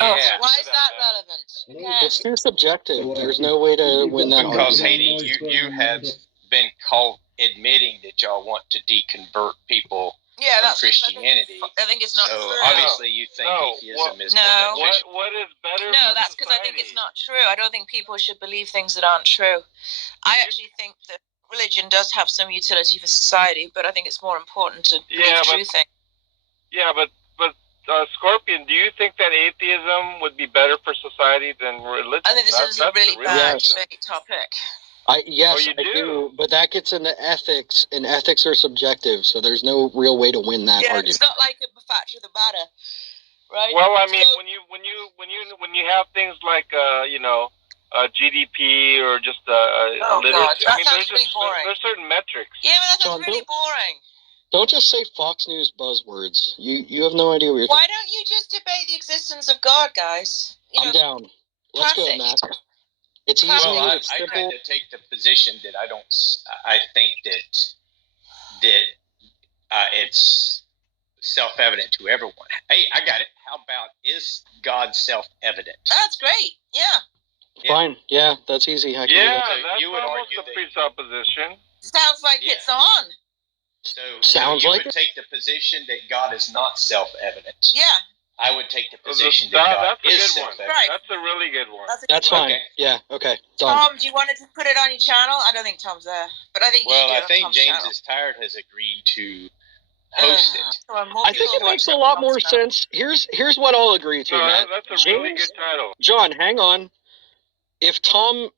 Yeah. Why is that relevant? it's too subjective. There's no way to win that Because argument. Haiti, you have been caught admitting that y'all want to deconvert people from Christianity. I think it's not so true. obviously you think atheism is more beneficial. What is better? No, for that's because I think society? it's not true. I don't think people should believe things that aren't true. I actually think that religion does have some utility for society, but I think it's more important to believe true things. Yeah, but Scorpion, do you think that atheism would be better for society than religion? I think this is a really bad debate topic. Yes, I do, but that gets into ethics, and ethics are subjective, so there's no real way to win that argument. It's not like a fact of the matter, right? Well, I mean, when you have things like GDP or just Oh, literacy. God. That I mean, sounds there's pretty boring. there's certain metrics. Yeah, but that sounds John, really boring. Don't just say Fox News buzzwords. You have no idea what you're Why don't you just debate the existence of God, guys? I'm down. Let's go, classic. Matt. It's easy. Well, I it's tend simple. to take the position that I think that it's self-evident to everyone. Hey, I got it. How about, is God self-evident? That's great. Yeah. Fine. Yeah, that's easy. I can do Yeah, that. that's you would almost argue a that- presupposition. Sounds like it's on. So Sounds you like would take the position that God is not self-evident. Yeah. I would take the position that God That's a is good one. self-evident. Right. That's a really good one. That's fine. Okay. Yeah. Okay. Done. Tom, do you want to put it on your channel? I don't think Tom's there, but I think you Well, should do I it on think Tom's James channel. is tired has agreed to host it. I think it makes a lot more sense. Here's what I'll agree to, No, Matt. that's a really good title. John, hang on. If Tom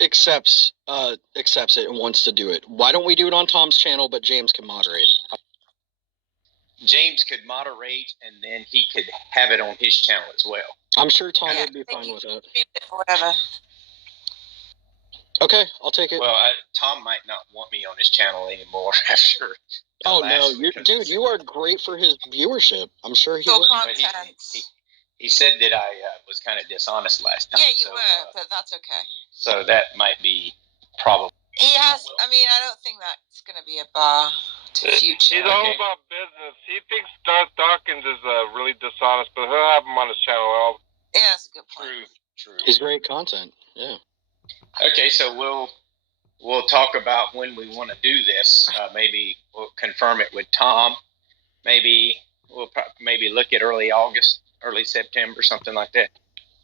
accepts it and wants to do it, why don't we do it on Tom's channel, but James can moderate? James could moderate, and then he could have it on his channel as well. I'm sure Tom would be fine with that. Whatever. Okay, I'll take it. Well, Tom might not want me on his channel anymore after. Oh last no, week. dude, you are great for his viewership. I'm sure he So will. But he said that I was kind of dishonest last time. Yeah, you so, were, but that's okay. So that might be probably. He has. I mean, I don't think that's going to be a bar to future. He's all about business. He thinks Darth Dawkins is really dishonest, but he'll have him on his channel. Yeah, that's a good point. True. He's great content. Yeah. Okay, so we'll talk about when we want to do this. Maybe we'll confirm it with Tom. Maybe we'll maybe look at early August, early September, something like that.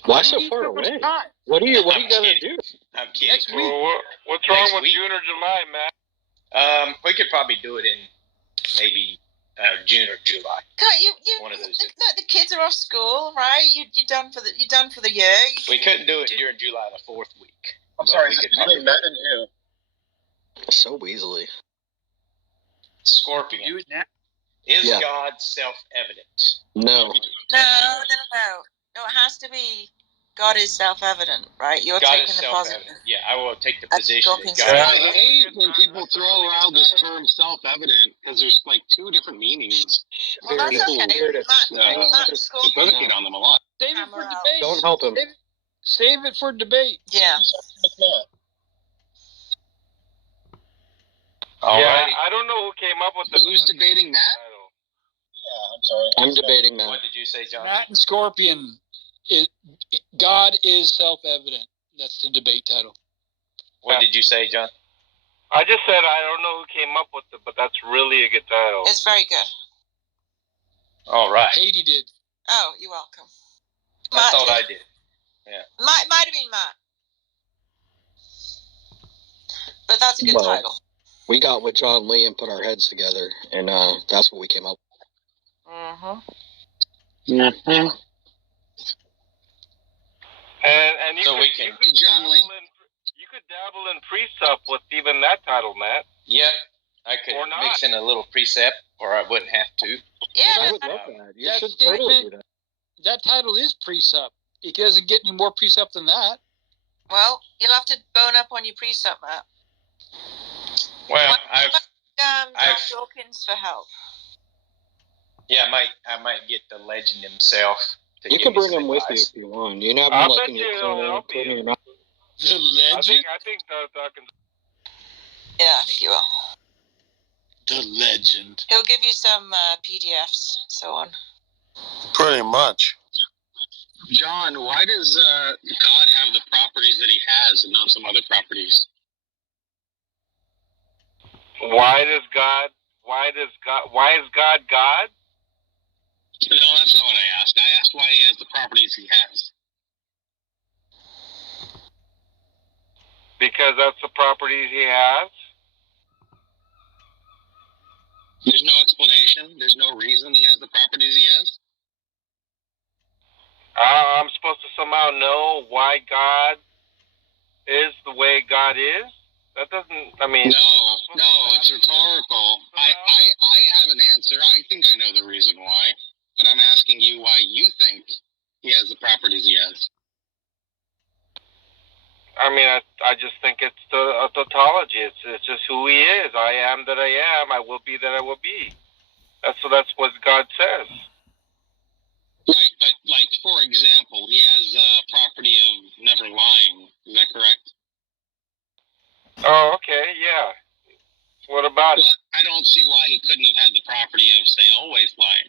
Why so far away? What are you gonna do? I'm kidding. Next week. Well, what's wrong Next with week. June or July, Matt? We could probably do it in maybe June or July. God, you One of those. the kids are off school, right? You're done for the year. We couldn't do it during July the 4th week. I'm but sorry, we could between probably Matt and you. So easily. Scorpion. Do it now. Is Yeah. God self-evident? No. No. No, it has to be. God is self-evident, right? You're God taking is the self-evident. positive. Yeah, I will take the That's position Scorpion's that God. right. I hate when people throw around this term self-evident because there's like two different meanings. Well, that's okay. Matt, It doesn't get on them a lot. Save it for debate. Don't help him. Save it for debate. Yeah. Yeah, I don't know who came up with the. Who's debating that? Yeah, I'm sorry. I'm debating that. What did you say, John? Matt and Scorpion. God is self-evident. That's the debate title. What did you say, John? I just said I don't know who came up with it, but that's really a good title. It's very good. All right. Haiti did. Oh, you're welcome. I Matt thought did. I did. Yeah. Might have been Matt. But that's a good Well, title. We got with John Lee and put our heads together, and that's what we came up Mm-hmm. with. And you So could, we can. you could dabble in pre-sup with even that title, Matt. Yeah, I could Or not. mix in a little precept, or I wouldn't have to. Yeah. I would love that. You That should totally do statement- that. That title is precept. It doesn't get any more precept than that. Well, you'll have to bone up on your precept, Matt. Well, I've John Dawkins for help. yeah, I might get the legend himself. To You give can me bring some him with you advice. if you want. You know, I'll like bet in you your he'll corner, help putting you. him out. The legend. I think Dawkins. Yeah, I think you will. The legend. He'll give you some PDFs, so on. Pretty much. John, why does God have the properties that he has and not some other properties? Why is God God? No, that's not what I asked. I asked why he has the properties he has. Because that's the properties he has. There's no explanation. There's no reason he has the properties he has. I'm supposed to somehow know why God is the way God is? That doesn't, I mean... No, it's rhetorical. I have an answer. I think I know the reason why. But I'm asking you why you think he has the properties he has. a tautology. It's just who he is. I am that I am. I will be that I will be. That's what God says. Right, but like for example, he has property of never lying. Is that correct? Oh, okay, yeah. What about it? I don't see why he couldn't have had the property of, say, always lying.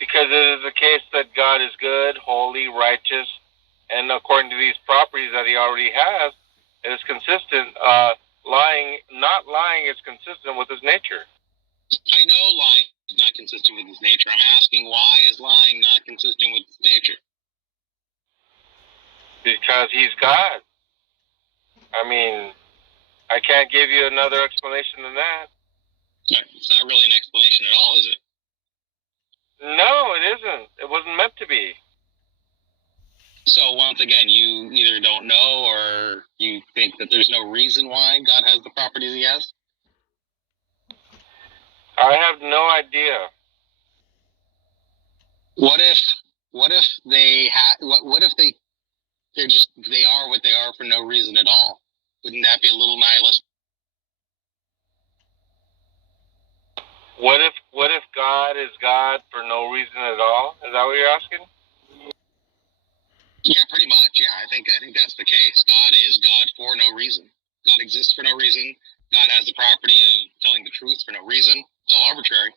Because it is the case that God is good, holy, righteous, and according to these properties that he already has, it is consistent. Not lying is consistent with his nature. I know lying is not consistent with his nature. I'm asking, why is lying not consistent with his nature? Because he's God. I mean, I can't give you another explanation than that. It's not really an explanation at all, is it? No, it isn't. It wasn't meant to be. So once again, you either don't know or you think that there's no reason why God has the properties he has? I have no idea. What if they they are what they are for no reason at all? Wouldn't that be a little nihilistic? What if God is God for no reason at all? Is that what you're asking? Yeah, pretty much. Yeah, I think that's the case. God is God for no reason. God exists for no reason. God has the property of telling the truth for no reason. It's all arbitrary.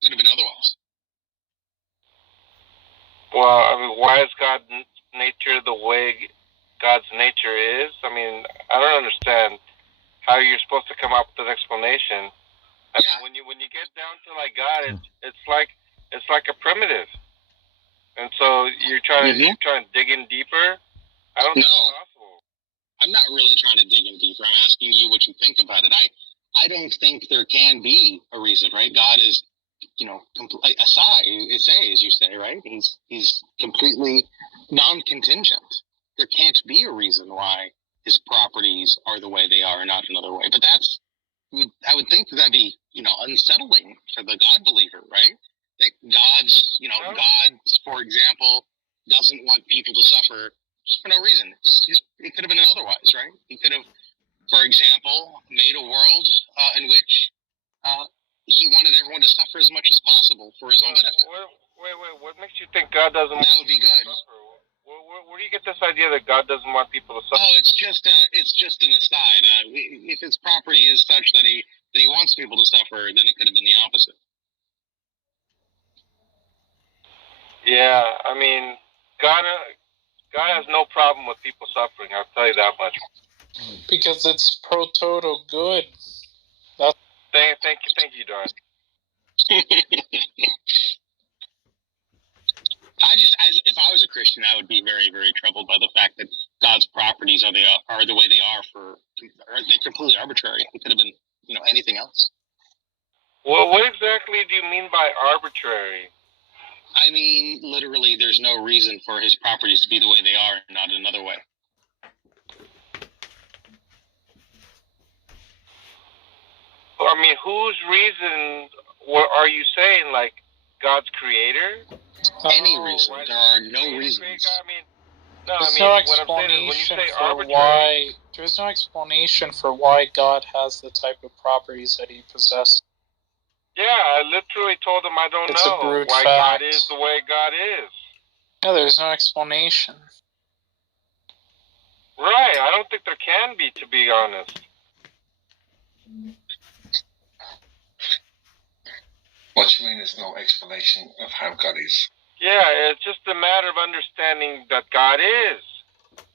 Could have been otherwise. Well, I mean, why is God's nature the way God's nature is? I mean, I don't understand how you're supposed to come up with an explanation. I mean, when you get down to like God, it's like a primitive, and so you're trying to dig in deeper. I don't think it's possible. I'm not really trying to dig in deeper. I'm asking you what you think about it. I don't think there can be a reason, right? God is, as you say, right? He's completely non-contingent. There can't be a reason why his properties are the way they are and not another way. But I would think that'd be, unsettling for the God believer, right? That God, for example, doesn't want people to suffer just for no reason. It could have been otherwise, right? He could have, for example, made a world in which he wanted everyone to suffer as much as possible for his own benefit. Wait. What makes you think God doesn't want people to suffer? Where do you get this idea that God doesn't want people to suffer? Oh, it's just an aside. If his property is such that he wants people to suffer, then it could have been the opposite. Yeah, I mean, God has no problem with people suffering. I'll tell you that much. Because it's pro toto good. Thank you, Darth. If I was a Christian, I would be very, very troubled by the fact that God's properties are the way they are they're completely arbitrary. It could have been, anything else. Well, what exactly do you mean by arbitrary? I mean, literally, there's no reason for his properties to be the way they are and not another way. I mean, whose reason are you saying? Like God's creator? Any reason. There are no reasons. There's no explanation for why. There's no explanation for why God has the type of properties that he possesses. Yeah, I literally told him I don't know why fact. God is the way God is. Yeah, there's no explanation. Right, I don't think there can be, to be honest. What do you mean there's no explanation of how God is? Yeah, it's just a matter of understanding that God is.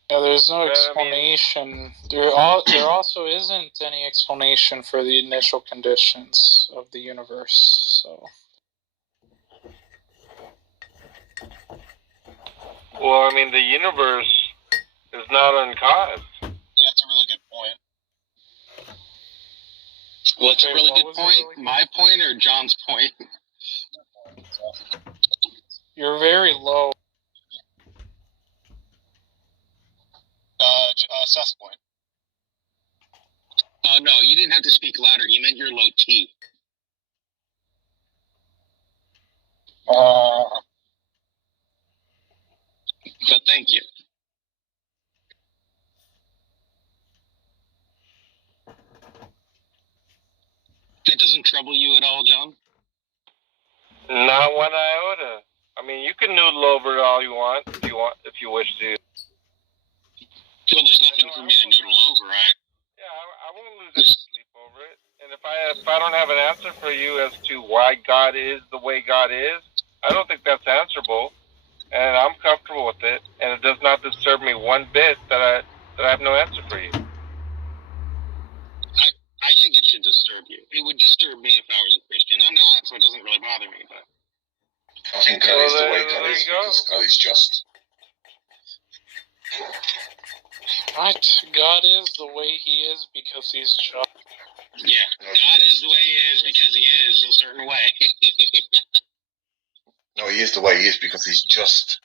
Yeah, there's no explanation. There also isn't any explanation for the initial conditions of the universe. So. Well, I mean, the universe is not uncaused. Yeah, that's a really good point. What's a really good point? My point or John's point? You're very low. Seth's point. Oh, no, you didn't have to speak louder. You meant your low T. But thank you. That doesn't trouble you at all, John? Not one iota. I mean, you can noodle over it all you want, if you wish to. Well, there's nothing for me to noodle over, right? Yeah, I won't lose any sleep over it. And if I don't have an answer for you as to why God is the way God is, I don't think that's answerable, and I'm comfortable with it. And it does not disturb me one bit that I have no answer for you. I think it should disturb you. It would disturb me if I was a Christian. I'm not, so it doesn't really bother me. But I think God is the way God is because God is just. Right. God is the way he is because he's just. Yeah, God is the way he is because he is a certain way. No, he is the way he is because he's just.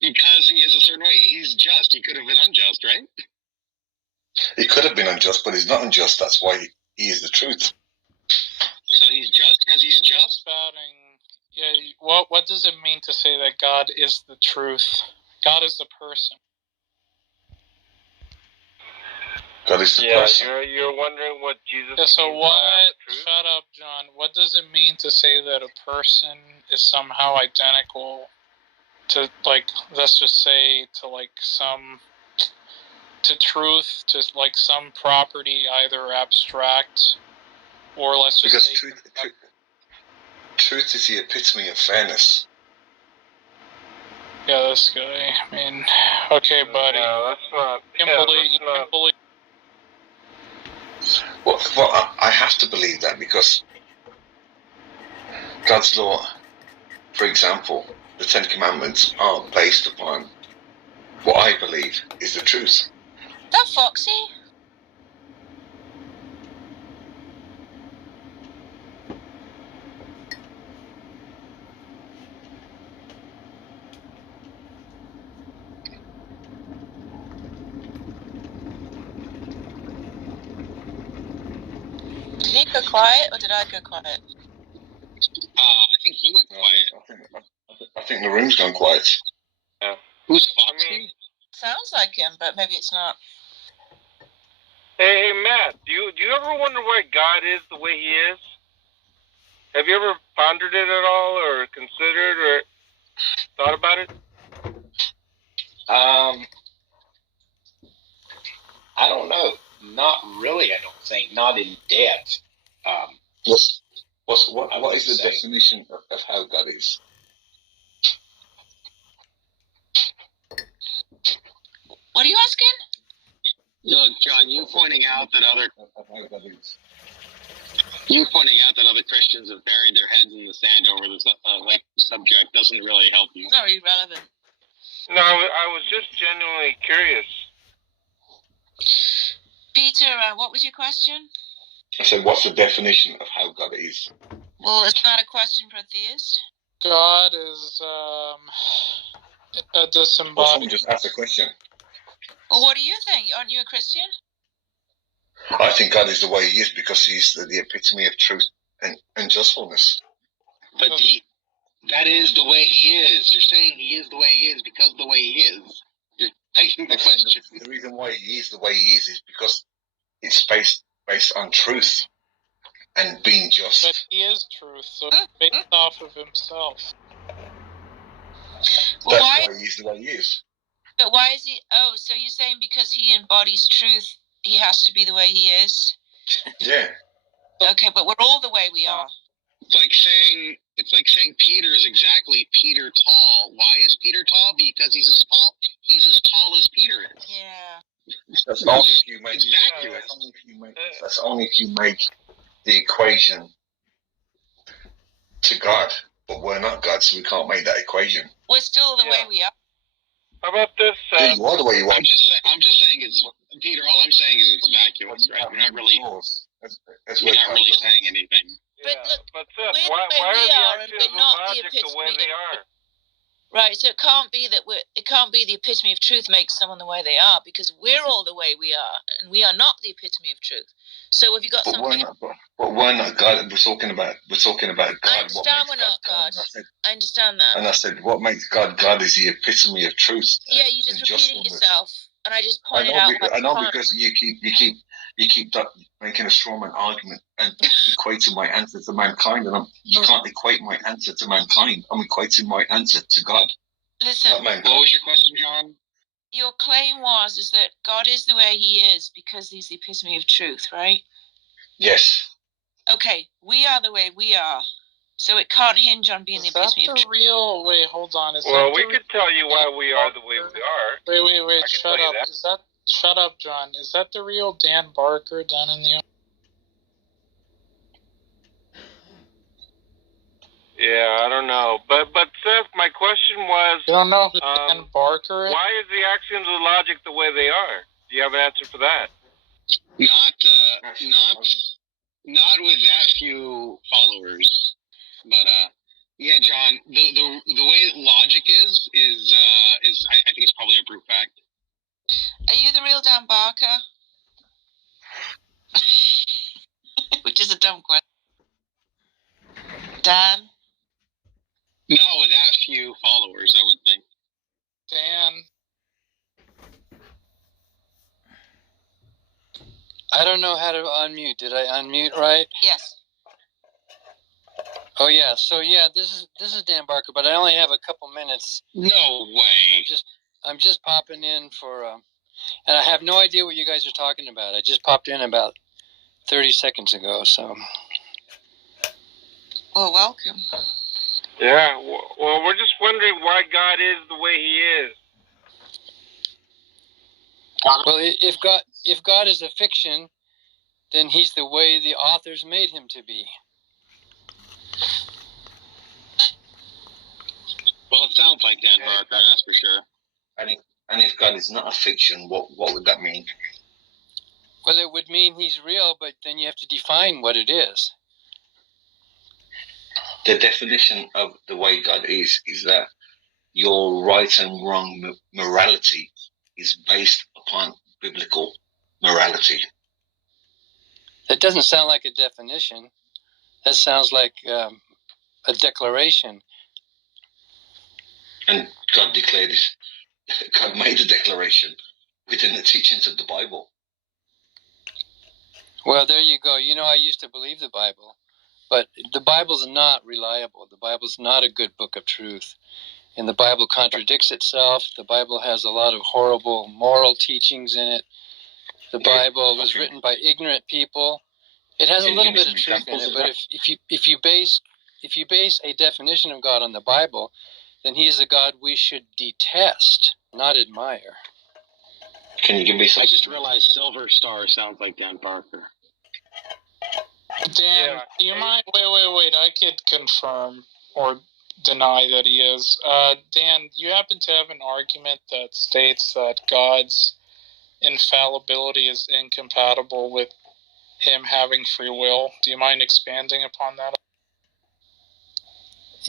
Because he is a certain way. He's just. He could have been unjust, right? He could have been unjust, but he's not unjust. That's why he is the truth. So he's just because he's just? Yeah, what does it mean to say that God is the truth? God is the person. God is the person. You're wondering what Jesus Yeah, so means what? by the truth? Shut up, John. What does it mean to say that a person is somehow identical to, like, let's just say, to, like, to truth, to, like, some property, either abstract, or let's just say... Truth is the epitome of fairness. Yeah, this guy. I mean, okay, buddy. No, that's not... You can believe... Well, I have to believe that because God's law, for example, the Ten Commandments are based upon what I believe is the truth. That Foxy? Did he go quiet or did I go quiet? I think you went quiet. I think the room's gone quiet. Yeah. Who's Foxy? Sounds like him, but maybe it's not. Hey, Matt, do you ever wonder why God is the way he is? Have you ever pondered it at all or considered or thought about it? I don't know. Not really, I don't think. Not in depth. What is the definition of how God is? What are you asking? Look, John, you pointing out that other Christians have buried their heads in the sand over the subject doesn't really help you. It's not irrelevant. No, I was just genuinely curious. Peter, what was your question? I said, what's the definition of how God is? Well, it's not a question for a theist. God is a disembodied... Well, someone just asked a question. Well, what do you think? Aren't you a Christian? I think God is the way he is because he's the epitome of truth and justfulness. But that is the way he is. You're saying he is the way he is because the way he is. You're taking the question. The reason why he is the way he is because it's based on truth and being just. But he is truth, so it's based off of himself. Well, That's why he's the way he is. But why is he... Oh, so you're saying because he embodies truth, he has to be the way he is? Yeah. Okay, but we're all the way we are. It's like saying Peter is exactly Peter tall. Why is Peter tall? Because he's as tall as Peter is. Yeah. That's only if you make exactly. That's only if you make the equation to God. But we're not God, so we can't make that equation. We're still the way we are. How about this? You are the way you are. I'm just saying it's Peter. All I'm saying is it's vacuous, right? We're not really. We're not really saying anything. Yeah, but Seth, we're why the way are we the are, and actions we're not of the logic the way epitome they are? Right, so it can't be the epitome of truth makes someone the way they are, because we're all the way we are, and we are not the epitome of truth. So have you got something? But we're not God. We're talking about God. I understand we're not God. I understand that. And I said, what makes God God is the epitome of truth. Yeah, you're just repeating yourself, and I just pointed out. I know because you You keep making a strawman argument and equating my answer to mankind, and you can't equate my answer to mankind. I'm equating my answer to God. Listen, Not mankind. What was your question, John? your claim is that God is the way he is because he's the epitome of truth, right? Yes. Okay, we are the way we are. So it can't hinge on being the epitome of truth. Real? Wait, hold on. Well, we could tell you why we are the way we are. Wait, I can shut tell you up. that. Shut up, John. Is that the real Dan Barker down in the... Yeah, I don't know. But Seth, my question was... You don't know who Dan Barker is? Why is the axioms of logic the way they are? Do you have an answer for that? Not with that few followers, but yeah, John. The way logic is I think it's probably a brute fact. Are you the real Dan Barker? Which is a dumb question. Dan? Not with that few followers, I would think. Dan. I don't know how to unmute. Did I unmute right? Yes. Oh yeah. So yeah, this is Dan Barker, but I only have a couple minutes. No way. I'm just popping in for, and I have no idea what you guys are talking about. I just popped in about 30 seconds ago. So. Well, welcome. Yeah. Well, we're just wondering why God is the way he is. Well, if God is a fiction, then he's the way the authors made him to be. Well, it sounds like Dan Barker, that's for sure. And if God is not a fiction, what would that mean? Well, it would mean he's real, but then you have to define what it is. The definition of the way God is that your right and wrong morality is based upon biblical morality. That doesn't sound like a definition. That sounds like a declaration. And God declared this. God made a declaration within the teachings of the Bible. Well, there you go. You know, I used to believe the Bible, but the Bible's not reliable. The Bible's not a good book of truth. And the Bible contradicts itself. The Bible has a lot of horrible moral teachings in it. The Bible was written by ignorant people. It has a little bit of truth in it, but if you base a definition of God on the Bible, then he is a God we should detest, not admire. Can you give me some? I just realized Silver Star sounds like Dan Barker. Dan, do you mind? Wait. I could confirm or deny that he is. Dan, you happen to have an argument that states that God's infallibility is incompatible with him having free will. Do you mind expanding upon that?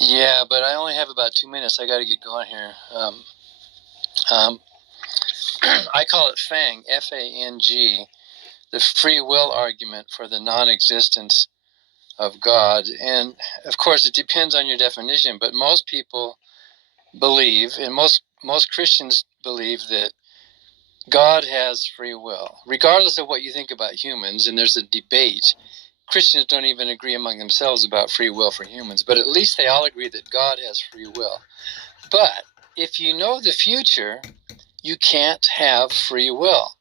Yeah, but I only have about 2 minutes. I got to get going here. I call it FANG, F-A-N-G, the free will argument for the non-existence of God. And, of course, it depends on your definition, but most people believe, and most Christians believe, that God has free will, regardless of what you think about humans, and there's a debate. Christians don't even agree among themselves about free will for humans, but at least they all agree that God has free will. But if you know the future, you can't have free will,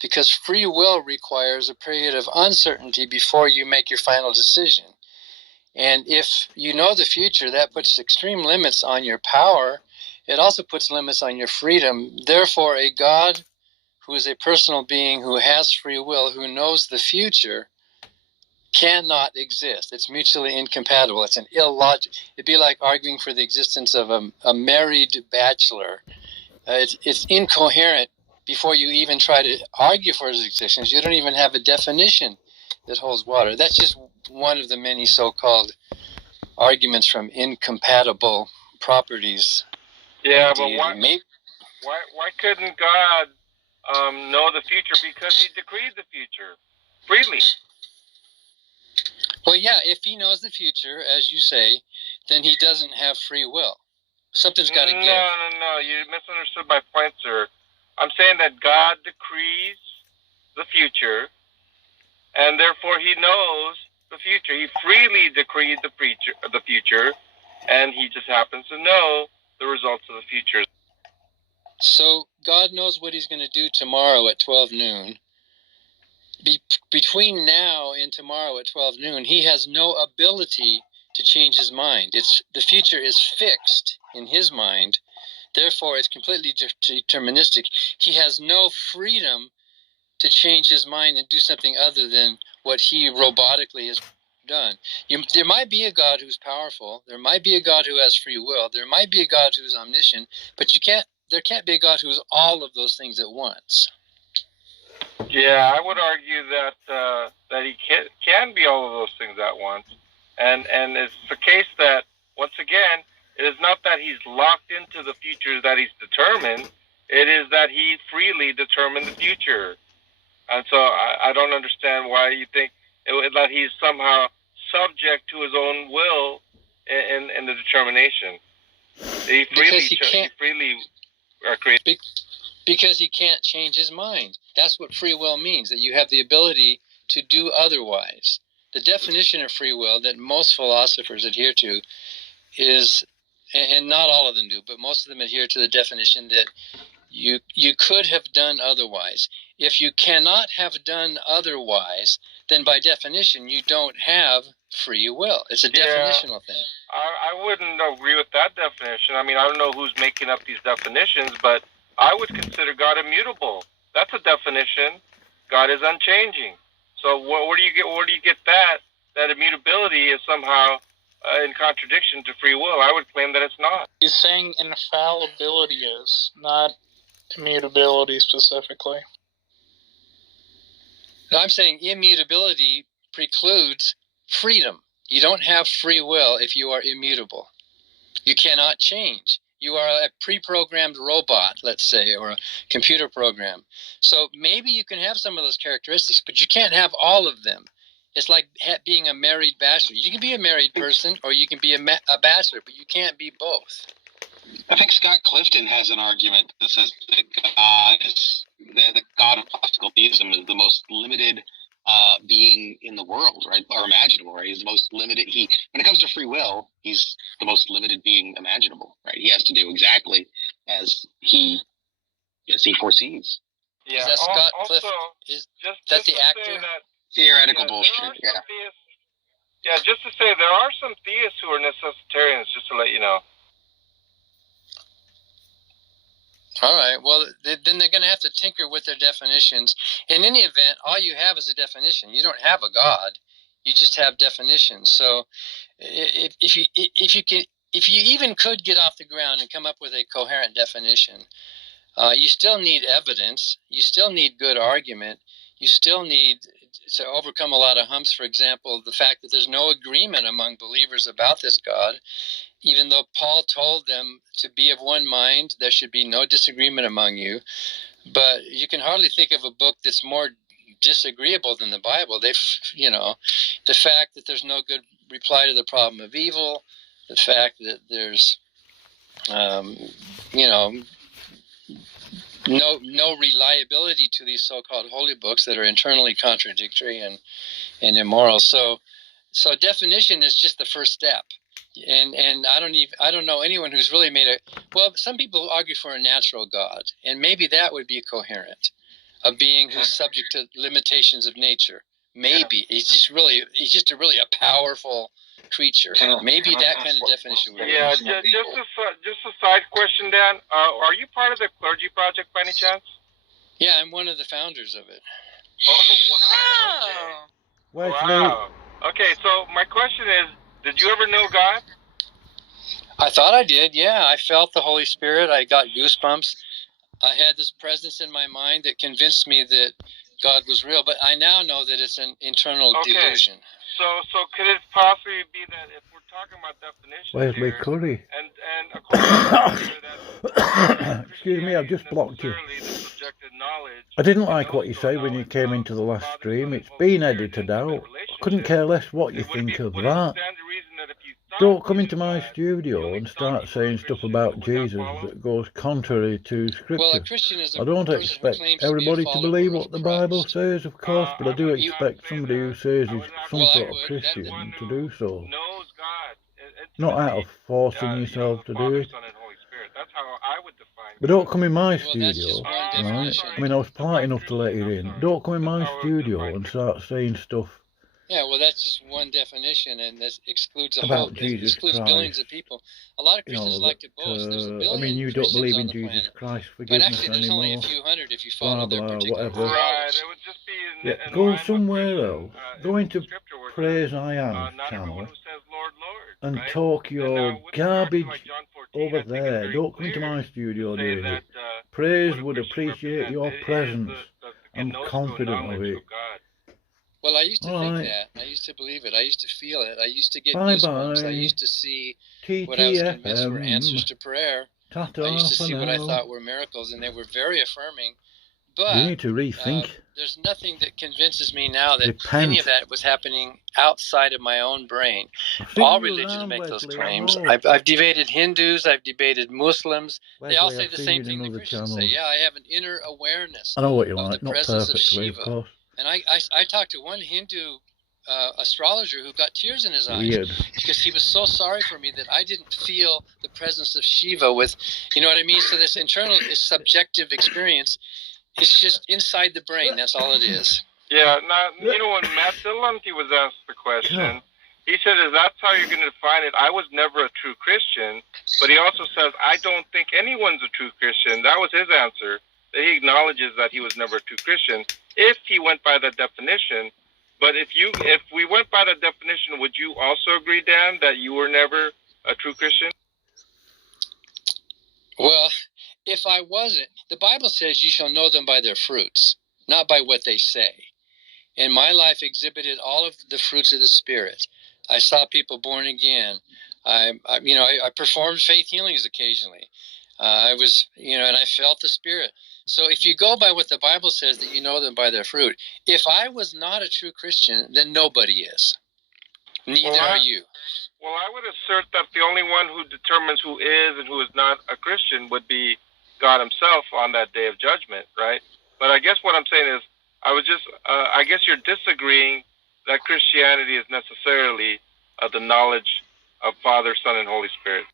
because free will requires a period of uncertainty before you make your final decision. And if you know the future, that puts extreme limits on your power. It also puts limits on your freedom. Therefore, a God who is a personal being, who has free will, who knows the future, cannot exist. It's mutually incompatible. It's an illogical. It'd be like arguing for the existence of a married bachelor. It's incoherent before you even try to argue for his existence. You don't even have a definition that holds water. That's just one of the many so-called arguments from incompatible properties. Yeah, but why couldn't God know the future? Because he decreed the future freely. Well, yeah, if he knows the future, as you say, then he doesn't have free will. Something's got to give. No, you misunderstood my point, sir. I'm saying that God decrees the future, and therefore he knows the future. He freely decreed the future, and he just happens to know the results of the future. So God knows what he's going to do tomorrow at 12 noon. Between now and tomorrow at 12 noon, he has no ability to change his mind. The future is fixed in his mind. Therefore, it's completely deterministic. He has no freedom to change his mind and do something other than what he robotically has done. There might be a God who's powerful. There might be a God who has free will. There might be a God who's omniscient. But there can't be a God who's all of those things at once. Yeah, I would argue that he can be all of those things at once, and it's the case that, once again, it is not that he's locked into the future that he's determined. It is that he freely determined the future, and so I don't understand why you think that he's somehow subject to his own will in the determination. He freely created. Because he can't change his mind. That's what free will means, that you have the ability to do otherwise. The definition of free will that most philosophers adhere to is, and not all of them do, but most of them adhere to the definition that you could have done otherwise. If you cannot have done otherwise, then by definition you don't have free will. It's a definitional thing. I wouldn't agree with that definition. I mean, I don't know who's making up these definitions, but I would consider God immutable. That's a definition. God is unchanging. So where do you get that immutability is somehow in contradiction to free will? I would claim that it's not. He's saying infallibility is, not immutability specifically. No, I'm saying immutability precludes freedom. You don't have free will if you are immutable. You cannot change. You are a pre-programmed robot, let's say, or a computer program. So maybe you can have some of those characteristics, but you can't have all of them. It's like being a married bachelor. You can be a married person, or you can be a bachelor, but you can't be both. I think Scott Clifton has an argument that says that the God of classical theism is the most limited being in the world, right, or imaginable, right? He's the most limited. When it comes to free will, he's the most limited being imaginable, right? He has to do exactly as he foresees. Yeah. Is that Scott Clifton? Is that the actor? Theoretical bullshit. Yeah. Just to say, there are some theists who are necessitarians. Just to let you know. All right. Well, then they're going to have to tinker with their definitions. In any event, all you have is a definition. You don't have a God. You just have definitions. So, if you even could get off the ground and come up with a coherent definition, you still need evidence. You still need good argument. You still need to overcome a lot of humps. For example, the fact that there's no agreement among believers about this God. Even though Paul told them to be of one mind, there should be no disagreement among you. But you can hardly think of a book that's more disagreeable than the Bible. The fact that there's no good reply to the problem of evil, the fact that there's, no reliability to these so-called holy books that are internally contradictory and immoral. So definition is just the first step. And I don't know anyone who's really made some people argue for a natural God, and maybe that would be coherent, a being who's subject to limitations of nature. Maybe he's just a really powerful creature. Maybe that kind of definition would be. Yeah, just a side question, Dan. Are you part of the Clergy Project by any chance? Yeah, I'm one of the founders of it. Oh wow! Okay. Wow. Okay, so my question is, did you ever know God? I thought I did, yeah. I felt the Holy Spirit. I got goosebumps. I had this presence in my mind that convinced me that God was real, but I now know that it's an internal delusion. So could it possibly be that if we're talking about definitions Where's here, my curry? and according to Excuse me, I've just blocked you. I didn't like what you said when you came into the last stream. It's been edited out. I couldn't care less what you think of that. Don't come into my studio and start saying stuff about Jesus that goes contrary to Well, a Scripture. Christian is I a don't person who expect claims to be a everybody to follower believe of what the Bible Christ. says, of course, but I do You, expect somebody who says he's some well, I sort of would. Christian to do so. Knows God. Not out of forcing You know, yourself the to do Father, it. Son, and Holy Spirit. That's how I would define But don't come in my well, that's just studio, one right? definition. I mean, I was polite enough to let you in. Don't come in my studio and start saying stuff Yeah, well, that's just one definition, and that excludes a about whole, Jesus excludes Christ. billions of people. A lot of You Christians know, like to boast. There's a I billion mean, you don't Christians believe on in the Jesus planet, Christ but forgiveness actually, there's only a anymore. few hundred if you Blah, follow their blah, particular whatever. theology. It would just be Yeah, go somewhere else. Go into Praise I Am not channel everyone who says Lord, Lord. and right? talk your garbage John 14, over there. Don't come into my studio doing it. Praise would appreciate your presence. I'm confident of it. Well, I used to All think right. that. I used to believe it. I used to feel it. I used to get Bye goosebumps. I bye. used to see what I was convinced were answers TTFM. to prayer. Ta-ta I used to for see what I now. thought were miracles, and they were very affirming. You But need to rethink. there's nothing that convinces me now that Repent. any of that was happening outside of my own brain. Sing All you religions around, make those Wesley, I claims. know. I've debated Hindus. I've debated Muslims. They all Wesley, say I've the seen same you in thing that other Christians say. channels. Yeah, I have an inner awareness I know what you of like. the Not presence of perfectly, of Shiva. course. And I talked to one Hindu astrologer who got tears in his eyes Weird. because he was so sorry for me that I didn't feel the presence of Shiva with, you know what I mean? So this internal, this subjective experience, it's just inside the brain. That's all it is. Yeah, now, you know, when Matt Dillonty was asked the question, he said, "Is that's how you're going to define it? I was never a true Christian," but he also says, "I don't think anyone's a true Christian." That was his answer. That he acknowledges that he was never a true Christian if he went by that definition. But if we went by that definition, would you also agree, Dan, that you were never a true Christian? Well, if I wasn't, the Bible says you shall know them by their fruits, not by what they say. And my life exhibited all of the fruits of the Spirit. I saw people born again. I performed faith healings occasionally. I was, and I felt the Spirit. So if you go by what the Bible says, that you know them by their fruit, if I was not a true Christian, then nobody is. Neither are you. Well, I would assert that the only one who determines who is and who is not a Christian would be God himself on that day of judgment, right? But I guess what I'm saying is, I guess you're disagreeing that Christianity is necessarily the knowledge of Father, Son, and Holy Spirit.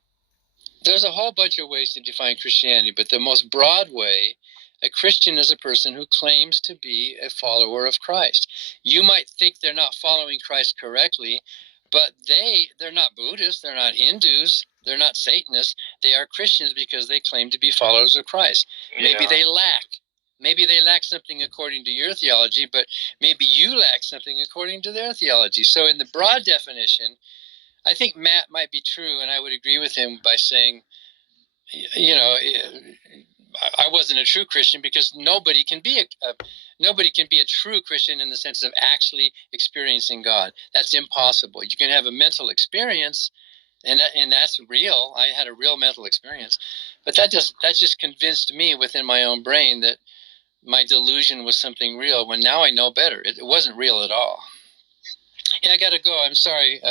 There's a whole bunch of ways to define Christianity, but the most broad way, a Christian is a person who claims to be a follower of Christ. You might think they're not following Christ correctly, but they're not Buddhists, they're not Hindus, they're not Satanists. They are Christians because they claim to be followers of Christ. Maybe they lack something according to your theology, but maybe you lack something according to their theology. So in the broad definition, I think Matt might be true, and I would agree with him by saying, I wasn't a true Christian because nobody can be a true Christian in the sense of actually experiencing God. That's impossible. You can have a mental experience, and that's real. I had a real mental experience, but that just convinced me within my own brain that my delusion was something real. When now I know better, it wasn't real at all. Yeah, I gotta go. I'm sorry.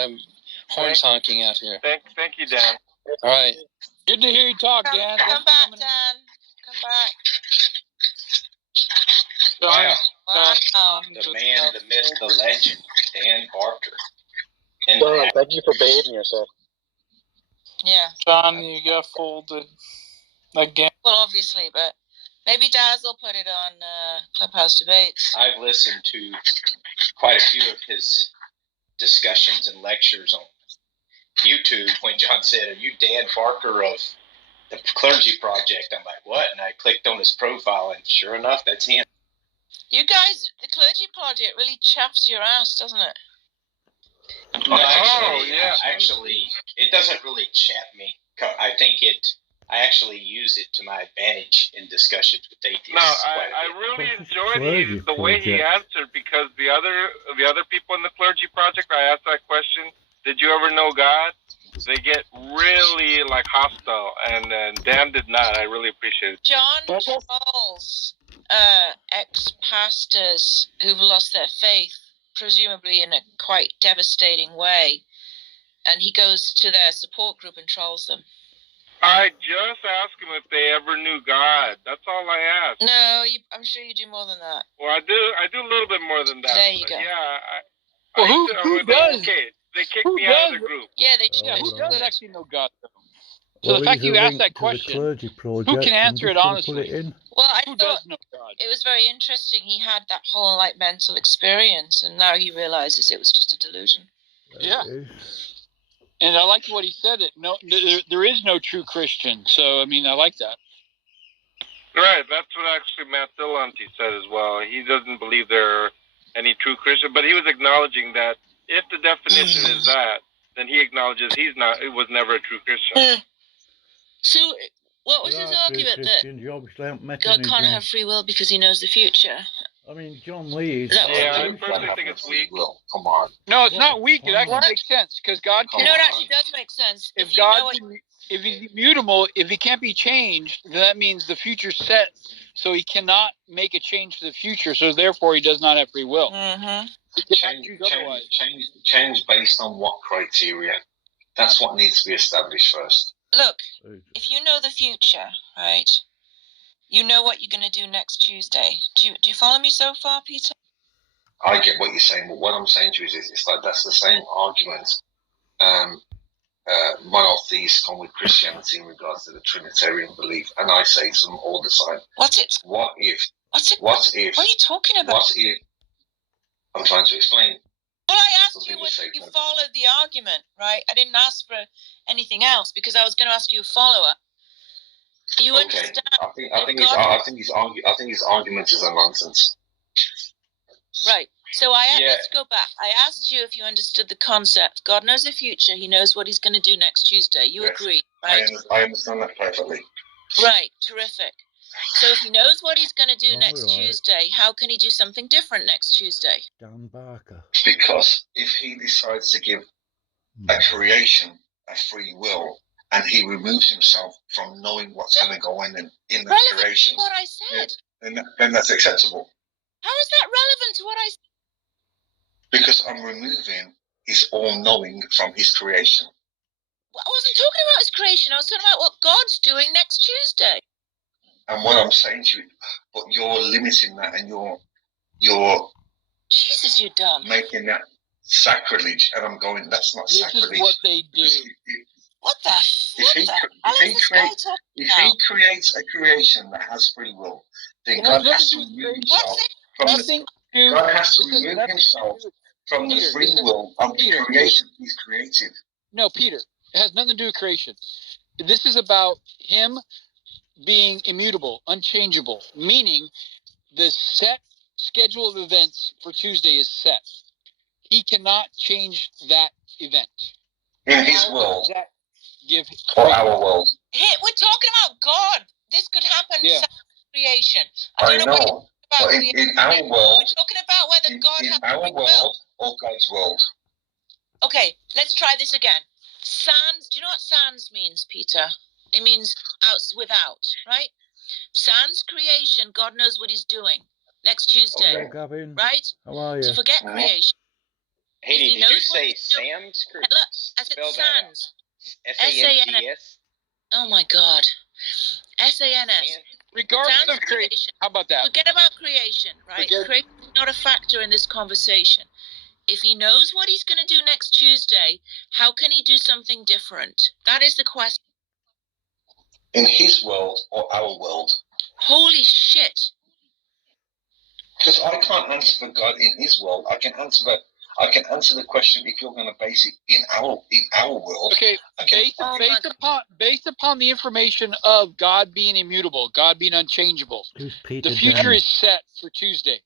Horns honking out here. Thank you, Dan. All right. Good to hear you talk, Dan. Come back, Dan. Come back. Wow. Wow. The man, the myth, the legend, Dan Barker. And John, thank you for behaving yourself. Yeah. John, you got folded again. Well, obviously, but maybe Daz will put it on Clubhouse Debates. I've listened to quite a few of his discussions and lectures on YouTube when John said, "Are you Dan Barker of the Clergy Project?" I'm like, "What?" And I clicked on his profile, and sure enough, that's him. You guys, the Clergy Project really chaffs your ass, doesn't it? No, actually, it doesn't really chat me. I actually use it to my advantage in discussions with atheists. No, I really enjoyed the way he answered, because the other people in the Clergy Project, I asked that question, did you ever know God? They get really hostile, and Dan did not. I really appreciate it. John trolls ex-pastors who've lost their faith, presumably in a quite devastating way. and he goes to their support group and trolls them. I just asked him if they ever knew God. That's all I asked. No, I'm sure you do more than that. Well, I do a little bit more than that. There you but go. Yeah. Well, who does? Okay, they kicked Who me out of does? the group. Yeah, they Yeah, who does actually know God, though? So Well, the fact he's a you asked link that to the question, clergy project. who can I'm answer just it gonna honestly? Put it in. Well, I Who thought does know God? it was very interesting. He had that whole like mental experience, and now he realizes it was just a delusion. Yeah. And I like what he said. It there is no true Christian. So I mean, I like that. Right, that's what actually Matt Dillonty said as well. He doesn't believe there are any true Christians, but he was acknowledging that if the definition is that, then he acknowledges it was never a true Christian. So, what was his There are true argument that Christians. You obviously haven't met God any, can't John. have free will because he knows the future? I mean, John Lee is. I personally think it's weak. Come on. No, it's not weak. It actually What? makes sense because God No, can't. it actually does make sense. If you know God, what, if he's immutable, if he can't be changed, then that means the future's set. So he cannot make a change to the future. So therefore, he does not have free will. Mm-hmm. Change based on what criteria? That's what needs to be established first. Look, if you know the future, right? You know what you're going to do next Tuesday. Do you follow me so far, Peter? I get what you're saying, but what I'm saying to you is it's like that's the same argument monotheists come with Christianity in regards to the Trinitarian belief, and I say to them all the time, What's it? What if? What are you talking about? What if? I'm trying to explain. Well, I asked you whether you followed the argument, right? I didn't ask for anything else because I was going to ask you a follow-up. You understand? I think his argument is a nonsense. Right. So let's go back. I asked you if you understood the concept. God knows the future. He knows what he's going to do next Tuesday. You agree, right? I understand that perfectly. Right. Terrific. So if he knows what he's going to do next Tuesday, how can he do something different next Tuesday? Dan Barker. Because if he decides to give a creation a free will, and he removes himself from knowing what's going to go in the creation, what I said. Then that's acceptable. How is that relevant to what I said? Because I'm removing his all-knowing from his creation. Well, I wasn't talking about his creation. I was talking about what God's doing next Tuesday. And what I'm saying to you, but you're limiting that, and you're Jesus, you're dumb. Making that sacrilege, and I'm going, that's not sacrilege. This is what they do. What the? If he creates a creation that has free will, then God has to remove himself from the free will of the creation he's created. No, Peter, it has nothing to do with creation. This is about him being immutable, unchangeable, meaning the set schedule of events for Tuesday is set. He cannot change that event. In his world. Or our world. Hey, we're talking about God. This could happen in creation. I know. But in our world. We're talking about whether God has our free world will. Or God's world. Okay, let's try this again. Sans, do you know what sans means, Peter? It means out without, right? Sans creation, God knows what he's doing next Tuesday. Hello, Gavin. Right? How are you? So forget creation. Hey, did you say Sam's? Look, I said sans. S-A-N-S? Oh my God. S-A-N-S. Regardless of creation. How about that? Forget about creation, right? Creation is not a factor in this conversation. If he knows what he's going to do next Tuesday, how can he do something different? That is the question. In his world or our world? Holy shit. Because I can't answer for God in his world. I can answer the question if you're going to base it in our world. Okay, based upon the information of God being immutable, God being unchangeable, the future is set for Tuesday.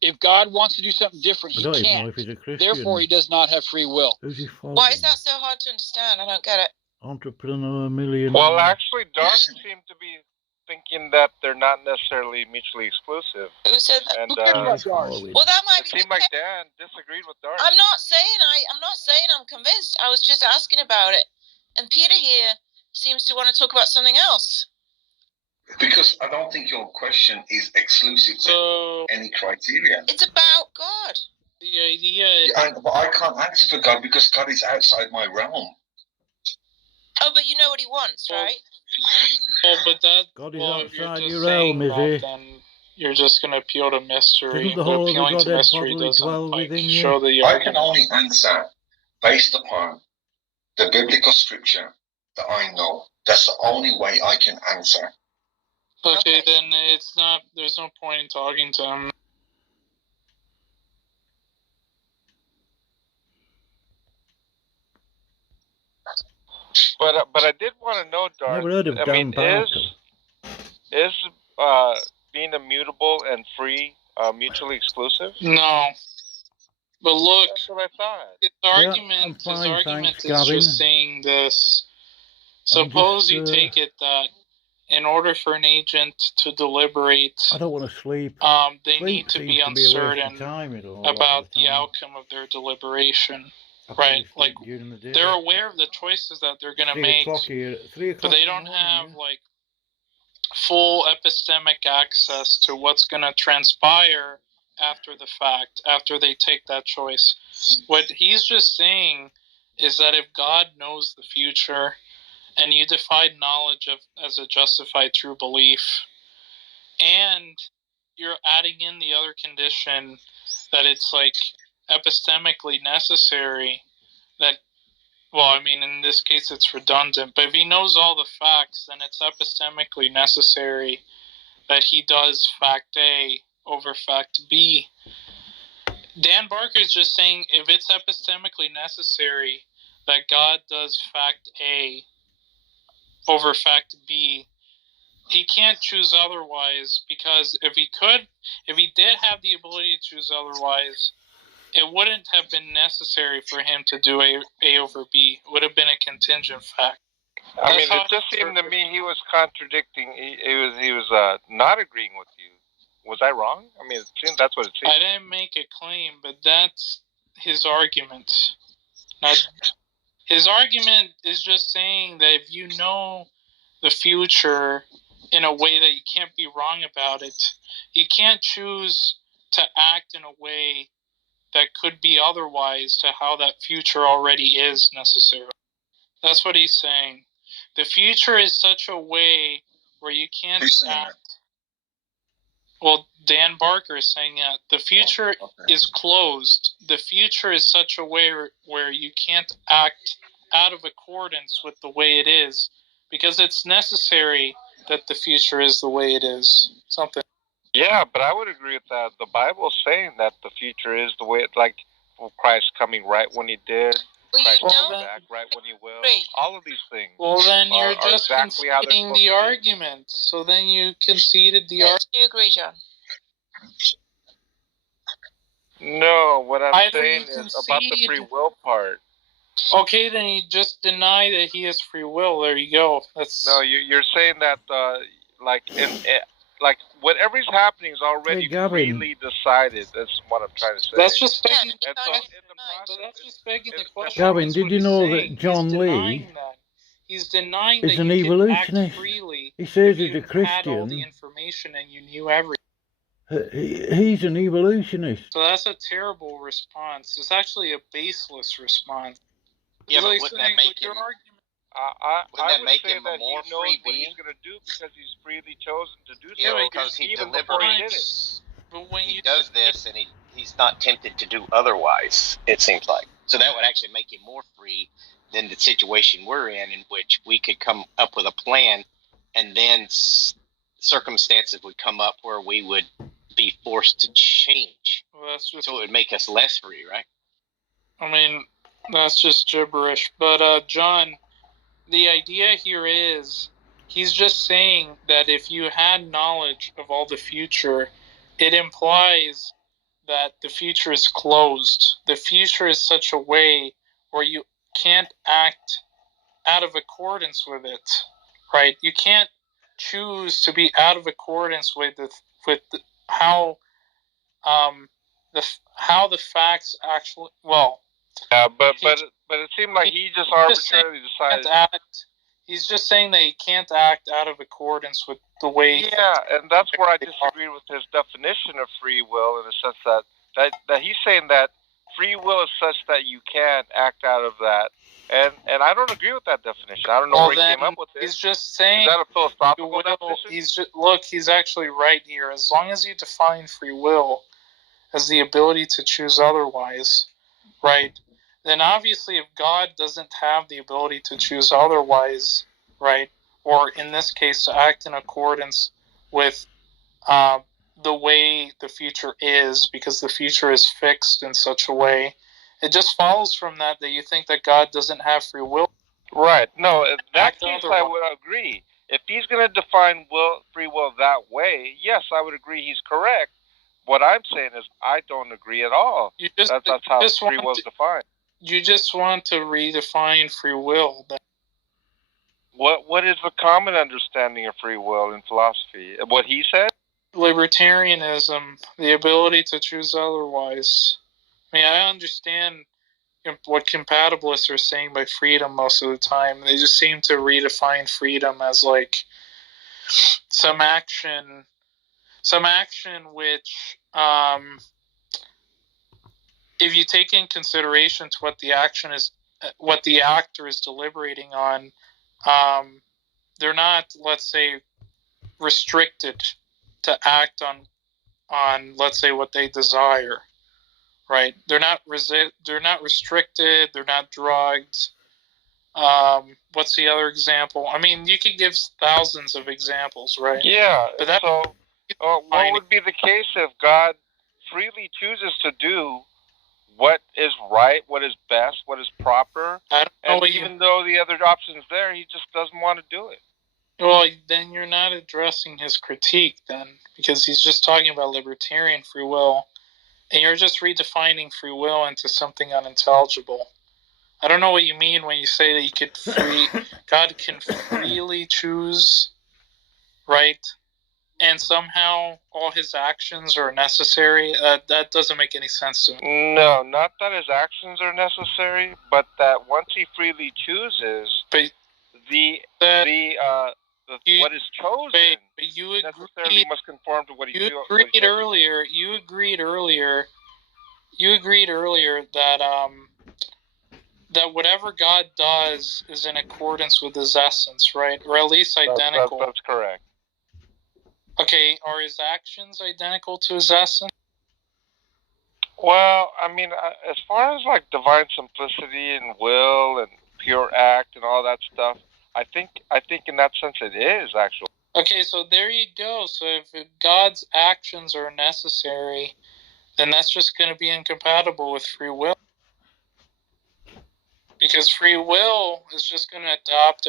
If God wants to do something different, he can't. Therefore, he does not have free will. Who's he following? Why is that so hard to understand? I don't get it. Entrepreneur millionaire. Well, actually, Dark seemed to be thinking that they're not necessarily mutually exclusive. Who said that? And, well, that might be. It seemed like Dan disagreed with Dark. I'm not saying I'm convinced. I was just asking about it, and Peter here seems to want to talk about something else. Because I don't think your question is exclusive to any criteria. It's about God. The idea. But I can't answer for God because God is outside my realm. Oh, but you know what he wants, right? Well, but that. God is Well, if you're outside just your saying realm, is that, he? then you're just going to appeal to mystery. Didn't the But whole of the appealing to Godhead mystery bodily doesn't dwell like within you? show the I argument. can only answer based upon the biblical scripture that I know. That's the only way I can answer. Okay, then it's not. There's no point in talking to him. But I did want to know, Darth. Never heard of I Dan mean, Parker. is being immutable and free mutually exclusive? No. But look, That's what I thought. his Yeah, argument, I'm fine, his argument thanks, is Gavin. just saying this. I'm Suppose just, you take it that in order for an agent to deliberate, I don't want to sleep. they Sleep need to seems be to be a waste of uncertain time, you know, a lot of about the the time. outcome of their deliberation. I Right? probably Like, sleep during the day. they're aware of the choices that they're going to 3 make, o'clock here. 3 o'clock but they in the don't morning, have, yeah. like, full epistemic access to what's going to transpire after the fact, after they take that choice. What he's just saying is that if God knows the future and you define knowledge as a justified true belief, and you're adding in the other condition that it's like epistemically necessary, that, well, I mean, in this case it's redundant, but if he knows all the facts, then it's epistemically necessary that he does fact A over fact B. Dan Barker is just saying if it's epistemically necessary that God does fact A over fact B, he can't choose otherwise, because if he did have the ability to choose otherwise, it wouldn't have been necessary for him to do A over B. It would have been a contingent fact. I mean, it just seemed to me he was contradicting. He was not agreeing with you. Was I wrong? I mean, it seemed that's what it seemed. I didn't make a claim, but that's his argument. Now, his argument is just saying that if you know the future in a way that you can't be wrong about it, you can't choose to act in a way that could be otherwise to how that future already is necessarily. That's what he's saying. The future is such a way where you can't act. Well, Dan Barker is saying that the future is closed. The future is such a way where you can't act out of accordance with the way it is, because it's necessary that the future is the way it is. Something. Yeah, but I would agree with that. The Bible's saying that the future is the way it, like Christ coming right when he did, Christ coming back right when he will. All of these things. Well, then you're are just exactly how they're conceding supposed the to be. argument. So then you conceded the argument. Do you agree, John? No, what I'm Either saying you is about the concede- free will part. Okay, then you just deny that he has free will. There you go. That's No, you're saying that like like whatever's happening is already Hey, Gavin. freely decided. That's what I'm trying to say. That's just begging. And so in the process, That's just begging the question. Gavin, That's did what you he's know saying. that John He's Lee denying that. He's denying is that an you can act evolutionist? freely. He says if he's you a had all the Christian. information and you knew everything. He's an evolutionist. So that's a terrible response. It's actually a baseless response. Yeah, It's but like wouldn't saying, that make your him? argument. I Wouldn't that would make say him a that he more knows free what he's being? going to do because he's freely chosen to do Yeah, so. because he even before he did it. deliberates. But when He you does this, and he's not tempted to do otherwise. It seems like so that would actually make him more free than the situation we're in which we could come up with a plan, and then circumstances would come up where we would be forced to change. Well, that's just. So it would make us less free, right? I mean, that's just gibberish. But John, the idea here is he's just saying that if you had knowledge of all the future, it implies that the future is closed. The future is such a way where you can't act out of accordance with it, right? You can't choose to be out of accordance with how the facts actually. Well, Yeah, but it seemed like he just arbitrarily decided. He's just saying that he can't act out of accordance with the way. Yeah, and that's where I disagree with his definition of free will, in the sense that that he's saying that free will is such that you can act out of that, and I don't agree with that definition. I don't know where he came up with it. He's just saying. Is that a philosophical will, definition? Look, he's actually right here. As long as you define free will as the ability to choose otherwise, right? Then obviously, if God doesn't have the ability to choose otherwise, right, or in this case, to act in accordance with the way the future is, because the future is fixed in such a way, it just follows from that you think that God doesn't have free will. Right. No, in that case, I would agree. If he's going to define free will that way, yes, I would agree he's correct. What I'm saying is I don't agree at all. That's how free will is defined. You just want to redefine free will. What is the common understanding of free will in philosophy? What he said? Libertarianism, the ability to choose otherwise. I mean, I understand what compatibilists are saying by freedom most of the time. They just seem to redefine freedom as like some action which, if you take in consideration to what the action is, what the actor is deliberating on, they're not, let's say, restricted to act on let's say what they desire, right? They're not restricted. They're not drugged. What's the other example? I mean, you could give thousands of examples, right? Yeah. But what would be the case if God freely chooses to do what is right, what is best, what is proper, and even though the other option's there, he just doesn't want to do it? Well, then you're not addressing his critique, then, because he's just talking about libertarian free will, and you're just redefining free will into something unintelligible. I don't know what you mean when you say that God can freely choose, right? And somehow all his actions are necessary. That doesn't make any sense to me. No, not that his actions are necessary, but that once he freely chooses, what is chosen necessarily must conform to what he chooses. You agreed earlier that whatever God does is in accordance with his essence, right? Or at least identical. That's correct. Okay, are his actions identical to his essence? Well, I mean, as far as like divine simplicity and will and pure act and all that stuff, I think in that sense it is actually. Okay, so there you go. So if God's actions are necessary, then that's just going to be incompatible with free will. Because free will is just going to adopt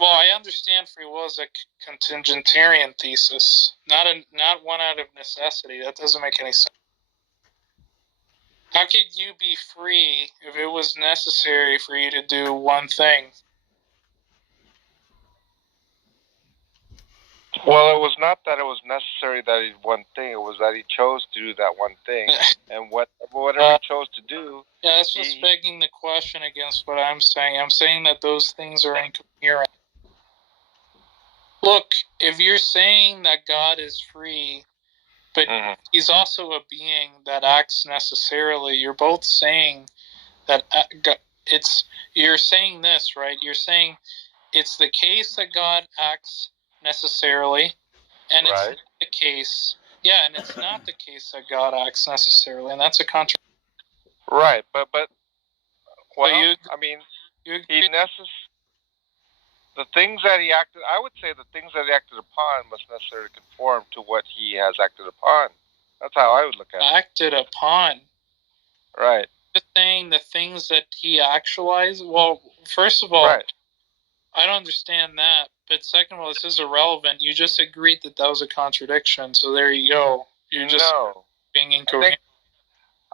well, I understand free will is a contingentarian thesis, not one out of necessity. That doesn't make any sense. How could you be free if it was necessary for you to do one thing? Well, it was not that it was necessary that he did one thing. It was that he chose to do that one thing. And whatever he chose to do... Yeah, that's just begging the question against what I'm saying. I'm saying that those things are incoherent. Look, if you're saying that God is free, but he's also a being that acts necessarily, you're both saying that you're saying this, right? You're saying it's the case that God acts necessarily, and it's not the case. Yeah, and it's not the case that God acts necessarily, and that's a contradiction. Right, but well, the things that he acted, I would say the things that he acted upon must necessarily conform to what he has acted upon. That's how I would look at it. Acted upon. Right. Just saying the things that he actualized. Well, first of all, I don't understand that. But second of all, this is irrelevant. You just agreed that was a contradiction. So there you go. You're just being incoherent.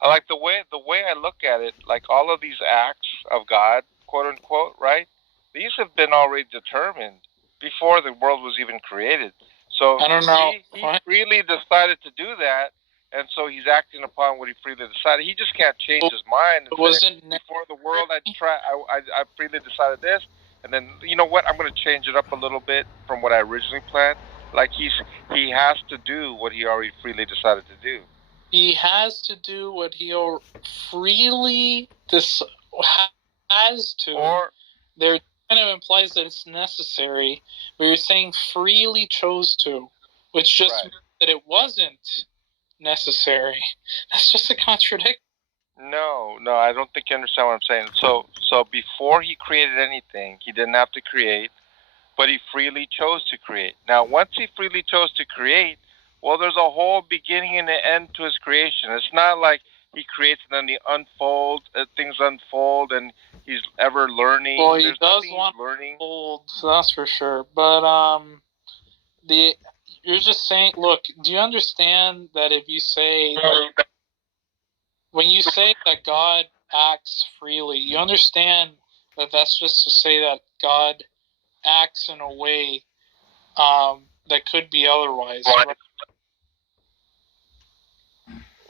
I like the way I look at it. Like all of these acts of God, quote unquote, right? These have been already determined before the world was even created. So I don't know. He freely decided to do that, and so he's acting upon what he freely decided. He just can't change his mind. Before the world, I freely decided this, and then you know what? I'm going to change it up a little bit from what I originally planned. Like he has to do what he already freely decided to do. He has to do what he freely has to. Or there kind of implies that it's necessary, but you're saying freely chose to, which just means that it wasn't necessary. That's just a contradiction. No, I don't think you understand what I'm saying. So before he created anything, he didn't have to create, but he freely chose to create. Now, once he freely chose to create, well, there's a whole beginning and an end to his creation. It's not like he creates and then things unfold, and he's ever learning. Well, he There's does want learning. Unfold, so that's for sure. But you're just saying. Look, do you understand that if you say when you say that God acts freely, you understand that that's just to say that God acts in a way that could be otherwise. Right?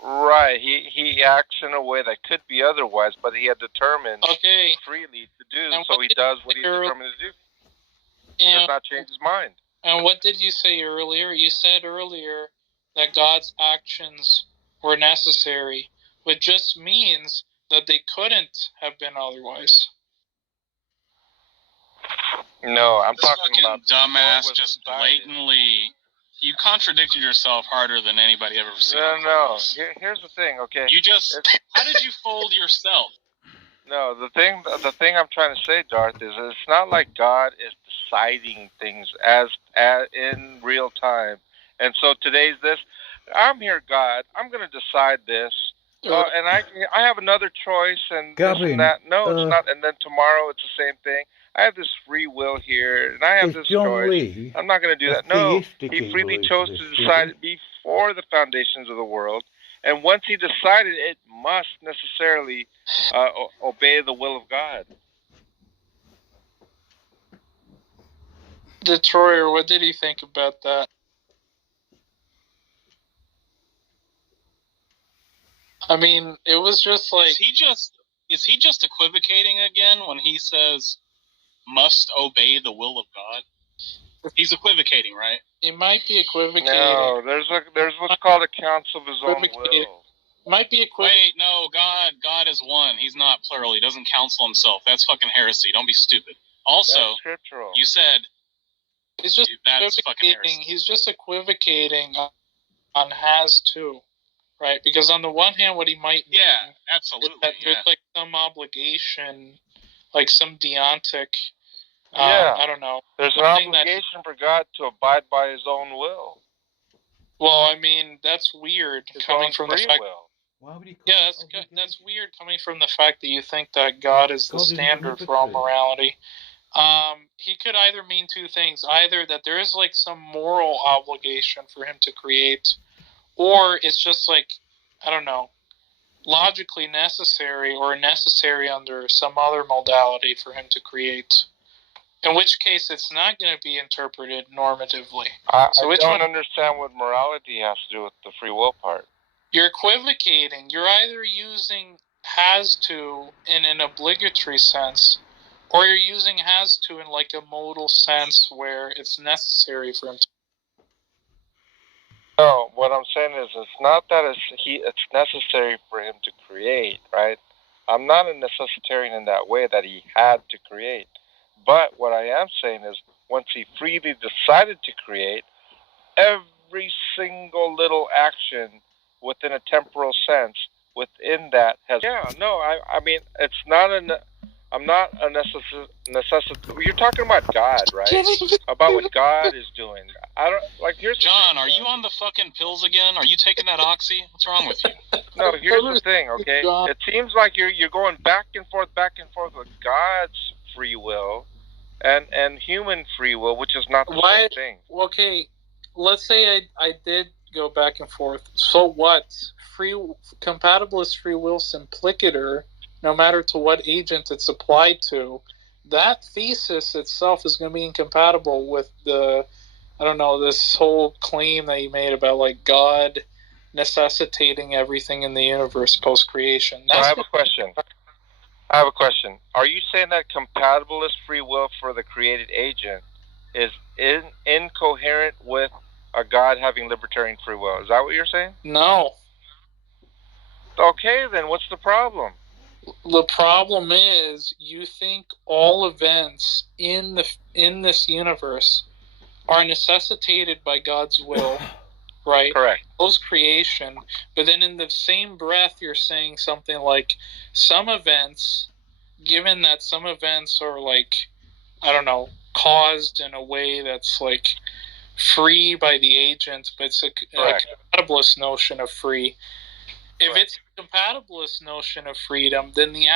Right. He acts in a way that could be otherwise, but he had determined freely to do, so he does what he's determined to do. He does not change his mind. And what did you say earlier? You said earlier that God's actions were necessary, which just means that they couldn't have been otherwise. No, I'm this talking fucking about dumbass just blatantly. You contradicted yourself harder than anybody ever seen. No. Here's the thing, okay? How did you fold yourself? No, the thing I'm trying to say, Darth, is it's not like God is deciding things as in real time. And so today's this. I'm here, God. I'm going to decide this. And I have another choice and Gavin, this and that. No, it's not. And then tomorrow it's the same thing. I have this free will here, and I have this John choice. Lee I'm not going to do that. No, he freely chose to decide it before the foundations of the world. And once he decided, it must necessarily obey the will of God. Detroyer, what did he think about that? I mean, it was just like... Is he just equivocating again when he says, must obey the will of God? He's equivocating, right? He might be equivocating. No, there's what's called a counsel of his own will. Might be equivocating. Wait, no, God is one. He's not plural. He doesn't counsel himself. That's fucking heresy. Don't be stupid. Also, that's scriptural. You said he's just that's fucking heresy. He's just equivocating on has to. Right, because on the one hand, what he might mean absolutely, is that there's like some obligation, like some deontic, I don't know. There's an obligation for God to abide by his own will. Well, I mean, that's weird coming from the fact. Will. Why would he that's weird coming from the fact that you think that God is the standard for all morality. He could either mean two things: either that there is like some moral obligation for him to create, or it's just like, I don't know, logically necessary or necessary under some other modality for him to create. In which case, it's not going to be interpreted normatively. I don't understand what morality has to do with the free will part. You're equivocating. You're either using has to in an obligatory sense, or you're using has to in like a modal sense where it's necessary for him to. No, what I'm saying is it's not that it's necessary for him to create, right? I'm not a necessitarian in that way that he had to create. But what I am saying is once he freely decided to create, every single little action within a temporal sense within that has... Yeah, no, I mean, it's not I'm not a necessity. You're talking about God, right? About what God is doing. I don't like. Here's John. Are you on the fucking pills again? Are you taking that oxy? What's wrong with you? No. Here's the thing. Okay. It seems like you're going back and forth with God's free will, and human free will, which is not the same thing. Okay. Let's say I did go back and forth. So what? Compatibilist free will implicator. No matter to what agent it's applied to, that thesis itself is going to be incompatible with this whole claim that you made about like God necessitating everything in the universe post-creation. I have a question. Are you saying that compatibilist free will for the created agent is incoherent with a God having libertarian free will. Is that what you're saying? No. Okay, then what's the problem? The problem is you think all events in this universe are necessitated by God's will, right? Correct. Post creation, but then in the same breath you're saying something like some events, given that some events are like, I don't know, caused in a way that's like free by the agent, but it's a compatibilist notion of free. If it's a compatibilist notion of freedom, then the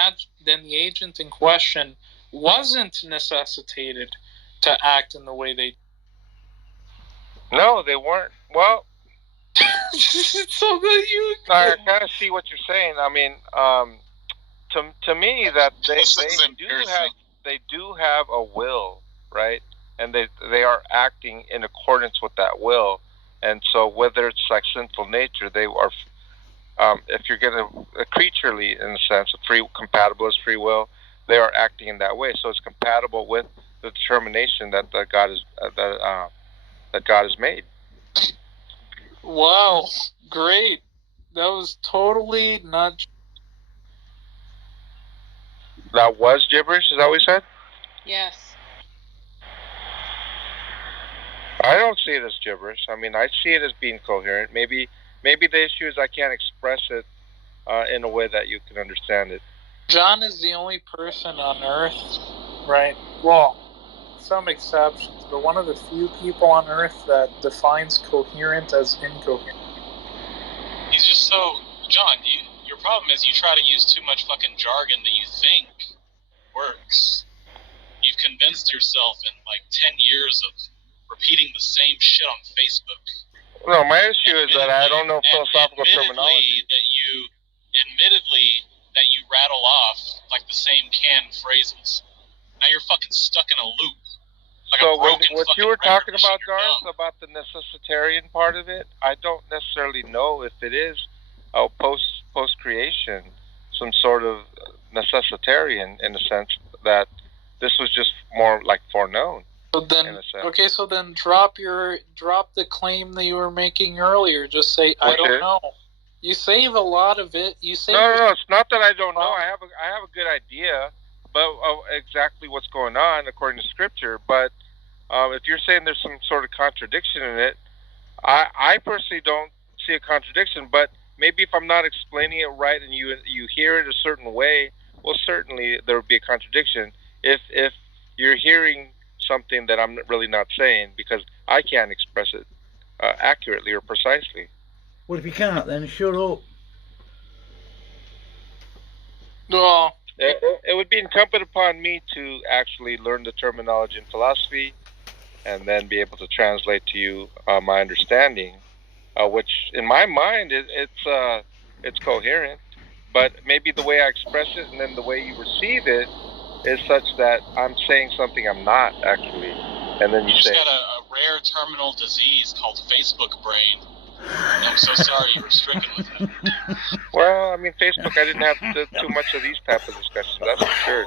agent in question wasn't necessitated to act in the way they. No, they weren't. Well, so that you. I kind of see what you're saying. I mean, to me, that they do have a will, right? And they are acting in accordance with that will. And so, whether it's like sinful nature, they are. If you're getting a creaturely, in a sense, a compatibilist free will, they are acting in that way. So it's compatible with the determination that God has made. Wow, great! That was totally not. That was gibberish. Is that what you said? Yes. I don't see it as gibberish. I mean, I see it as being coherent. Maybe the issue is I can't express it in a way that you can understand it. John is the only person on Earth, right? Well, some exceptions, but one of the few people on Earth that defines coherent as incoherent. He's just so... John, your problem is you try to use too much fucking jargon that you think works. You've convinced yourself in like 10 years of repeating the same shit on Facebook. No, my issue is that I don't know philosophical terminology. Admittedly, that you rattle off like the same canned phrases. Now you're fucking stuck in a loop. Like so what you were talking about, Garth, about the necessitarian part of it, I don't necessarily know if it is post creation, some sort of necessitarian in the sense that this was just more like foreknown. So then drop the claim that you were making earlier. Just say I don't know. You save a lot of it. No, it's not that I don't know. I have a good idea, but of exactly what's going on according to Scripture. But if you're saying there's some sort of contradiction in it, I personally don't see a contradiction. But maybe if I'm not explaining it right and you hear it a certain way, well, certainly there would be a contradiction. If you're hearing something that I'm really not saying because I can't express it accurately or precisely. Well, if you can't, then shut up. No. It would be incumbent upon me to actually learn the terminology in philosophy and then be able to translate to you my understanding, which in my mind it's coherent, but maybe the way I express it and then the way you receive it is such that I'm saying something I'm not actually, and then you say got a rare terminal disease called Facebook brain. I'm so sorry you were stricken with it. Well, I mean, Facebook, I didn't have too much of these type of discussions. That's for sure.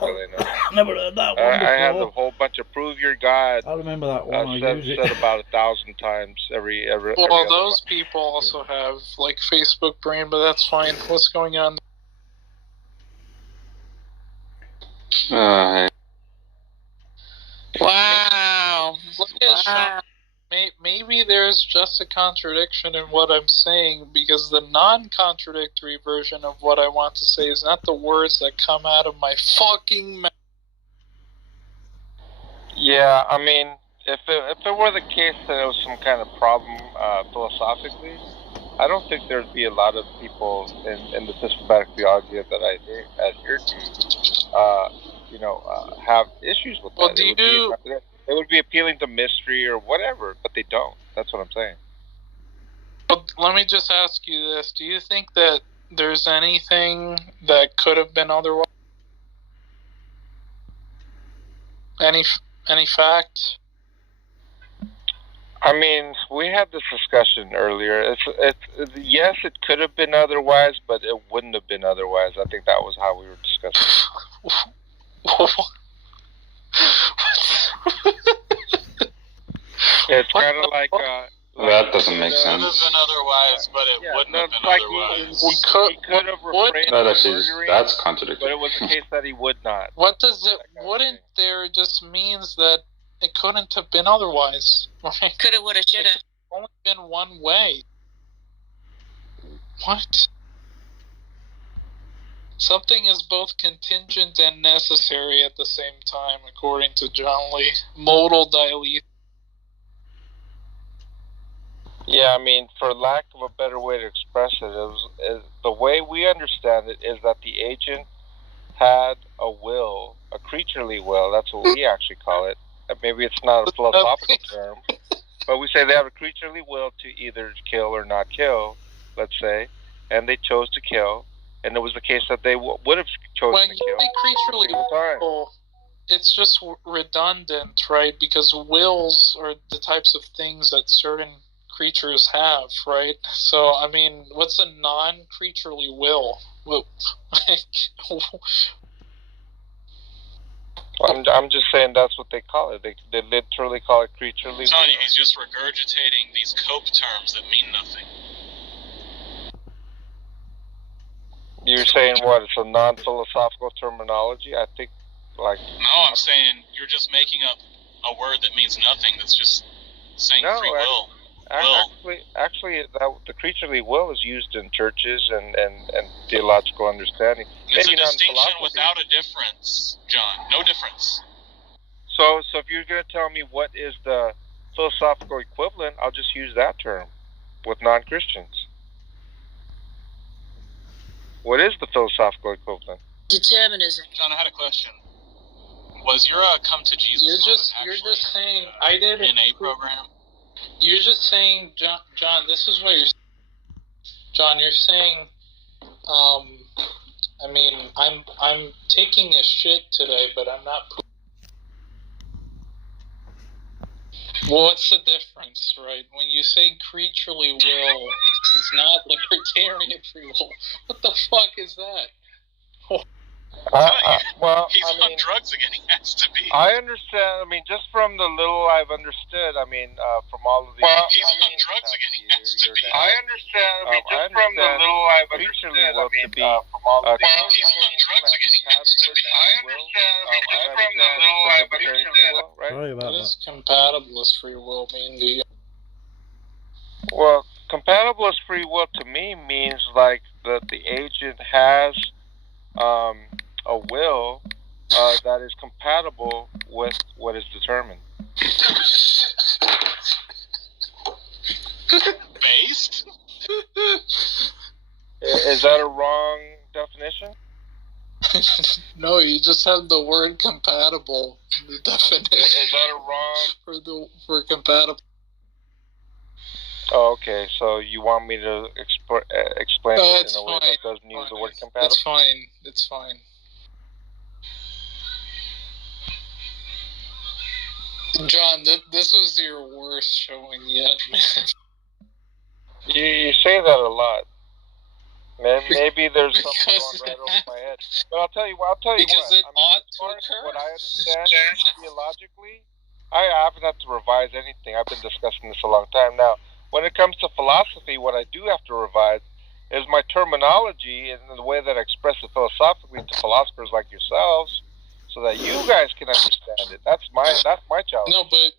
Never heard that one I have a whole bunch of prove your God. I remember that one. Said about 1,000 times every. Well, those people also have like Facebook brain, but that's fine. What's going on? Wow. Maybe there's just a contradiction in what I'm saying, because the non-contradictory version of what I want to say is not the words that come out of my fucking mouth. Yeah, I mean, if it were the case that it was some kind of problem philosophically, I don't think there'd be a lot of people in the systematic theology that I adhere to, have issues with that. It would be appealing to mystery or whatever, but they don't. That's what I'm saying. But let me just ask you this. Do you think that there's anything that could have been otherwise? Any fact? I mean, we had this discussion earlier. Yes, it could have been otherwise, but it wouldn't have been otherwise. I think that was how we were discussing. It's kind of like That doesn't make It would have sense. been otherwise, but it wouldn't have been like otherwise. he could have refrained That from actually murdering, that's but contradictory. it was the case that he would not. What does it? Wouldn't there just means that it couldn't have been otherwise? Right? Coulda, woulda, shoulda. It's only been one way. What? Something is both contingent and necessary at the same time, according to John Lee. Modal dilation. Yeah, I mean, for lack of a better way to express it, the way we understand it is that the agent had a will, a creaturely will. That's what we actually call it. Maybe it's not a philosophical term, but we say they have a creaturely will to either kill or not kill, let's say, and they chose to kill, and it was the case that they would have chosen When to you kill. say creaturely will, it's just redundant, right? Because wills are the types of things that certain creatures have, right? So, I mean, what's a non-creaturely will? I'm just saying that's what they call it. They literally call it creaturely I'm telling you, will. he's just regurgitating these cope terms that mean nothing. You're saying what? It's a non-philosophical terminology? I think, like... No, I'm saying you're just making up a word that means nothing. That's just saying free will. Actually, the creaturely will is used in churches and theological understanding. It's Maybe a not in distinction philosophy. without a difference, John. No difference. So if you're going to tell me what is the philosophical equivalent, I'll just use that term with non-Christians. What is the philosophical equivalent? Determinism. John, I had a question. Was your come to Jesus You're just saying I did in a program? You're just saying, John. This is what you're. John, you're saying. I mean, I'm taking a shit today, but I'm not. What's the difference, right? When you say creaturely will, it's not libertarian free will. What the fuck is that? Well, He's on drugs again. He has to be. I understand. I mean, just from the little I've understood, I mean, from all of the... He's on drugs again. He has to be. I understand. I mean, just from the little I've understood, I mean, from all of the... He's on drugs again. He has to be. I understand. I mean, just from the little I've understood, right? Sorry What does compatibilist free will mean to you? Well, compatibilist free will to me means like that the agent has a will that is compatible with what is determined. Based? Is that a wrong definition? No, you just have the word compatible in the definition. Is that a wrong? For compatible. Oh, okay. So you want me to explain it in a way that doesn't use the word compatible? It's fine. It's fine. John, this was your worst showing yet, man. You say that a lot. Maybe there's something going right over my head. But I'll tell you what. Because it ought as far as what I understand theologically, I haven't had to revise anything. I've been discussing this a long time now. When it comes to philosophy, what I do have to revise is my terminology and the way that I express it philosophically to philosophers like yourselves, so that you guys can understand it. That's my challenge. No, but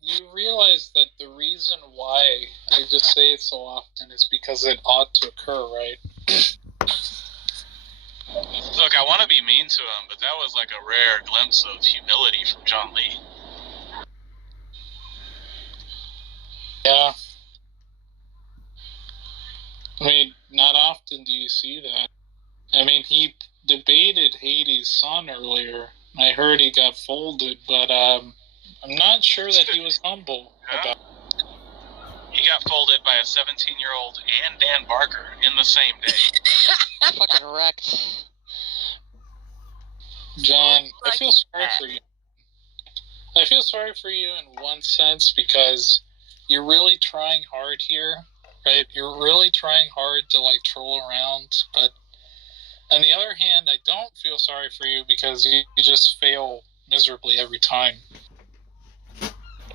you realize that the reason why I just say it so often is because it ought to occur, right? Look, I want to be mean to him, but that was like a rare glimpse of humility from John Lee. Yeah. I mean, not often do you see that. I mean, he debated Hades' son earlier. I heard he got folded, but I'm not sure that he was humble about it. He got folded by a 17-year-old and Dan Barker in the same day. Fucking wrecked. John, I feel sorry for you. I feel sorry for you in one sense because you're really trying hard here, right? You're really trying hard to like troll around, but on the other hand, I don't feel sorry for you because you just fail miserably every time.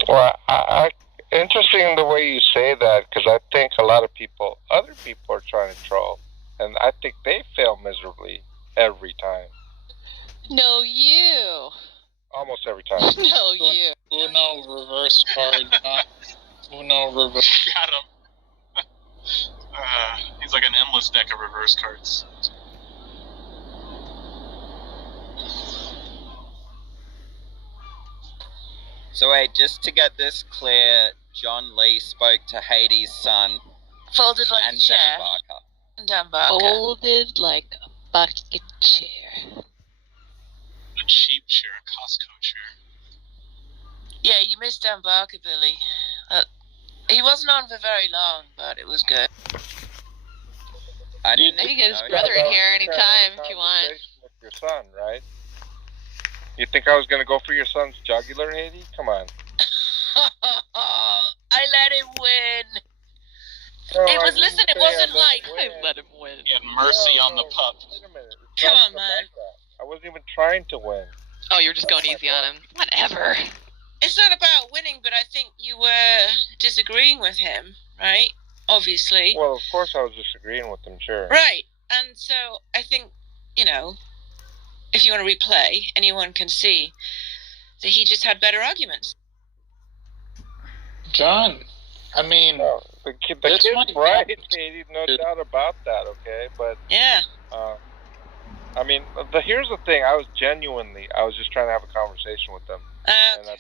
Well, I Interesting the way you say that, because I think a lot of people, other people are trying to troll, and I think they fail miserably every time. No, you. Almost every time. No, you. Uno reverse card. Uno reverse. Got him. He's like an endless deck of reverse cards. So wait, just to get this clear, John Lee spoke to Hades' son. Folded like and a chair. Dan Barker. And Dan Barker. Folded like a bucket chair. A cheap chair, a Costco chair. Yeah, you missed Dan Barker, Billy. He wasn't on for very long, but it was good. I You can get his brother in here anytime if you want. With your son, right? You think I was going to go for your son's jugular, Haiti? Come on. I let him win. No, It was, listen, it wasn't like. I let him win. He had mercy on the pup. Wait a minute. It's Come not on, even man. like that. I wasn't even trying to win. Oh, you were just going easy on him. Whatever. It's not about winning, but I think you were disagreeing with him, right? Obviously. Well, of course I was disagreeing with him, sure. Right. And so I think, if you want to replay, anyone can see that he just had better arguments. John, I mean, the kid's right, Katie, no doubt about that, okay? But, yeah. I mean, here's the thing. I was just trying to have a conversation with them. And I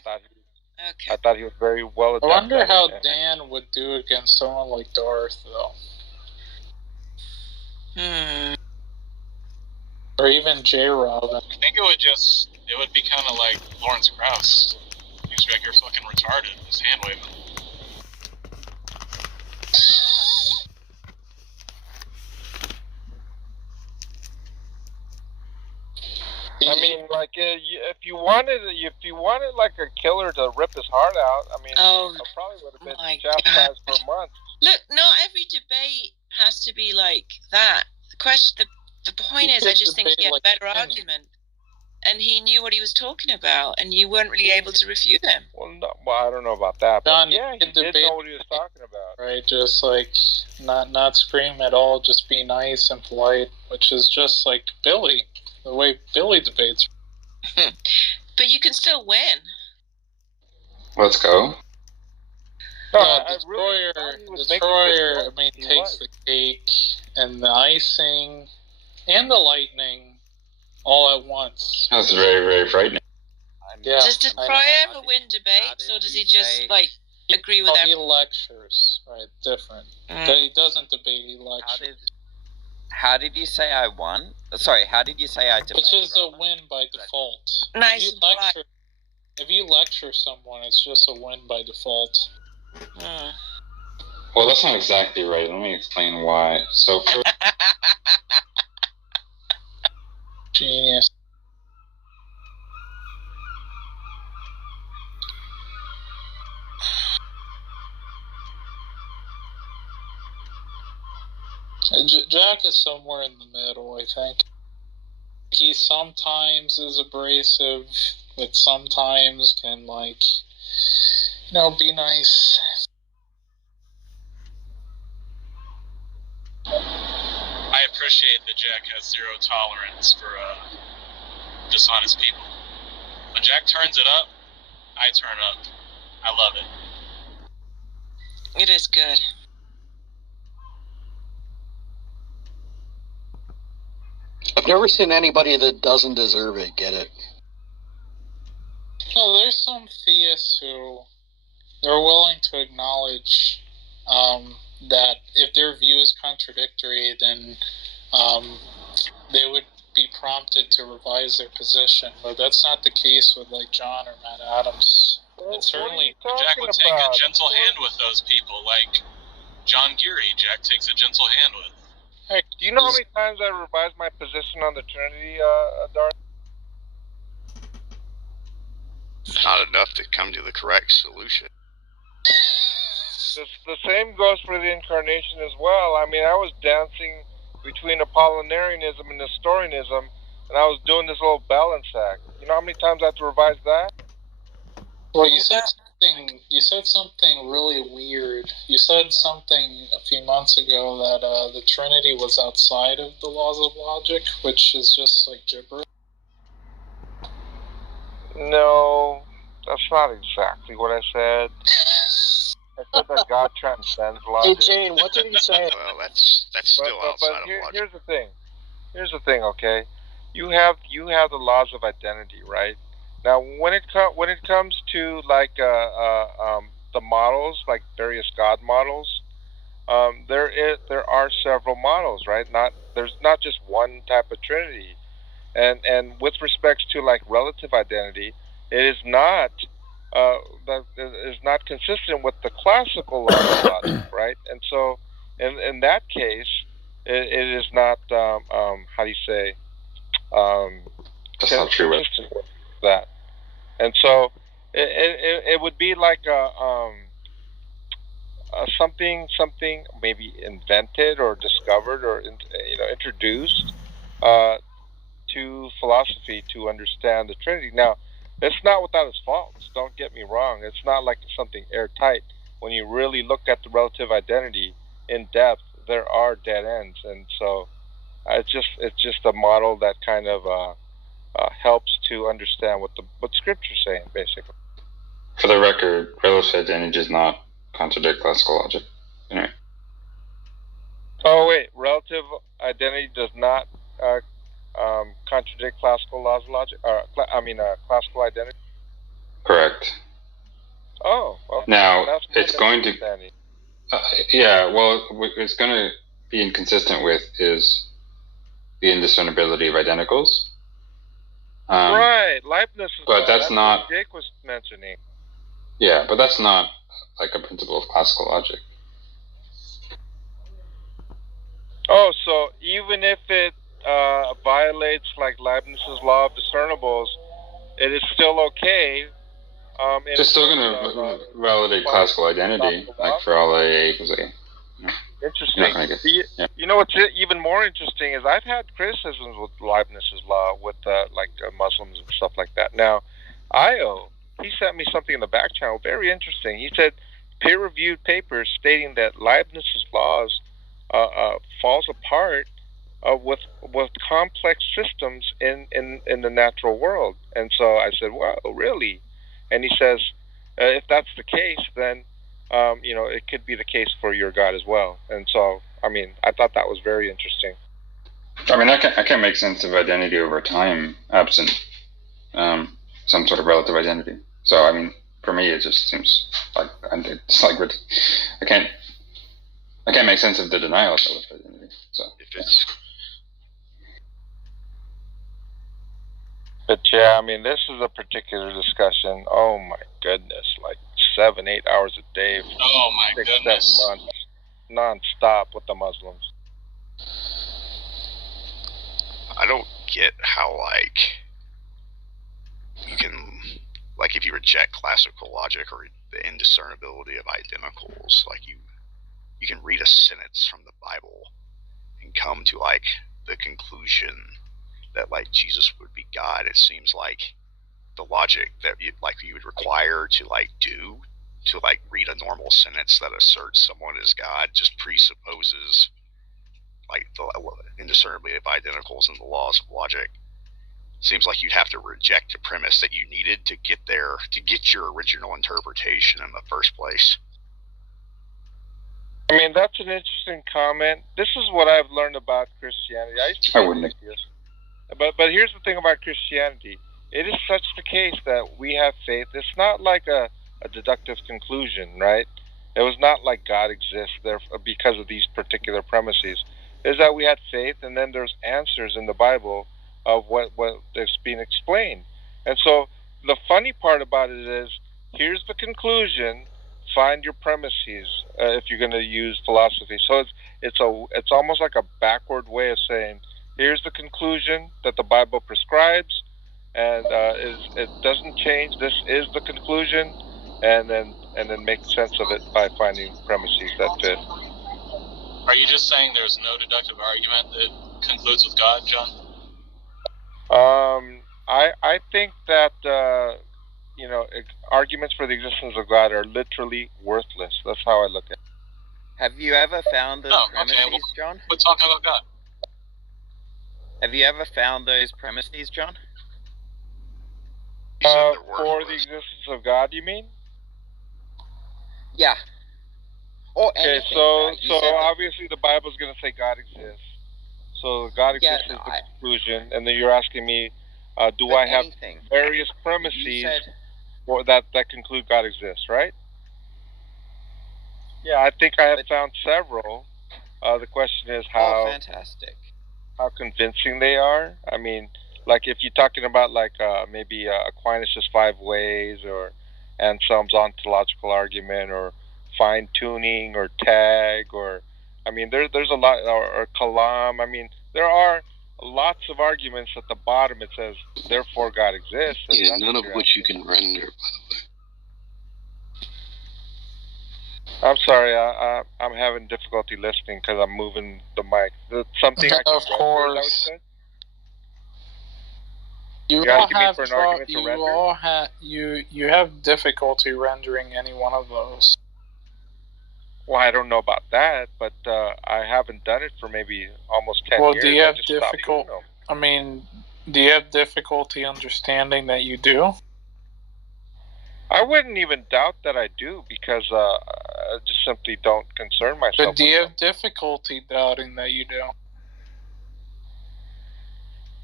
thought he was very well I adapted. wonder how Dan would do against someone like Darth, though. Or even J-Rob. I think it would be kind of like Lawrence Krauss. He's like, you're fucking retarded. Just hand waving. I mean, like, if you wanted like a killer to rip his heart out, I mean, I probably would have been chastised for months. Look, not every debate has to be like that. The point is, I just think he had a better argument, and he knew what he was talking about, and you weren't really able to refute him. Well, I don't know about that, but John, yeah, he did know what he was talking about. Right, just like not scream at all, just be nice and polite, which is just like Billy, the way Billy debates. But you can still win. Let's go. No, Destroyer, takes the cake and the icing and the lightning all at once. That's very, very frightening. Yeah, Does Destroyer ever win debates, or does he just agree with He everything? lectures, right? Different. He doesn't debate. He lectures. How did you say I won? Sorry, how did you say I debated? It's just a win by default. Nice. If you lecture someone, it's just a win by default. Well, that's not exactly right. Let me explain why. So, Genius. Jack is somewhere in the middle, I think. He sometimes is abrasive, but sometimes can, be nice. I appreciate that Jack has zero tolerance for dishonest people. When Jack turns it up, I turn up. I love it. It is good. I've never seen anybody that doesn't deserve it get it. No, there's some theists who they're willing to acknowledge that if their view is contradictory, then they would be prompted to revise their position. But that's not the case with John or Matt Adams. And certainly, Jack would take a gentle hand with those people, like John Geary. Jack takes a gentle hand with. Hey, do you know how many times I revised my position on the Trinity, Darth? Not enough to come to the correct solution. The same goes for the Incarnation as well. I mean, I was dancing between Apollinarianism and Nestorianism, and I was doing this little balance act. You know how many times I had to revise that? Well, you said You said something really weird. You said something a few months ago that the Trinity was outside of the laws of logic, which is just like gibberish. No, that's not exactly what I said. I said that God transcends Hey, logic. Jane, what did he say? Well, that's still outside of logic. Here's the thing. Here's the thing. Okay, you have the laws of identity, right? Now, when it comes to like the models, like various God models, there are several models, right? There's not just one type of Trinity, and with respects to like relative identity, it is not consistent with the classical law of logic, right? And so, in that case, it is not how do you say That's not true. consistent with that. And so it would be like something maybe invented or discovered or introduced to philosophy to understand the Trinity. Now, it's not without its faults. Don't get me wrong. It's not like something airtight. When you really look at the relative identity in depth, there are dead ends, and so it's just a model that kind of helps to understand what Scripture's saying, basically. For the record, relative identity does not contradict classical logic. Anyway. Oh wait, relative identity does not contradict classical laws of logic. Classical identity. Correct. Oh. Okay. Now That's it's going to. Yeah. Well, what it's going to be inconsistent with is the indiscernibility of identicals. Right, Leibniz. But that's not. What Jake was mentioning. Yeah, but that's not like a principle of classical logic. Oh, so even if it violates like Leibniz's law of discernibles, it is still okay. It's still going to validate classical identity, like for all A equals A. Interesting. You know what's even more interesting is I've had criticisms with Leibniz's law with Muslims and stuff like that. Now, Io, he sent me something in the back channel, very interesting. He said peer-reviewed papers stating that Leibniz's laws falls apart with complex systems in the natural world. And so I said, "Wow, really?" And he says, "If that's the case, then it could be the case for your God as well." And so, I thought that was very interesting. I can't make sense of identity over time absent some sort of relative identity. So, for me, it just seems like it's like I can't make sense of the denial of relative identity. So, But yeah, this is a particular discussion. Oh my goodness, like 7-8 hours a day for Oh my 6-7 goodness. months, non-stop with the Muslims. I don't get how you can if you reject classical logic or the indiscernibility of identicals, you can read a sentence from the Bible and come to the conclusion that Jesus would be God. It seems like the logic that you would require to do to read a normal sentence that asserts someone is God just presupposes the indiscernibility of identicals and the laws of logic. Seems like you'd have to reject the premise that you needed to get there, to get your original interpretation in the first place. That's an interesting comment. This is what I've learned about Christianity. I wouldn't. But here's the thing about Christianity. It is such the case that we have faith. It's not like a deductive conclusion, right? It was not like God exists there because of these particular premises. It's that we had faith, and then there's answers in the Bible of what is being explained. And so the funny part about it is, here's the conclusion. Find your premises if you're going to use philosophy. So it's almost like a backward way of saying, here's the conclusion that the Bible prescribes, and it doesn't change. This is the conclusion, and then make sense of it by finding premises that fit. Are you just saying there's no deductive argument that concludes with God, John? I think that arguments for the existence of God are literally worthless. That's how I look at it. Have you ever found those premises, John? We're talking about God. Have you ever found those premises, John? For the existence of God, you mean? Yeah. Or okay, anything, so right? You said that- obviously the Bible's going to say God exists. So God exists is the conclusion, and then you're asking me, do I have various premises that conclude God exists, right? Yeah, I think I have found several. The question is how how convincing they are. I mean, like if you're talking about like maybe Aquinas' 5 ways, or Anselm's ontological argument, or fine tuning, or tag, or I mean there's a lot, or Kalam. I mean there are lots of arguments at the bottom. It says therefore God exists. Yeah, none of which you can render. I'm sorry, I'm having difficulty listening because I'm moving the mic. Something I can Of course. You have difficulty rendering any one of those. Well, I don't know about that, but I haven't done it for maybe almost 10 Well, years. do you have do you have difficulty understanding that you do? I wouldn't even doubt that I do, because I just simply don't concern myself. But do you have difficulty doubting that you do?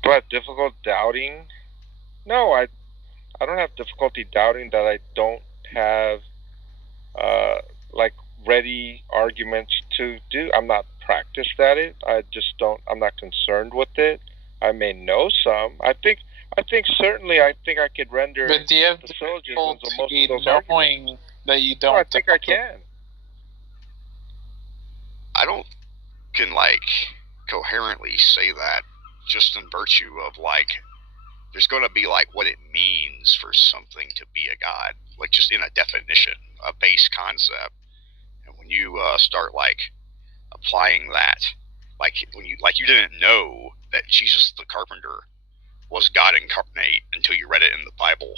Do I have difficult doubting? No, I don't have difficulty doubting that I don't have like ready arguments to do. I'm not practiced at it. I'm not concerned with it. I may know some. I think certainly I could render. But do you have the syllogisms of most difficulty of those knowing arguments. that you don't? No, I think I can. I don't can coherently say that just in virtue of there's going to be what it means for something to be a god, just in a definition, a base concept. And when you start applying that, when you didn't know that Jesus the carpenter was God incarnate until you read it in the Bible.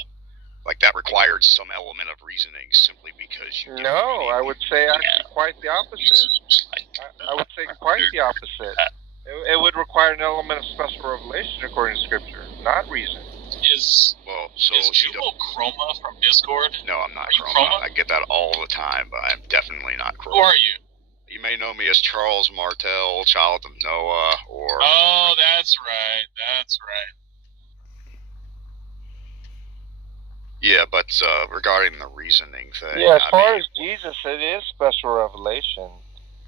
That required some element of reasoning simply because you. No, I would say actually quite the opposite. I would say quite the opposite. It would require an element of special revelation according to Scripture, not reason. Is Jubal Chroma from Discord? No, I'm not Chroma. I get that all the time, but I'm definitely not Chroma. Who are you? You may know me as Charles Martel, Child of Noah, or. Oh, that's right. That's right. Yeah, but regarding the reasoning thing. Yeah, as far as Jesus, it is special revelation.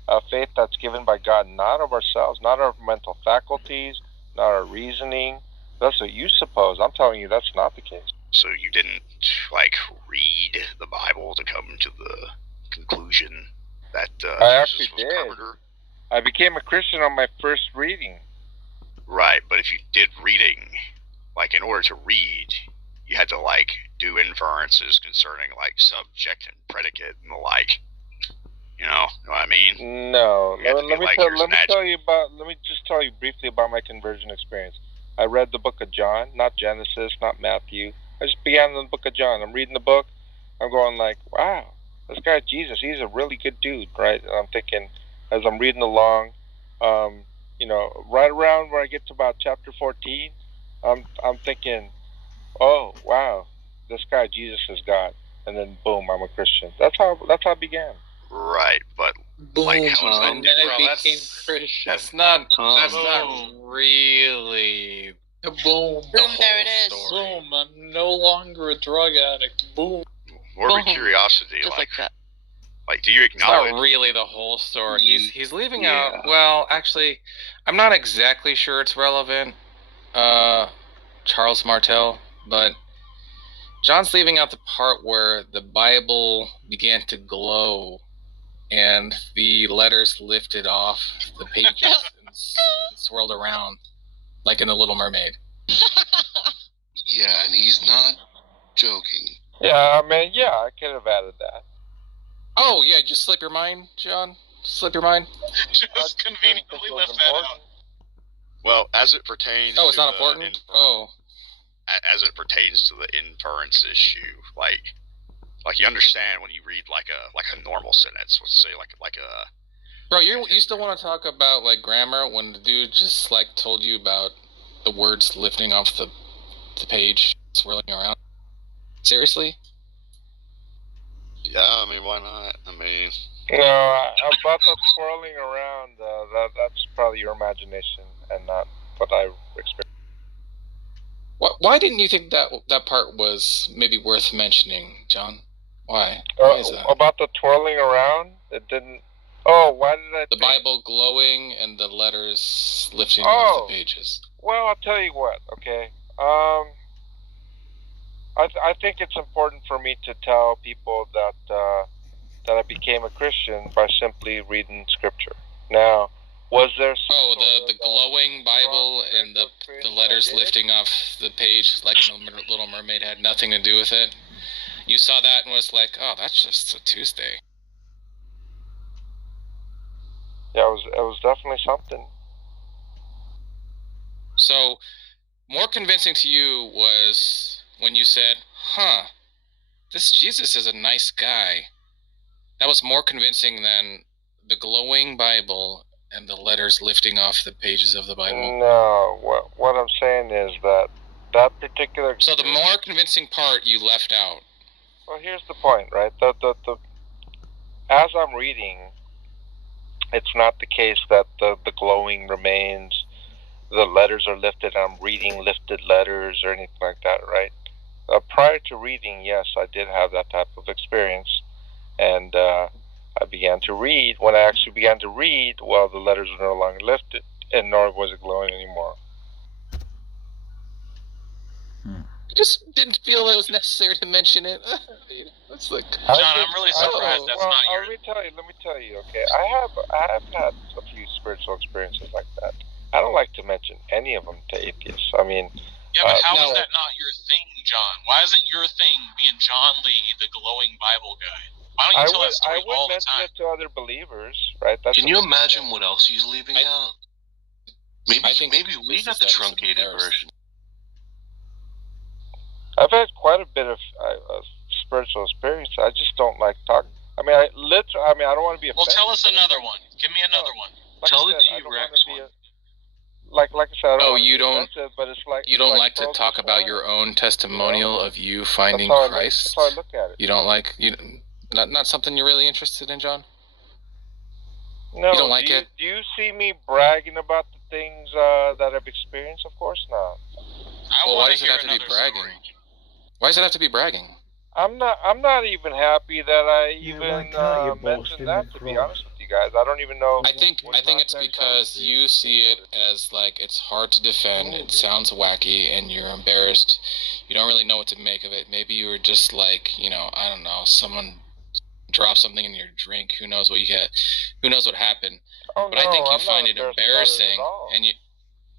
A faith that's given by God, not of ourselves, not our mental faculties, not our reasoning. That's what you suppose. I'm telling you that's not the case. So you didn't, read the Bible to come to the conclusion that I actually Jesus was did. Carpenter? I became a Christian on my first reading. Right, but if you did reading, in order to read, you had to, do inferences concerning, subject and predicate and the like. You know what I mean? No. Let me just tell you briefly about my conversion experience. I read the book of John, not Genesis, not Matthew. I just began in the book of John. I'm reading the book. I'm going wow, this guy Jesus, he's a really good dude, right? And I'm thinking, as I'm reading along, right around where I get to about chapter 14, I'm thinking, oh wow, this guy Jesus is God, and then boom, I'm a Christian. That's how it began. Right, but boom, and then it became Christian. That's not really. Boom, there it is. Boom, I'm no longer a drug addict. Boom. Morbid curiosity, just like that. Do you acknowledge? It's not really the whole story. He's leaving out. Well, actually, I'm not exactly sure it's relevant. Charles Martel, but John's leaving out the part where the Bible began to glow and the letters lifted off the pages and swirled around like in The Little Mermaid. Yeah, and he's not joking. Yeah, I mean, I could have added that. Oh, yeah, just slip your mind, John. Slip your mind. Just conveniently left that out. Well, as it pertains. Oh, it's not important? as it pertains to the inference issue, like you understand when you read like a normal sentence, let's say like a. Bro, you still want to talk about like grammar when the dude just like told you about the words lifting off the page, swirling around? Seriously? Yeah, I mean, why not? I mean, no, about the swirling around, that's probably your imagination and not what I experienced. Why didn't you think that part was maybe worth mentioning, John? Why? Why is that? About the twirling around, it didn't. Oh, why did I? The Bible glowing and the letters lifting off the pages. Well, I'll tell you what. Okay. I think it's important for me to tell people that I became a Christian by simply reading Scripture. Now, was there? The glowing Bible and the letters lifting off the page like a Little Mermaid had nothing to do with it? You saw that and was like, oh, that's just a Tuesday. Yeah, it was definitely something. So, more convincing to you was when you said, huh, this Jesus is a nice guy. That was more convincing than the glowing Bible and the letters lifting off the pages of the Bible. No, what I'm saying is that particular. So the more convincing part you left out. Well, here's the point, right? The as I'm reading, it's not the case that the glowing remains, the letters are lifted, and I'm reading lifted letters or anything like that, right? Prior to reading, yes, I did have that type of experience, and I began to read. When I actually began to read, well, the letters were no longer lifted, and nor was it glowing anymore. Just didn't feel it was necessary to mention it. It's like, John, I'm really surprised that's not your. Let me tell you. Okay, I have had a few spiritual experiences like that. I don't like to mention any of them to atheists. I mean. Yeah, but how is that not your thing, John? Why isn't your thing being John Lee, the glowing Bible guy? Why don't you tell that story all the time? I would mention it to other believers, right? Can you imagine what else he's leaving out? Maybe we got the truncated version. I've had quite a bit of spiritual experience. I just don't like talking. I mean, I don't want to be offensive. Well, tell us another one. Give me another one. Tell the T-Rex one. Like I said, I don't you don't. Offensive, but it's like you don't like to talk about your own testimonial of you finding Christ. That's how I look at it. You don't like not something you're really interested in, John. No, you don't like it. Do you see me bragging about the things that I've experienced? Of course not. Why does it have to be bragging? Why does it have to be bragging? I'm not even happy that I even mentioned that. To be honest with you guys, I don't even know. I think it's because you see it as like it's hard to defend. It sounds wacky, and you're embarrassed. You don't really know what to make of it. Maybe you were just like, I don't know, someone dropped something in your drink. Who knows what you get? Who knows what happened? But I think you find it embarrassing, and you.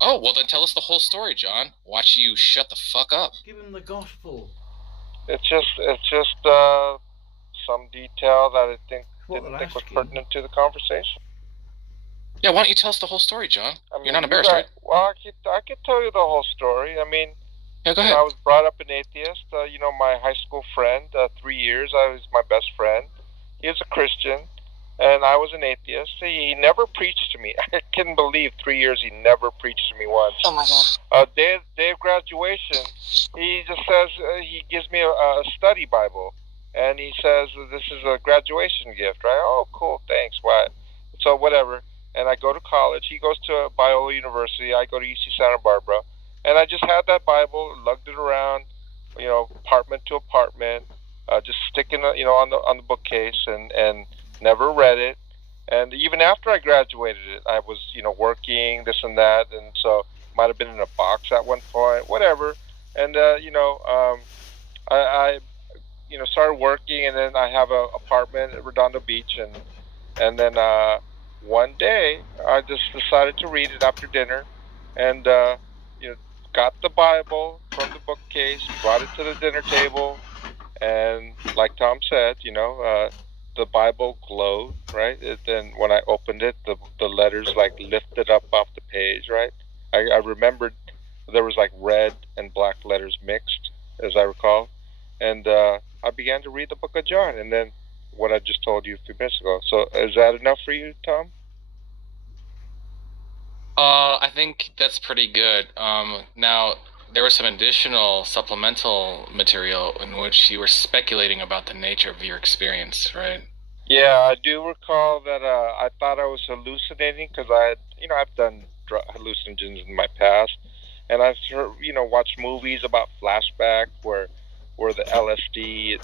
Oh, well then tell us the whole story, John. Watch you shut the fuck up. Give him the gospel. It's just some detail that I didn't think was pertinent to the conversation. Yeah, why don't you tell us the whole story, John? You're not embarrassed, right? Well, I could tell you the whole story. I mean, yeah, go ahead. I was brought up an atheist. My high school friend, 3 years, I was my best friend. He was a Christian. And I was an atheist. He never preached to me. I couldn't believe 3 years he never preached to me once. Oh my God. Day of graduation, he just says, he gives me a study Bible. And he says, this is a graduation gift, right? Oh, cool, thanks. Why? So whatever. And I go to college. He goes to Biola University. I go to UC Santa Barbara. And I just had that Bible, lugged it around, apartment to apartment, just sticking, on the bookcase and never read it. And even after I graduated it, I was, working, this and that. And so might have been in a box at one point, whatever. And, I started working, and then I have an apartment at Redondo Beach. And then one day I just decided to read it after dinner and, got the Bible from the bookcase, brought it to the dinner table. And like Tom said, the Bible glowed, right? Then when I opened it, the letters like lifted up off the page, right? I remembered There was like red and black letters mixed, as I recall. And I began to read the book of John, and then what I just told you a few minutes ago. So is that enough for you, Tom? I think that's pretty good. Now, there was some additional supplemental material in which you were speculating about the nature of your experience, right? Yeah, I do recall that I thought I was hallucinating because I've done hallucinogens in my past, and I've watched movies about flashback where the LSD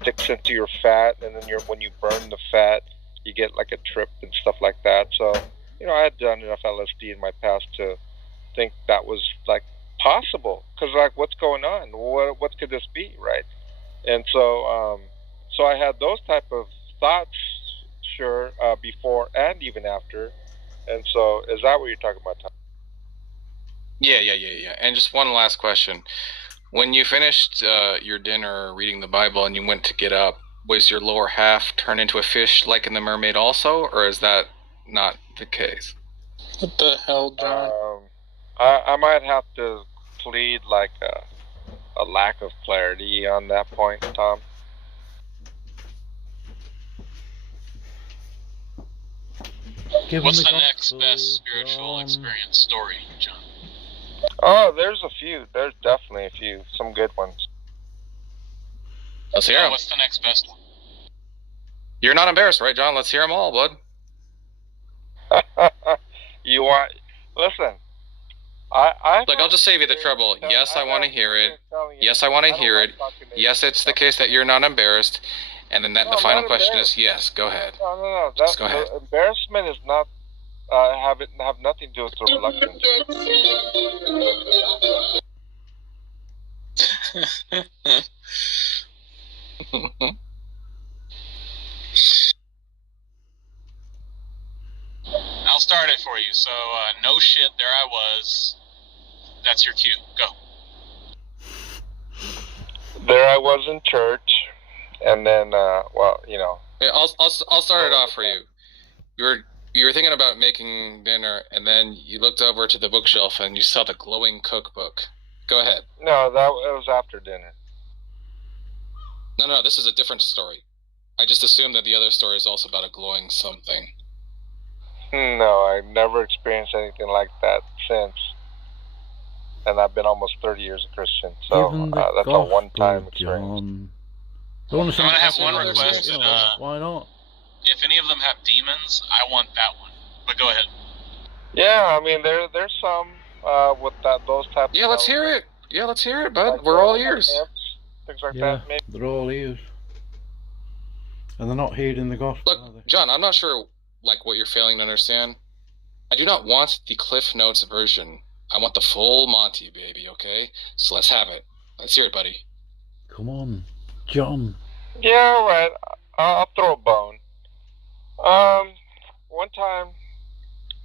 sticks into your fat, and then when you burn the fat, you get like a trip and stuff like that. So I had done enough LSD in my past to think that was like possible, because like what's going on? What could this be, right? And so I had those type of thoughts, sure, before and even after. And so is that what you're talking about, Tom? Yeah. And just one last question. When you finished your dinner reading the Bible and you went to get up, was your lower half turned into a fish like in The Mermaid also, or is that not the case? What the hell, John? I might have to plead like a lack of clarity on that point, Tom. What's the next best spiritual experience story, John? Oh, there's a few. There's definitely a few. Some good ones. Let's hear them. What's the next best one? You're not embarrassed, right, John? Let's hear them all, bud. Listen. Look, I'll just save you the trouble. Yes, I want to hear it. Yes, I want to hear it. Yes, it's the case that you're not embarrassed. And then the final question is yes. Go ahead. No. Just go ahead. Embarrassment is not have nothing to do with the reluctance. I'll start it for you. So, no shit, there I was. That's your cue. Go. There I was in church, and then, Yeah, I'll start it off for you. You were thinking about making dinner, and then you looked over to the bookshelf and you saw the glowing cookbook. Go ahead. No, it was after dinner. No, this is a different story. I just assumed that the other story is also about a glowing something. No, I've never experienced anything like that since. And I've been almost 30 years a Christian, so that's a one-time experience. I'm going to have one request. Why not? If any of them have demons, I want that one. But go ahead. Yeah, I mean, there's some with those types. Yeah, let's hear it. Yeah, let's hear it, bud. We're all ears. Things like Yeah, that, maybe. they're all ears. And they're not hearing the gospel, are they? Look, John, I'm not sure what you're failing to understand. I do not want the Cliff Notes version. I want the full Monty, baby, okay? So let's have it. Let's hear it, buddy. Come on, John. Yeah, all right. I'll throw a bone. One time,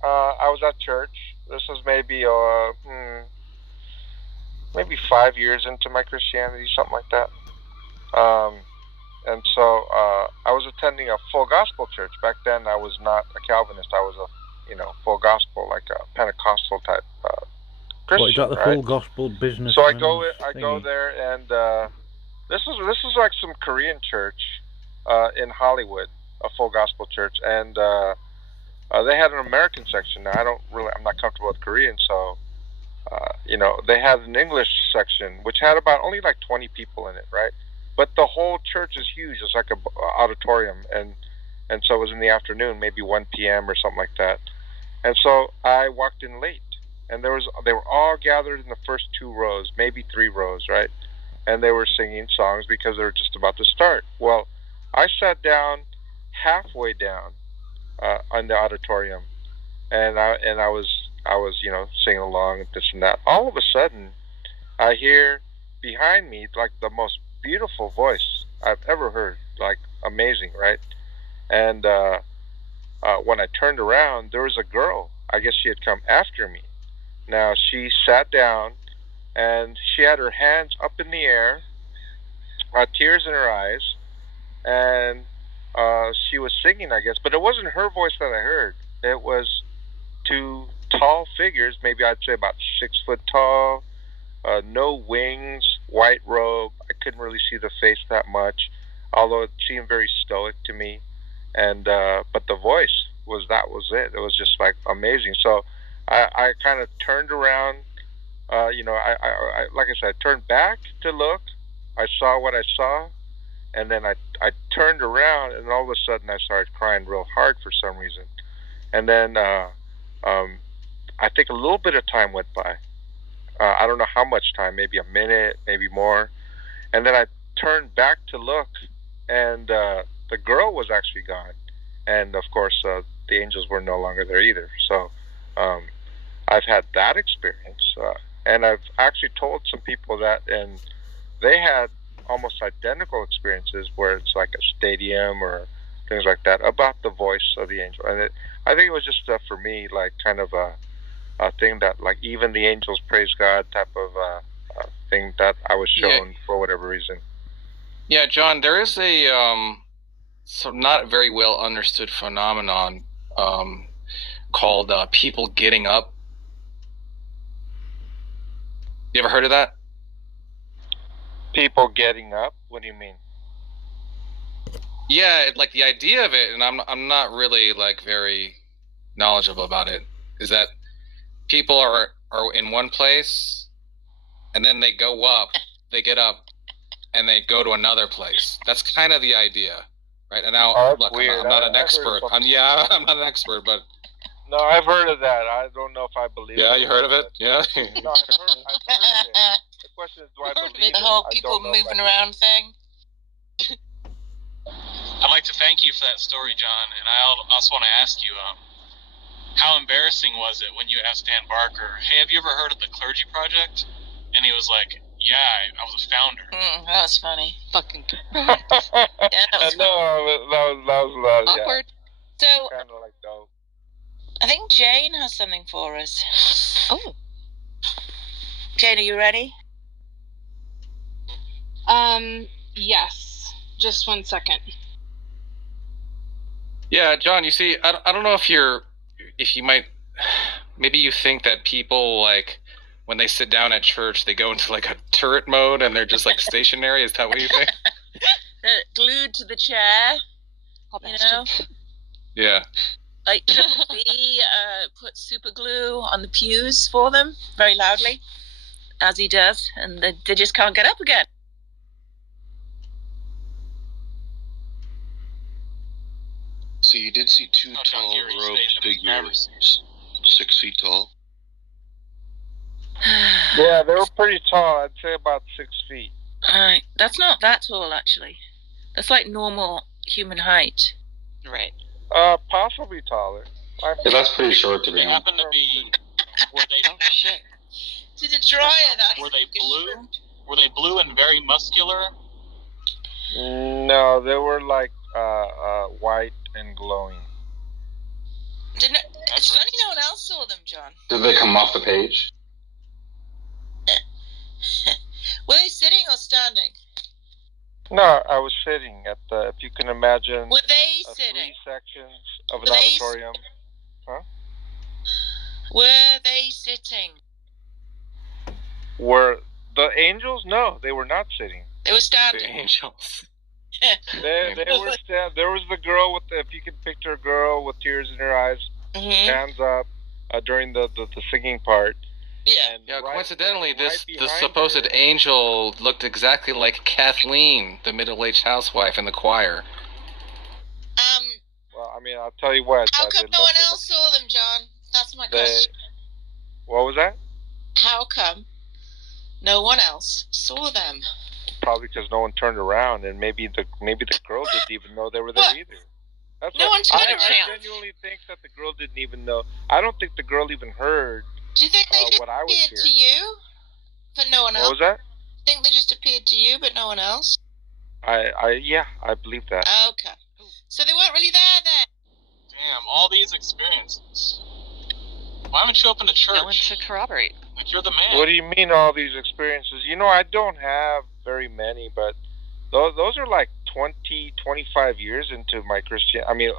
I was at church. This was maybe 5 years into my Christianity, something like that. And so I was attending a full gospel church. Back then, I was not a Calvinist. I was a full gospel, like a Pentecostal type Christian. What, is that the right? full gospel business? So I go there, and this is like some Korean church in Hollywood, a full gospel church, and they had an American section. Now I'm not comfortable with Korean, so they had an English section, which had about only like 20 people in it, right? But the whole church is huge. It's like a auditorium, and so it was in the afternoon, maybe 1 p.m. or something like that. And so I walked in late, and they were all gathered in the first 2 rows, maybe 3 rows, right? And they were singing songs because they were just about to start. Well, I sat down halfway down in the auditorium, and I was singing along and this and that. All of a sudden, I hear behind me like the most beautiful voice I've ever heard, like amazing, right? And when I turned around, there was a girl. I guess she had come after me. Now she sat down, and she had her hands up in the air, tears in her eyes, and she was singing, I guess. But it wasn't her voice that I heard. It was two tall figures, maybe I'd say about 6 foot tall, no wings, white robe. I couldn't really see the face that much, although it seemed very stoic to me. And but the voice was it. It was just like amazing. So I kind of turned around. You know, I like I said, I turned back to look. I saw what I saw, and then I turned around, and all of a sudden I started crying real hard for some reason. And then I think a little bit of time went by. I don't know how much time, maybe a minute, maybe more. And then I turned back to look, and the girl was actually gone. And of course, the angels were no longer there either. So I've had that experience. And I've actually told some people that, and they had almost identical experiences where it's like a stadium or things like that about the voice of the angel. And I think it was just for me, like kind of a thing that like even the angels praise God type of thing that I was shown for whatever reason. Yeah, John, there is a not very well understood phenomenon called people getting up. You ever heard of that? People getting up? What do you mean? Yeah, like the idea of it, and I'm not really like very knowledgeable about it, is that people are in one place, and then they go up, they get up, and they go to another place. That's kind of the idea, right? And now, look, I'm not an expert. I'm not an expert, but no, I've heard of that. I don't know if I believe it. Yeah, you heard of it? Yeah. No, I've heard of it. The question is, do I believe the whole people moving around thing? I'd like to thank you for that story, John, and I also want to ask you, how embarrassing was it when you asked Dan Barker, hey, have you ever heard of the Clergy Project? And he was like, yeah, I was a founder. That was funny. Fucking. Yeah, that was that was awkward. Yeah. So, Kind of like dope. I think Jane has something for us. Oh. Jane, are you ready? Yes. Just 1 second. yeah, John. You see, I don't know if you might, maybe you think that people like when they sit down at church they go into like a turret mode and they're just like stationary. Is that what you think? They're glued to the chair. You know. Yeah. Like Triple B put super glue on the pews for them very loudly, as he does, and they just can't get up again. So you did see two tall robed figures, 6 feet tall. Yeah, they were pretty tall. I'd say about 6 feet. That's not that tall, actually. That's like normal human height. Right. Possibly taller. Yeah, that's pretty short to be They honest. happen to be. Were they? Oh shit. To destroy it. Were they blue? Were they blue and very muscular? No, they were like white and glowing. It's funny no one else saw them, John. Did they come off the page? Were they sitting or standing? No, I was sitting at the. If you can imagine. Were they sitting? 3 sections of an Were they auditorium. Huh? Were they sitting? Were the angels? No, they were not sitting. They were standing. The angels. They were there was the girl with the, if you can picture a girl with tears in her eyes, hands up during the singing part. Yeah. Yeah. Coincidentally, the behind supposed angel looked exactly like Kathleen, the middle-aged housewife in the choir. Well, I mean, I'll tell you what. How come no one else saw them, John? That's my question. What was that? How come no one else saw them? Probably because no one turned around, and maybe the girl didn't even know they were there either. That's No one turned I around. genuinely think that the girl didn't even know. I don't think the girl even heard. Do you think they just what I was appeared to hearing. you, but no one else? What was that? Think they just appeared to you, but no one else? Yeah, I believe that. Okay. So they weren't really there then. Damn, all these experiences. Why haven't you opened a church? No one to corroborate. Like you're the man. What do you mean all these experiences? You know, I don't have very many, but those are like 20, 25 years into my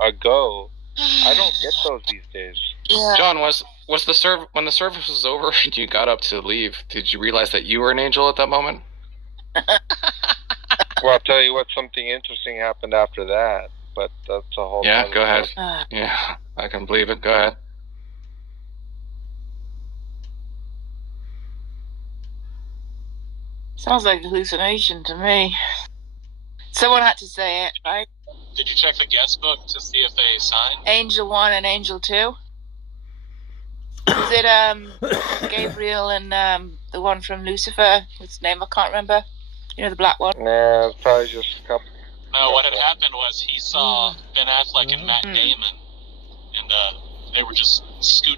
ago. I don't get those these days. Yeah. John, was the when the service was over and you got up to leave, did you realize that you were an angel at that moment? Well, I'll tell you what, something interesting happened after that, but that's a whole. Yeah, go ahead. Ah. Yeah, I can believe it. Go ahead. Sounds like a hallucination to me. Someone had to say it, right? Did you check the guest book to see if they signed? Angel 1 and Angel 2? Was it Gabriel and the one from Lucifer? His name I can't remember. You know, the black one? Nah, it's probably just a couple. No, what had happened was he saw Ben Affleck and Matt Damon, and they were just scooting